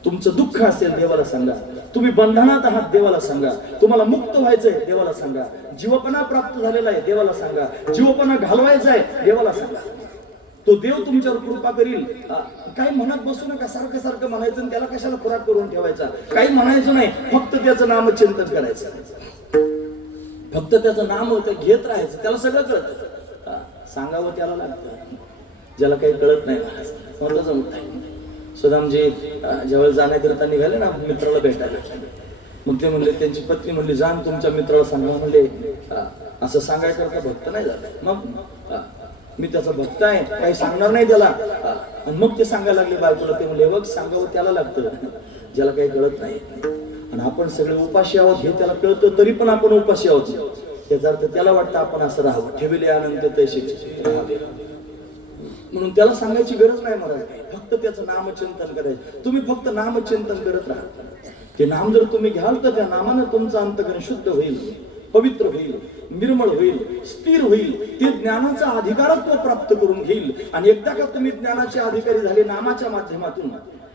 तुमचं दुःख असेल देवाला सांगा, तुम्ही बंधनात आहात देवाला सांगा, तुम्हाला मुक्त व्हायचंय देवाला सांगा, जीवपणा प्राप्त झालेला आहे देवाला सांगा, जीवपणा घालवायचा आहे देवाला सांगा. तो देव तुमच्यावर कृपा करील. काही म्हणत बसू नका, सारखं सारखं म्हणायचं आणि त्याला कशाला खुराक करून ठेवायचा. काही म्हणायचं नाही, फक्त त्याचं नाम चिंतन करायचं, फक्त त्याचं नाम घेत राहायचं. त्याला सगळं कळतं, सांगावं त्याला लागतं. ज्याला काही कळत नाही म्हणलं जमत नाही. सुदामजी ज्यावेळेस जाण्याकरिता निघाले ना मित्राला भेटायला, मग ते म्हणले, त्यांची पत्नी म्हणली जाण तुमच्या मित्राला सांगा. म्हणले असं सांगायचं भक्त नाही झालं. मग मी त्याचा भक्त आहे, काही सांगणार नाही त्याला. आणि मग ते सांगायला लागले बायकोला. ते म्हणले बघ सांगावं त्याला लागतं ज्याला काही कळत नाही. आणि आपण सगळे उपाशी आहोत हे त्याला कळतं तरी पण आपण उपाशी आहोत. त्याचा अर्थ त्याला वाटतं आपण असं राहावं, ठेवले आनंद तैसे राहावे. म्हणून त्याला सांगायची गरज नाही महाराज. फक्त त्याचं नामचिंतन करायचं. तुम्ही फक्त नामचिंतन करत राहा. ते नाम जर तुम्ही घ्याल तर त्या नामानं तुमचं अंतकरण शुद्ध होईल, पवित्र होईल, निर्मळ होईल, स्थिर होईल. ते ज्ञानाचा अधिकारत्व प्राप्त करून घेईल. आणि एकदा का तुम्ही ज्ञानाचे अधिकारी झाले नामाच्या माध्यमातून,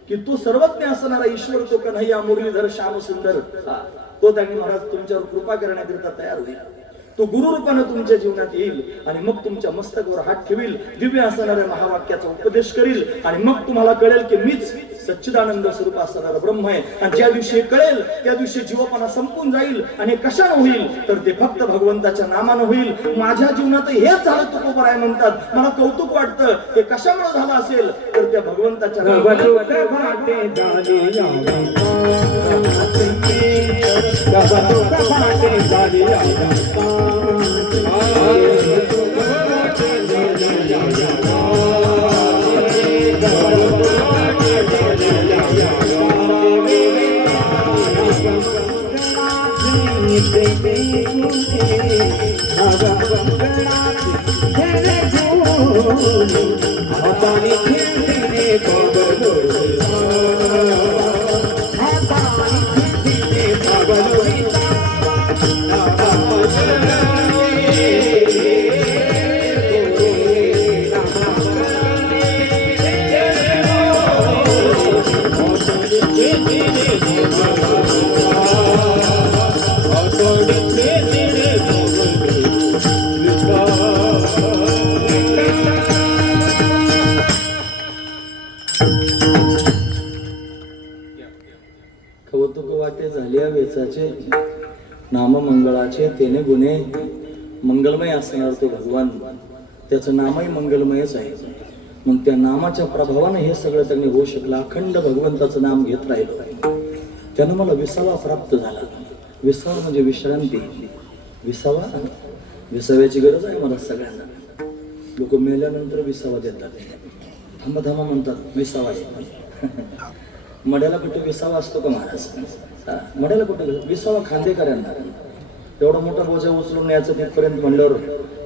की तो सर्वज्ञ असणारा ईश्वर, तो कन्हैया मुरलीधर श्याम सुंदर, तो त्यांनी महाराज तुमच्यावर कृपा करण्याकरिता तयार होईल. तो गुरुरूपानं तुमच्या जीवनात येईल आणि मग तुमच्या मस्तकावर हात ठेवील, दिव्य असणाऱ्या महावाक्याचा उपदेश करील. आणि मग तुम्हाला कळेल की मीच सच्चिदानंद स्वरूप असणारा ब्रह्म आहे. आणि ज्या दिवशी कळेल त्या दिवशी जीवपणा संपून जाईल. आणि कशानं होईल तर ते फक्त भगवंताच्या नामानं होईल. माझ्या जीवनात हेच झालं तुकोबराय म्हणतात. मला कौतुक वाटतं ते कशामुळे झालं असेल तर त्या भगवंताच्या वाढते निळे कौतुक वाटे झाल्या वेचाचे नाम मंगळाचे तेने गुणे मंगलमय असणार तो भगवान, त्याचं नामही मंगलमयच आहे. मग त्या नामाच्या प्रभावाने हे सगळं त्यांनी होऊ शकलं. अखंड भगवंताचं नाम घेत राहिलो, त्यानं मला विसावा प्राप्त झाला. विसावा म्हणजे विश्रांती. विसाव्याची गरज आहे मला सगळ्यांना. लोक मेल्यानंतर विसावा देतात, थांबा म्हणतात विसावा आहे. मड्याला कुठे विसावा असतो का महाराज? मड्याला कुठे विसावा? खांदेकऱ्यांना एवढा मोठा बोजा उचलून न्यायचं तिथपर्यंत म्हणल्यावर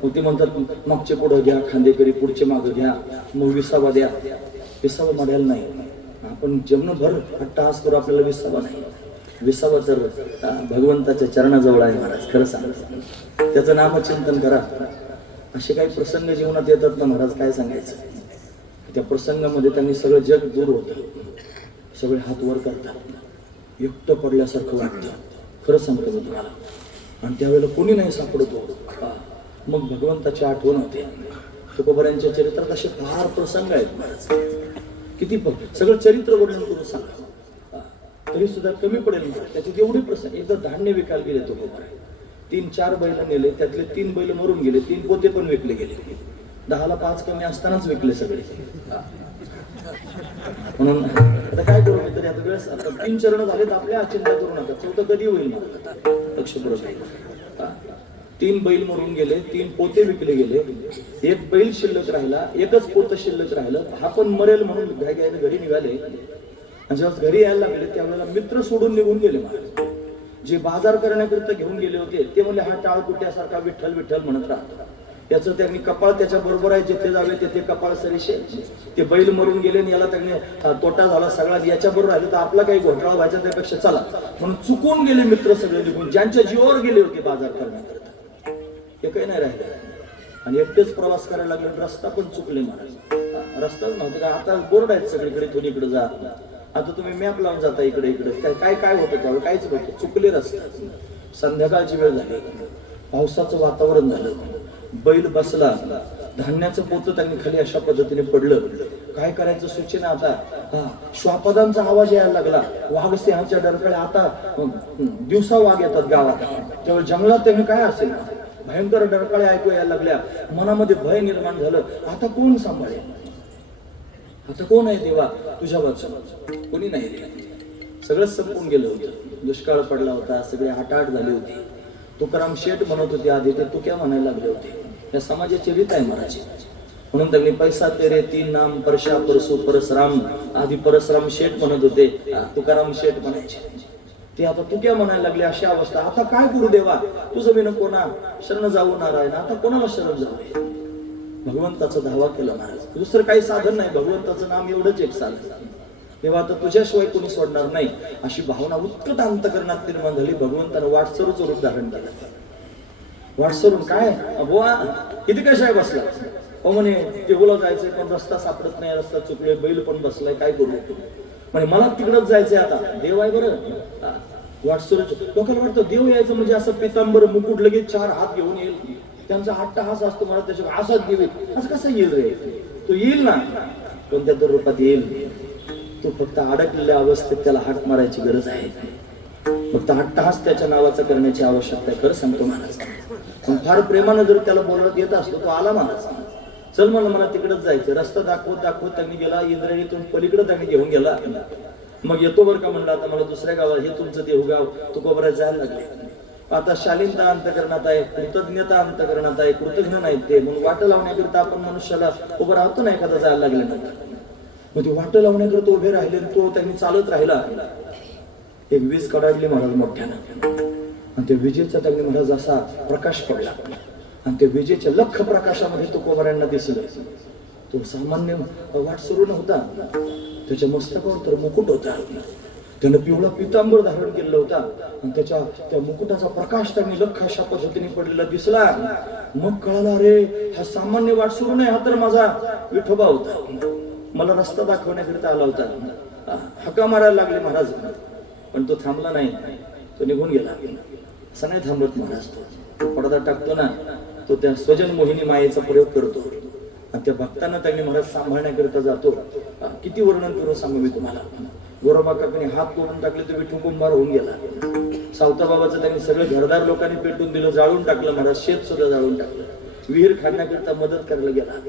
मग ते म्हणतात मागचे पुढं घ्या खांदेकरी, पुढचे मागं घ्या, मग विसावा द्या. विसावा मड्याला नाही. आपण जन्मभर अट्टहास करू, आपल्याला विसावा नाही. विसावा तर भगवंताच्या चरणाजवळ आहे महाराज. खरं सांग, त्याचं नामचिंतन करा. असे काही प्रसंग जीवनात येतात ना महाराज, काय सांगायचं. त्या प्रसंगामध्ये त्यांनी सगळं जग दूर होतं, सगळे हात वर करतात, एकटं पडल्यासारखं वाटतं. खरं सांगतो मी तुम्हाला. आणि त्यावेळेला कोणी नाही सापडतो, मग भगवंताची आठवण होते. तुकोबारांच्या चरित्रात असे फार प्रसंग आहेत महाराज, किती सगळं चरित्र वर्णन करून सांगा तरी सुद्धा कमी पडेल. त्याचे एवढे प्रसंग. एकदा धान्य विकायला गेले तुकोबाराय, 3-4 बैल नेले, त्यातले 3 बैल मरून गेले, 3 पोते पण विकले गेले. 10ला 5 कमी असतानाच विकले सगळे. म्हणून आता काय करू मी तरी, आता वेळेस आता 3 चरण झालेत आपल्या, चिंता करू नका. 4थं कधी होईल मला लक्षपूर्वक. 3 बैल मरून गेले, 3 पोते विकले गेले, 1 बैल शिल्लक राहिला, 1च पोतं शिल्लक राहिलं. हा पण मरेल म्हणून घाईघाईने घरी निघाले. आणि जेव्हा घरी यायला लागले त्यावेळेला मित्र सोडून निघून गेले महाराज. जे बाजार करण्याकरिता घेऊन गेले होते ते म्हणले हा टाळ कुट्यासारखा विठ्ठल विठ्ठल म्हणत राहतो. त्याचं त्यांनी कपाळ त्याच्या बरोबर आहे, जिथे जावे तिथे कपाळ सरीशे. ते बैल मरून गेले आणि याला त्यांनी तोटा झाला सगळा. याच्या बरोबर राहिलं तर आपला काही घोटाळा व्हायचा, त्यापेक्षा चला म्हणून चुकून गेले मित्र सगळे निघून, ज्यांच्या जीवावर गेले होते बाजार करण्याकरिता. हे काही नाही राहिलं आणि एकटेच प्रवास करायला लागले. रस्ता पण चुकले महाराज, रस्ताच नव्हते का. आता बोर्ड आहेत सगळीकडे, इथून इकडे जा. आता तुम्ही मॅप लावून जाता इकडे इकडे, काय काय होतं त्यावेळेस काहीच होतं, चुकले रस्ता. संध्याकाळची वेळ झाली, पावसाचं वातावरण झालं, बैल बसला, धान्याचं पोतं त्यांनी खाली अशा पद्धतीने पडलं. काय करायचं सूचना आता. श्वापदांचा आवाज यायला लागला, वाघ सिंहाच्या डरकाळ्या. आता दिवसा वाघ येतात गावात, त्यावेळी जंगलात त्यांनी काय असेल भयंकर डरकाळ्या ऐकू यायला लागल्या. मनामध्ये भय निर्माण झालं. आता कोण सांभाळेल, आता कोण आहे देवा तुझ्या बाजूला? कोणी नाही रे. सगळंच संपून गेलं होतं, दुष्काळ पडला होता, सगळे हटाहट झाली होती. तुकाराम शेठ म्हणत होते आधी, ते तुक्या म्हणायला लागले होते. या समाजाची रीत आहे महाराज. म्हणून त्यांनी पैसा तेरे 3 नाम परशा परसू परसराम, आधी परसराम शेठ म्हणत होते, तुकाराम शेठ म्हणायचे. ते आता तुक्या म्हणायला लागले. अशी अवस्था. आता काय करू देवा, तुझं मी नको ना शरण जाऊ नारायण. आता कोणाला शरण जाऊ? भगवंताचा धावा केला महाराज. दुसरं काही साधन नाही, भगवंताचं नाम एवढंच एक साधन. तेव्हा आता तुझ्याशिवाय कोणी सोडणार नाही, अशी भावना उत्कट अंतकरणात निर्माण झाली. भगवंतानं वाटसरूच रूप धारण केलं. वाटसरून काय बुवा किती कशाय बसला, म्हणे टेबुला जायचंय पण रस्ता सापडत नाही, रस्ता चुकलोय, बैल पण बसलाय, काय करू म्हणे. मला तिकडच जायचंय. आता देव आहे बरं. वाटसरूच लोकांना वाटतं देव यायचं म्हणजे असं पितांबर मुकुट लगेच 4 हात घेऊन येईल, त्यांचा अट्टहास असतो. मला त्याच्या असाच घेईल. असं कसं येईल रे? तो येईल ना, कोणत्या तर रूपात येईल. तो फक्त अडकलेल्या अवस्थेत त्याला हाक मारायची गरज आहे. फक्त अट्टहास त्याच्या नावाचा करण्याची आवश्यकता आहे. खरं सांगतो महाराज. पण फार प्रेमानं जर त्याला बोलत येत असतो, तो आला महाराज. चल मला तिकडच जायचं. रस्ता दाखवत त्यांनी गेला. इंद्रायणीतून पलीकडे त्यांनी घेऊन गेला. मग येतो बरं का म्हणलं, आता मला दुसऱ्या गावात, हे तुमचं देवगाव, तुकोबारात जायला लागले. आता शालीनता अंतकरणात आहे, कृतज्ञता अंतकरणात आहे, कृतज्ञ नाहीत ते. म्हणून वाट लावण्याकरिता आपण मनुष्याला उभं राहतो ना एखादा जायला लागल्यानंतर. मग ते वाट लावण्याकरिता उभे राहिले, तो त्यांनी चालत राहिला. एक वीज कडाडली महाराज मोठ्यानं, आणि त्या विजेचा त्यांनी महाराज असा प्रकाश पडला. आणि त्या विजेच्या लख प्रकाशामध्ये तुकोबारांना दिसलं. तो सामान्य वाट सुरू नव्हता, त्याच्या मस्तकावर तर मुकुट होता. त्यानं पिवळा पितांबर धारण केलेला होता. आणि त्या मुकुटाचा प्रकाश त्यांनी लख अशा पद्धतीने पडलेला दिसला. मग कळाला, अरे हा सामान्य वाट सुरू नाही, हा तर माझा विठोबा होता. मला रस्ता दाखवण्याकरिता आला होता. हाका मारायला लागले महाराज, पण तो थांबला नाही, तो निघून गेला. असं नाही थांबत महाराज. तो पडदा टाकतो ना, तो त्या स्वजन मोहिनी मायेचा प्रयोग करतो आणि त्या भक्तांना त्यांनी महाराज सांभाळण्याकरिता जातो. किती वर्णन करून सांगू मी तुम्हाला. गोरोबा काकाने हात तोडून टाकले तर विठू कुंभार होऊन गेला. सावता बाबाचं त्यांनी सगळं घरदार लोकांनी पेटून दिलं, जाळून टाकलं महाराज. शेत सुद्धा जाळून टाकलं. विहीर खाण्याकरिता मदत करायला गेला.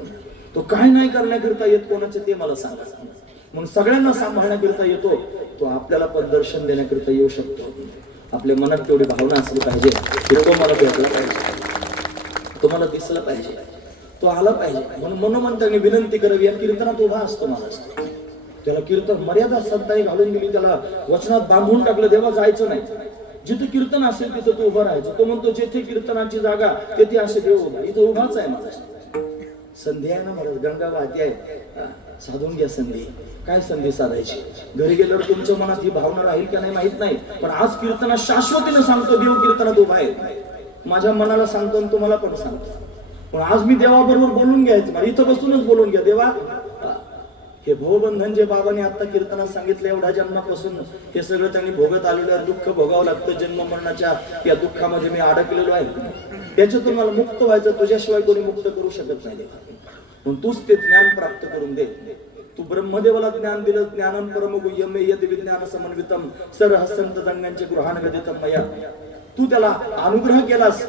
तो काय नाही करण्याकरिता येत कोणाचे ते मला सांगा. मग सगळ्यांना सांभाळण्याकरिता येतो. तो आपल्याला पण दर्शन देण्याकरिता येऊ शकतो. आपल्या मनात तेवढी भावना असली पाहिजे की तो मला भेटला पाहिजे, तो मला दिसला पाहिजे, तो आला पाहिजे. म्हणून मनोमन त्यांनी विनंती करावी. या कीर्तनात उभा असतो महाराज. त्याला कीर्तन मर्यादा संतांनी घालून दिली, त्याला वचनात बांधून टाकलं. देवा जायचं नाही, जिथे कीर्तन असेल तिथं तो उभा राहायचं. तो म्हणतो जेथे कीर्तनाची जागा तेथे असे देव उभा. इथं उभाच आहे महाराज. संधी आहे ना महाराज, गंगा वाहती आहे. साधून घ्या संधी. काय संधी साधायची? घरी गेल्यावर तुमच्या मनात ही भावना राहील का नाही माहित नाही, पण आज कीर्तनात शाश्वतीने सांगतो देव कीर्तनात उभा आहे. माझ्या मनाला सांगतो आणि तुम्हाला पण सांगतो. पण आज मी देवाबरोबर बोलून घ्यायचं. मला इथं बसूनच बोलून घ्या. देवा, हे भवबंधन जे बाबांनी आता कीर्तनात सांगितलं, एवढ्या जन्मापासून हे सगळं त्यांनी भोगत आलेलं दुःख भोगावं लागतं. जन्म मरणाच्या या दुःखामध्ये मी अडकलेलो आहे. त्याच्यातून मला मुक्त व्हायचं. तुझ्याशिवाय कोणी मुक्त करू शकत नाही देवा. म्हणून तूच ते ज्ञान प्राप्त करून दे. तू ब्रह्मदेवाला ज्ञान दिलं. ज्ञानं परमगुह्यमे यद विज्ञान समन्वितम सरहसंत दंगांचे गृहान गदितम मया. तू त्याला अनुग्रह केलास.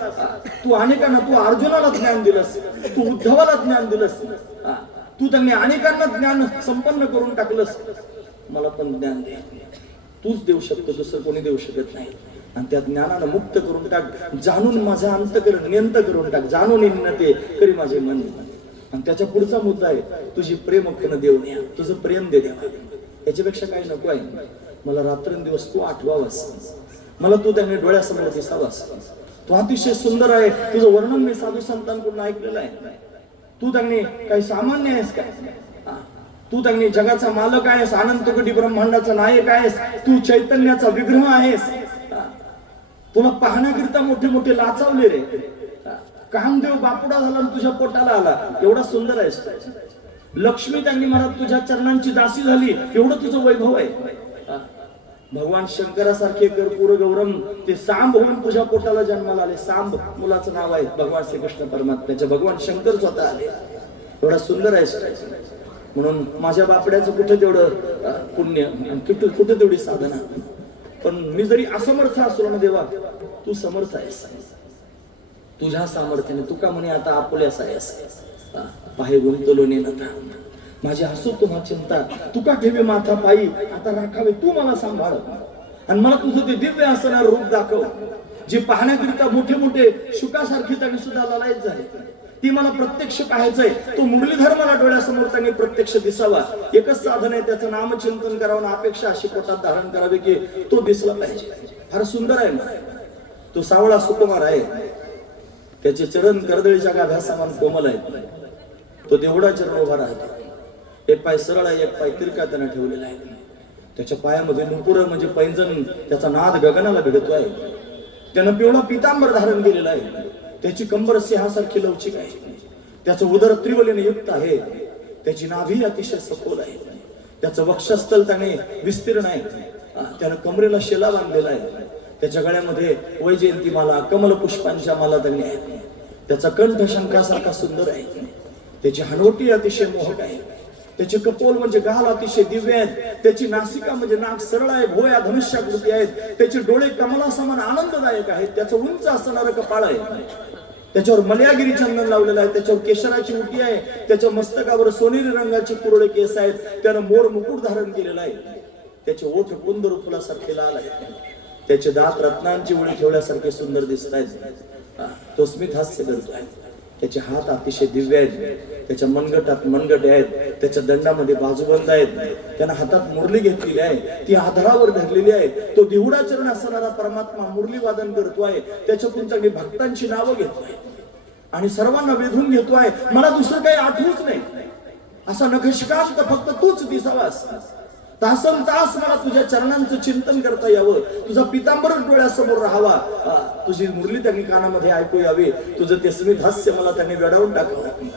तू अनेकांना, तू अर्जुनाला ज्ञान दिलंस, तू उद्धवाला ज्ञान दिलंस, तू त्यांनी अनेकांना ज्ञान संपन्न करून टाकलंस. मला पण ज्ञान दे. तूच देऊ शकतो, दुसरं कोणी देऊ शकत नाही. आणि त्या ज्ञानाला मुक्त करून टाक. जाणून माझा अंतकरण नियंत करून टाक. जाणून ते करी माझे मन. आणि त्याच्या पुढचा मुद्दा आहे तुझी प्रेम खुण देऊन या. तुझं प्रेम दे देवा. याच्यापेक्षा काही नको आहे. मला रात्रंदिवस तू आठवावास. मला तू त्याने डोळ्यासमोर दिसावास. तू अतिशय सुंदर आहे. तुझं वर्णन मी साधू संतांकडून ऐकलेलं आहे. तू त्यांनी काही सामान्य आहेस का? तू त्यांनी जगाचा मालक आहेस. अनंत कोटी ब्रह्मांडाचा नायक आहेस. तू चैतन्याचा विग्रह आहेस. तुला पाहण्याकरिता मोठे मोठे लाचावले रे. कामदेव बापुडा झाला आणि तुझ्या पोटाला आला. एवढा सुंदर आहेस. लक्ष्मी त्यांनी मला तुझ्या चरणांची दासी झाली. एवढं तुझं वैभव आहे. भगवान शंकरासारखे कर्पूर गौरम ते सांब होऊन तुझ्या पोटाला जन्माला आले. सांब मुलाचं नाव आहे भगवान श्रीकृष्ण परमात्म्याचे. भगवान शंकर स्वतः आले. एवढा सुंदर आहे. म्हणून माझ्या बापड्याचं कुठे तेवढं पुण्य, कुठे तेवढी साधना. पण मी जरी असमर्थ असलो ना देवा, तू समर्थ आहेस. तुझ्या सामर्थ्याने तू का म्हणे आता आपुल्यास आहेस. पाहे गुंतलो नेनता माझी हसू तुम्हा चिंता. तुका ठेवे माथा पायी आता राखावे तू मला सांभाळ. आणि मला तुझं ते दिव्य असणारं रूप दाखव, जे पाहण्याकरिता मोठे मोठे शुकासारखी त्यांनी सुद्धा ललायत झाले. ती मला प्रत्यक्ष पाहायचंय. तो मुरलीधर मला डोळ्यासमोर त्यांनी प्रत्यक्ष दिसावा. एकच साधन आहे, त्याचं नामचिंतन करावं. अपेक्षा अशी पोटात धारण करावी की तो दिसला पाहिजे. फार सुंदर आहे ना तो. सावळा सुकुमार आहे. त्याचे चरण कर्दळीच्या गाभ्या समान कोमल आहेत. तो देवडा चरण उभा राहतो. एक पाय सरळ आहे, एक पाय तिरका त्यानं ठेवलेला आहे. त्याच्या पायामध्ये नुपुर म्हणजे पैंजण, त्याचा नाद गगनाला भिडतो आहे. त्यानं पिवळा पितांबर धारण केलेला आहे. त्याची कंबर सिंहासारखी लवचिक आहे. त्याचं उदर त्रिवलीने युक्त आहे. त्याची नाभी अतिशय सखोल आहे. त्याचं वक्षस्थल त्याने विस्तीर्ण आहे. त्यानं कमरेला शेला बांधलेला आहे. त्याच्या गळ्यामध्ये वैजयंतीमाला, कमल पुष्पांच्या माला त्यांनी आहे. त्याचा कंठ शंखासारखा सुंदर आहे. त्याची हनवटी अतिशय मोहक आहे. त्याचे कपोल म्हणजे गाल अतिशय दिव्य आहेत. त्याची नासिका म्हणजे नाक सरळ आहे. भोया धनुष्याकृती आहेत. त्याचे डोळे कमला समान आनंददायक आहेत. त्याचं उंच असणारं कपाळ आहे. त्याच्यावर मलयागिरी चंदन लावलेलं आहे. त्याच्यावर केशराची उटी आहे. त्याच्या मस्तकावर सोनेरी रंगाचे कुरळे केस आहेत. त्यानं मोर मुकुट धारण केलेला आहे. त्याचे ओठ कुंदर फुलासारखे लाल आहेत. त्याचे दात रत्नांची उडी ठेवल्यासारखे सुंदर दिसत आहेत. तो स्मित हास्य करतोय. त्याचे हात अतिशय दिव्य आहेत. त्याच्या मनगटात मनगट आहेत. त्याच्या दंडामध्ये बाजूबंद आहेत. त्यानं हातात मुरली घेतलेली आहे. ती आधारावर धरलेली आहे. तो देहुडाचरण असणारा परमात्मा मुरली वादन करतोय. त्याच्यातून त्यांनी भक्तांची नावं घेतोय आणि सर्वांना वेधून घेतोय. मला दुसरं काही आठवूच नाही. असा नखशिकांत फक्त तूच दिसावास. तासन तास मला तुझ्या चरणांचं चिंतन करता यावं. तुझा पितांबर डोळ्यासमोर राहावा. तुझी मुरली त्यांनी कानामध्ये ऐकू यावी. तुझं ते स्मित हास्य मला त्यांनी वेडावून टाकावं.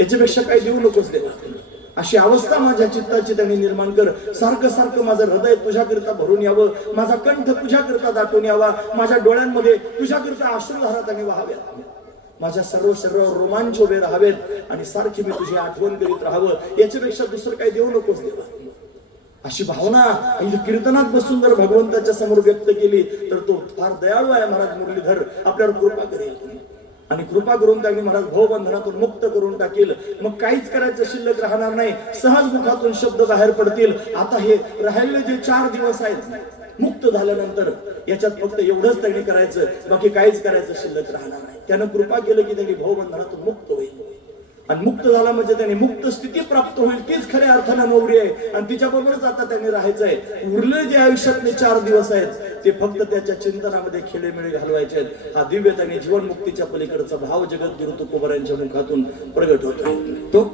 याच्यापेक्षा काही देऊ नकोस देवा. अशी अवस्था माझ्या चित्ताची त्यांनी निर्माण कर. सारखं सारखं माझं हृदय तुझ्याकरिता भरून यावं, माझा कंठ तुझ्याकरिता दाटून यावा, माझ्या डोळ्यांमध्ये तुझ्याकरिता अश्रुधारा त्यांनी वाहाव्यात, माझ्या सर्व शरीरावर रोमांच उभे राहावेत आणि सारखी मी तुझी आठवण करीत राहावं. याच्यापेक्षा दुसरं काही देऊ नकोस देवा. अशी भावना कीर्तनात बसून जर भगवंताच्या समोर व्यक्त केली तर तो फार दयाळू आहे महाराज मुरलीधर, आपल्यावर कृपा करेल आणि कृपा करून त्यांनी महाराज भवबंधनातून मुक्त करून टाकेल. मग काहीच करायचं शिल्लक राहणार नाही. सहज मुखातून शब्द बाहेर पडतील. आता हे राहिलेले जे 4 दिवस आहेत मुक्त झाल्यानंतर याच्यात फक्त एवढंच त्यांनी करायचं, बाकी काहीच करायचं शिल्लक राहणार नाही. त्यानं कृपा केलं की त्यांनी भवबंधनातून मुक्त होईल आणि मुक्त झाला म्हणजे त्यांनी मुक्त स्थिती प्राप्त होईल. तीच खऱ्या अर्थानं नवरी आहे आणि तिच्याबरोबरच आता त्यांनी राहायचंय. उरले जे आयुष्यातले 4 दिवस आहेत ते फक्त त्याच्या चिंतनामध्ये खेळेमेळे घालवायचे आहेत. हा दिव्य त्यांनी जीवनमुक्तीच्या पलीकडचा भाव जगद्गुरु तुकोबारायांच्या मुखातून प्रगट होतोय. तो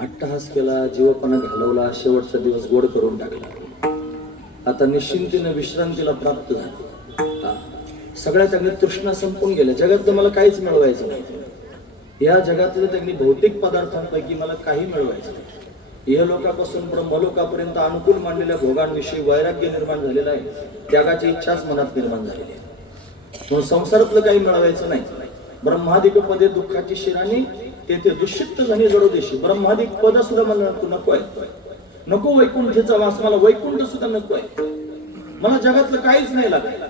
अट्टहास केला, जीवपणा घालवला, शेवटचा दिवस गोड करून टाकला. आता निश्चिंतीने विश्रांतीला प्राप्त झाला. सगळ्या त्यांनी तृष्णा संपून गेल्या. जगात मला काहीच मिळवायचं नाही. या जगातल्या त्यांनी भौतिक पदार्थांपैकी मला काही मिळवायचं नाही. इहलोकापासून ब्रह्मलोकापर्यंत अनुकूल मांडलेल्या भोगांविषयी वैराग्य निर्माण झालेला आहे. त्यागाची इच्छाच मनात निर्माण झालेली आहे. म्हणून संसारातलं काही मिळवायचं नाही. ब्रह्मादिक पदे दुःखाची शिराणी तेथे दुष्यित झाली जडोदेशी. ब्रह्मादिक पद सुद्धा मला नको आहे. नको वैकुंठेचा वास, मला वैकुंठ सुद्धा नको आहे. मला जगातलं काहीच नाही लागलं.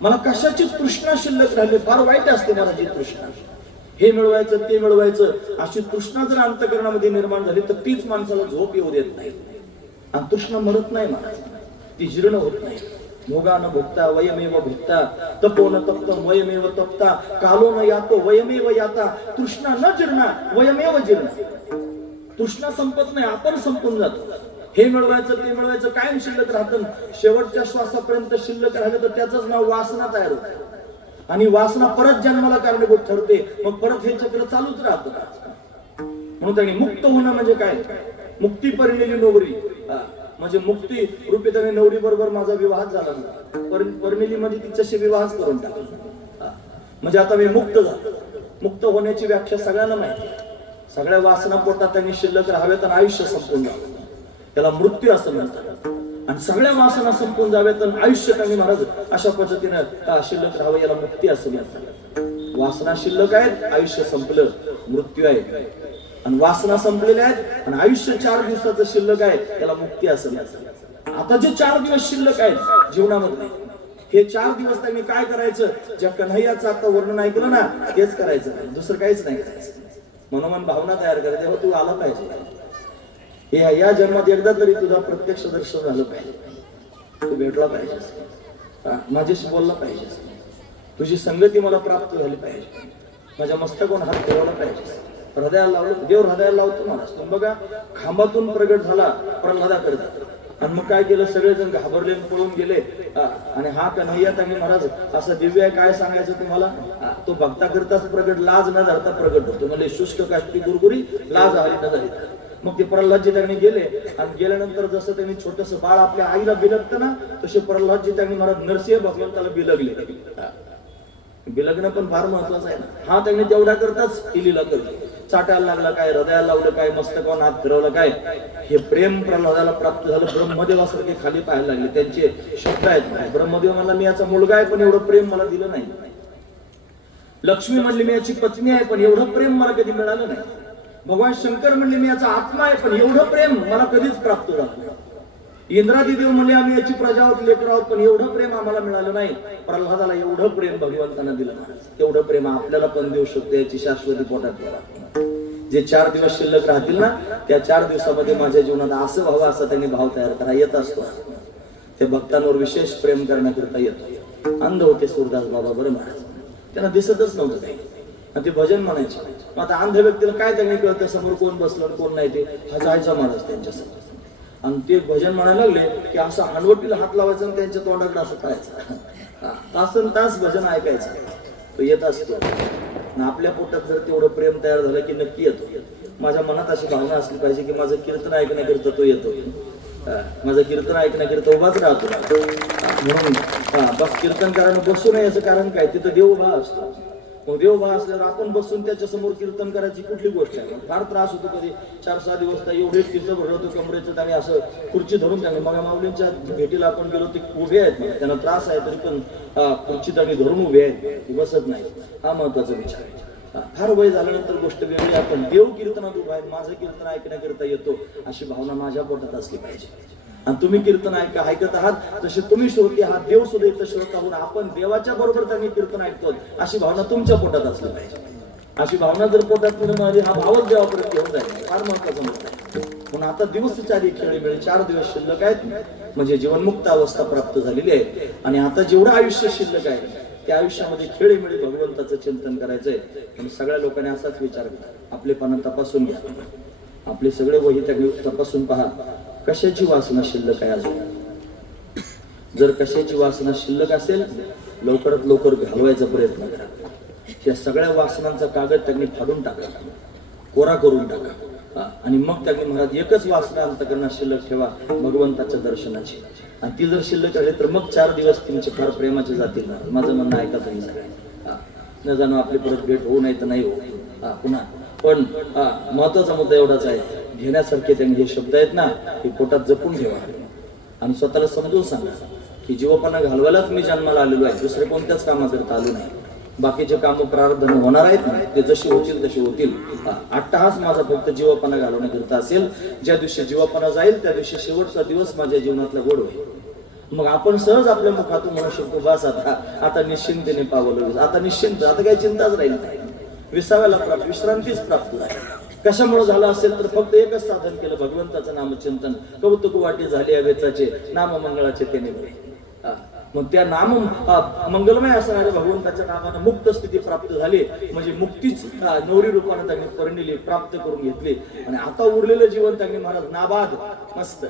मला कशाची तृष्णा शिल्लक राहिली. फार वाईट असते मला जी तृष्णा. हे मिळवायचं ते मिळवायचं अशी तृष्णा जर अंतःकरणामध्ये निर्माण झाली तर तीच माणसाला झोप येऊ देत नाही. आणि तृष्णा मरत नाही मला, ती जीर्ण होत नाही. भोगा न भोगता वयमेव भोगता, तपो न तप्तम वयमेव तप्ता, कालो न यातो वयमेव याता, तृष्णा न जीर्णा वयमेव जीर्ण. तृष्णा संपत नाही, आपण संपून जातो. हे मिळवायचं ते मिळवायचं कायम शिल्लक राहतं. शेवटच्या श्वासापर्यंत शिल्लक राहिलं तर त्याचंच नाव वासना तयार होतं. आणि वासना परत जन्माला कारणीभूत ठरते. मग परत हे चक्र चालूच राहतं. म्हणून त्यांनी मुक्त होणं म्हणजे काय? मुक्ती परिणेली नवरी. म्हणजे मुक्ती रूपी त्याने नवरी बरोबर माझा विवाह झाला नाही. परिणेली म्हणजे तिच्याशी विवाहच करून टाकला. म्हणजे आता मी मुक्त झालो. मुक्त होण्याची व्याख्या सगळ्यांना माहिती. सगळ्या वासना पोटात त्यांनी शिल्लक राहाव्यात आणि आयुष्य संपून जावं, त्याला मृत्यू असं म्हणतात. आणि सगळ्या वासना संपून जाव्यात आणि आयुष्य त्यांनी महाराज अशा पद्धतीनं शिल्लक राहावं, याला मुक्ती असं म्हणतात. वासना शिल्लक आहेत, आयुष्य संपलं, मृत्यू आहे. आणि वासना संपलेल्या आहेत आणि आयुष्य 4 दिवसाचं शिल्लक आहे, त्याला मुक्ती असं म्हणतात. आता जे 4 दिवस शिल्लक आहेत जीवनामध्ये, हे 4 दिवस त्यांनी काय करायचं? ज्या कन्हैयाचं आता वर्णन ऐकलं ना, तेच करायचं, दुसरं काहीच नाही करायचं. मनोमन भावना तयार करायची, तू आला पाहिजे. या जन्मात एकदा तरी तुझा प्रत्यक्ष दर्शन झालं पाहिजे, तू भेटला पाहिजेस, माझ्याशी बोलला पाहिजेस, तुझी संगती मला प्राप्त झाली पाहिजे, माझ्या मस्तकावर हात ठेवला पाहिजे, हृदयाला लावलं, देव हृदयाला लावतो महाराज. तुम्ही बघा, खांबातून प्रगट झाला प्रल्हादाकरता, आणि मग काय केलं, सगळेजण घाबरले पळून गेले. आणि हा कन्हैया त्यांनी महाराज असं दिव्य आहे, काय सांगायचं तुम्हाला, तो भक्ताकरताच प्रगट, लाज न धरता प्रगट होतो. म्हणजे शुष्क काष्टी गुरगुरी लाज हरी न धरी. मग ते प्रल्हादजी त्यांनी गेले, आणि गेल्यानंतर जसं त्यांनी छोटस बाळ आपल्या आईला बिलगतं ना, तसे प्रल्हादजी त्यांनी महाराज नरसिंह भगवंताला बिलगले. बिलगणं पण फार महत्वाचं आहे ना. हा त्यांनी तेवढा करताच केलेला करतो, चाटायला लागला काय, हृदयाला लावलं काय, मस्तकावर हात फिरवलं काय, हे प्रेम प्रल्हादाला प्राप्त झालं. ब्रह्मदेवासारखे खाली पाहायला लागले, त्यांचे शब्द आहेत, ब्रह्मदेव म्हणला मी याचा मुलगा आहे पण एवढं प्रेम मला दिलं नाही. लक्ष्मी म्हणली मी याची पत्नी आहे पण एवढं प्रेम मला कधी मिळालं नाही. भगवान शंकर म्हणले मी याचा आत्मा आहे पण एवढं प्रेम मला कधीच प्राप्त झालं नाही. इंद्रादी देव म्हणले आम्ही याची प्रजा आहोत, लेकर आहोत, पण एवढं प्रेम आम्हाला मिळालं नाही. प्रल्हादाला एवढं प्रेम भगवंतांना दिलं महाराज. तेवढं प्रेम आपल्याला पण देऊ शकतो, याची शाश्वती पोटात ठेवा. जे 4 दिवस शिल्लक राहतील ना, त्या 4 दिवसामध्ये माझ्या जीवनात असं व्हावं असा त्यांनी भाव तयार करा येत असतो. ते भक्तांवर विशेष प्रेम करण्याकरता येतो. अंध होते सूरदास बाबा बरं महाराज, त्यांना दिसतच नव्हतं काही, आणि ते भजन म्हणायचे. मग आता अंध व्यक्तीला काय त्यांनी कळतं, समोर कोण बसलं कोण नाही, ते हा जायचा महाराज त्यांच्यासमोर, आणि ते भजन म्हणायला लागले की असं हलवटीला हात लावायचं आणि त्यांच्या तोंडाकडे असं करायचं, तासन तास भजन ऐकायचं. तो येत असतो, आपल्या पोटात जर तेवढं प्रेम तयार झालं की नक्की येतो. माझ्या मनात अशी भावना असली पाहिजे की माझं कीर्तन ऐकण्याकरिता तो येतो, माझं कीर्तन ऐकण्याकरिता उभाच राहतो. म्हणून बस कीर्तन करायला बसू नये याचं कारण काय, तिथं देव उभा असतो. मग देव उभा असल्यावर आपण बसून त्याच्या समोर कीर्तन करायची कुठली गोष्ट आहे. फार त्रास होतो, कधी 4-6 दिवस एवढे तिचं भरलं होतं कमरेचं, आणि असं खुर्ची धरून त्यांनी मग माऊलींच्या भेटीला आपण गेलो, ते उभे आहेत, मग त्यांना त्रास आहे तरी पण खुर्ची त्यांनी धरून उभे आहेत, ती बसत नाही. हा महत्वाचा विचार आहे. फार वय झाल्यानंतर गोष्ट वेगळी, आपण देव कीर्तनात उभा आहे, माझं कीर्तन ऐकण्याकरिता येतो अशी भावना माझ्या पोटात असली पाहिजे. आणि तुम्ही कीर्तन ऐकत आहात तसे तुम्ही श्रोते आहात, देव सुद्धा इथं श्रोता होऊन आपण देवाच्या बरोबर त्यांनी कीर्तन ऐकतो अशी भावना तुमच्या पोटात असली पाहिजे. अशी भावना जर पोटात निर्माण, हा भावच देवापर्यंत घेऊन जाईल, फार महत्वाचं मुद्दा आहे. म्हणून आता दिवस 4 खेळी मिळेल, 4 दिवस शिल्लक आहेत, म्हणजे जीवनमुक्त अवस्था प्राप्त झालेली आहे. आणि आता जेवढं आयुष्य शिल्लक आहे त्या आयुष्यामध्ये खेळी मिळी भगवंताचं चिंतन करायचंय. पण सगळ्या लोकांनी असाच विचार करा, आपलेपणा तपासून घ्या, आपले सगळे वही त्यांनी तपासून पहा, कशाची वासना शिल्लक आहे अजून. जर कशाची वासना शिल्लक असेल, लवकरात लवकर घालवायचा प्रयत्न करा. त्या सगळ्या वासनांचा कागद त्यांनी फाडून टाका, कोरा करून टाका, आणि मग त्यांनी महाराज एकच वासना अंतकरणात शिल्लक ठेवा, भगवंताच्या दर्शनाची. आणि ती जर शिल्लक आहे तर मग 4 दिवस तुमचे फार प्रेमाचे जातील. माझं म्हणणं ऐका तुम्ही सगळ्यांनी, न जाणं आपली परत भेट होऊ नाही तर नाही हो पुन्हा. पण महत्वाचा मुद्दा एवढाच आहे, घेण्यासारखे त्यांनी हे शब्द आहेत ना, हे पोटात जपून ठेवा आणि स्वतःला समजून सांगा की जीवपणा घालवायलाच मी जन्माला आलेलो आहे, दुसरे कोणत्याच कामाकरता आलो नाही. बाकीचे कामं प्रारब्धाने होणार आहेत, ते जसे होतील तसे होतील. अट्टहास माझा फक्त जीवपणा घालवण्याकरता असेल. ज्या दिवशी जीवपणा जाईल त्या दिवशी शेवटचा दिवस माझ्या जीवनातला गोड होईल. मग आपण सहज आपल्या मुखातून म्हणू शकतो बस आता निश्चिंतेने पावलं, आता निश्चिंत, आता काही चिंताच राहील नाही, विसाव्याला प्राप्त, विश्रांतीच प्राप्त झाली. कशामुळे झालं असेल तर फक्त एकच साधन केलं, भगवंताचं नामचिंतन. कौतुक वाटी झाली अवेचाचे, नाम मंगळाचे त्याने बरे. मग त्या नाम मंगलमय असणाऱ्या भगवंताच्या नामानं मुक्त स्थिती प्राप्त झाली, म्हणजे मुक्तीच नवरी रूपाने त्यांनी परिणिली, प्राप्त करून घेतली. आणि आता उरलेलं जीवन त्यांनी महाराज नाबाद मस्त.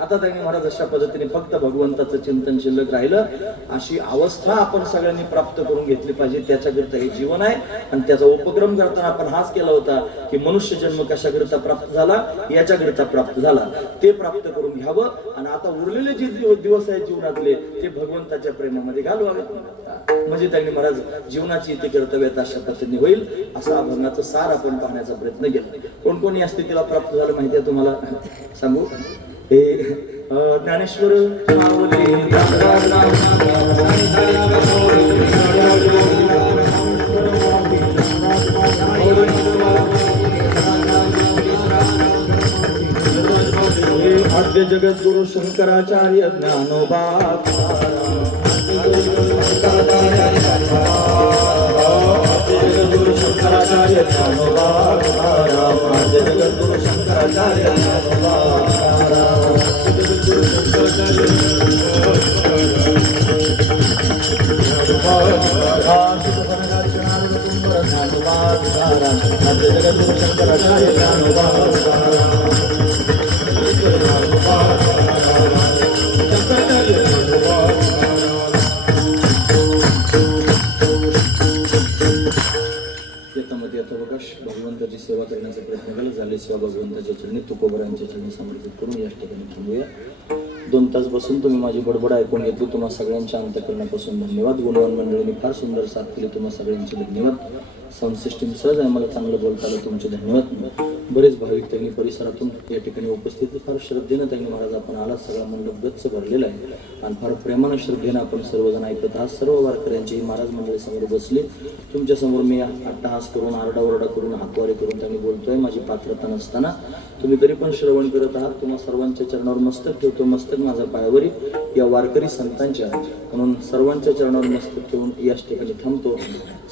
आता त्यांनी महाराज अशा पद्धतीने फक्त भगवंताचं चिंतन शिल्लक राहिलं, अशी अवस्था आपण सगळ्यांनी प्राप्त करून घेतली पाहिजे. त्याच्याकरिता हे जीवन आहे. आणि त्याचा उपक्रम करताना आपण हाच केला होता की मनुष्य जन्म कशाकरिता प्राप्त झाला, याच्याकरिता प्राप्त झाला, ते प्राप्त करून घ्यावं. आणि आता उरलेले जे दिवस आहेत जीवनातले ते भगवंताच्या प्रेमामध्ये घालवावेत. म्हणजे त्यांनी महाराज जीवनाची इथे कर्तव्यता अशा पद्धतीने होईल, असा अभंगाचं सार आपण पाहण्याचा प्रयत्न केला. कोण कोण या स्थितीला प्राप्त झालं माहिती आहे तुम्हाला सांगू? हे ज्ञानेश्वर आद्य जगद्गुरु शंकराचार्य ज्ञानोबा जगद्गुरु शंकराचार्य शंकराचार्य ज्ञानोबा तुकाराम, आद्य जगद्गुरु शंकराचार्य ज्ञानोबा तुकाराम, जगद्गुरु शंकराचार्य जगद्गुरु शंकराचार्य ज्ञानोबा येतामध्ये यथावकाश भगवंताची सेवा करण्याचा प्रयत्न केला. झाले सेवा भगवंताच्या चरणी तुकोबरांच्या चरणी समर्पित करून या ठिकाणी थांबूया. 2 तास बसून तुम्ही माझी बडबड ऐकून घेतली. तुम्हा सगळ्यांच्या अंतःकरणापासून धन्यवाद. गुणवान मंडळींनी फार सुंदर साथ केली. तुम्हा सगळ्यांचे धन्यवाद. साऊंड सिस्टीम सहज आहे, मला चांगलं बोलता आलं, तुमचे धन्यवाद. बरेच भाविक त्यांनी परिसरातून या ठिकाणी उपस्थित, फार श्रद्धेनं त्यांनी महाराज आपण आला, सगळा मंडप गच्च भरलेला आहे आणि फार प्रेमानं श्रद्धेनं आपण सर्वजण ऐकत आहात. सर्व वारकऱ्यांची महाराज मंडळी समोर बसले. तुमच्या समोर मी अट्टहास करून आरडाओरडा करून हातवारे करून त्यांनी बोलतोय, माझी पात्रता नसताना तुम्ही तरी पण श्रवण करत आहात. तुम्हा सर्वांच्या चरणावर मस्तक ठेवतो, मस्तक माझा पायावरी या वारकरी संतांच्या, म्हणून सर्वांच्या चरणावर मस्तक ठेवून याच ठिकाणी थांबतो.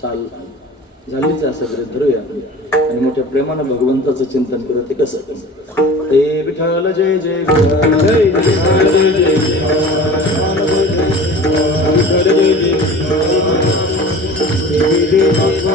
चाल झालीच असं गृहीत धरूया आणि मोठ्या प्रेमानं भगवंताचं चिंतन करत. ते कसं हे विठ्ठल जय जय विठ्ठल, जय जय विठ्ठल, जय जय विठ्ठल, जय जय विठ्ठल, जय जय विठ्ठल.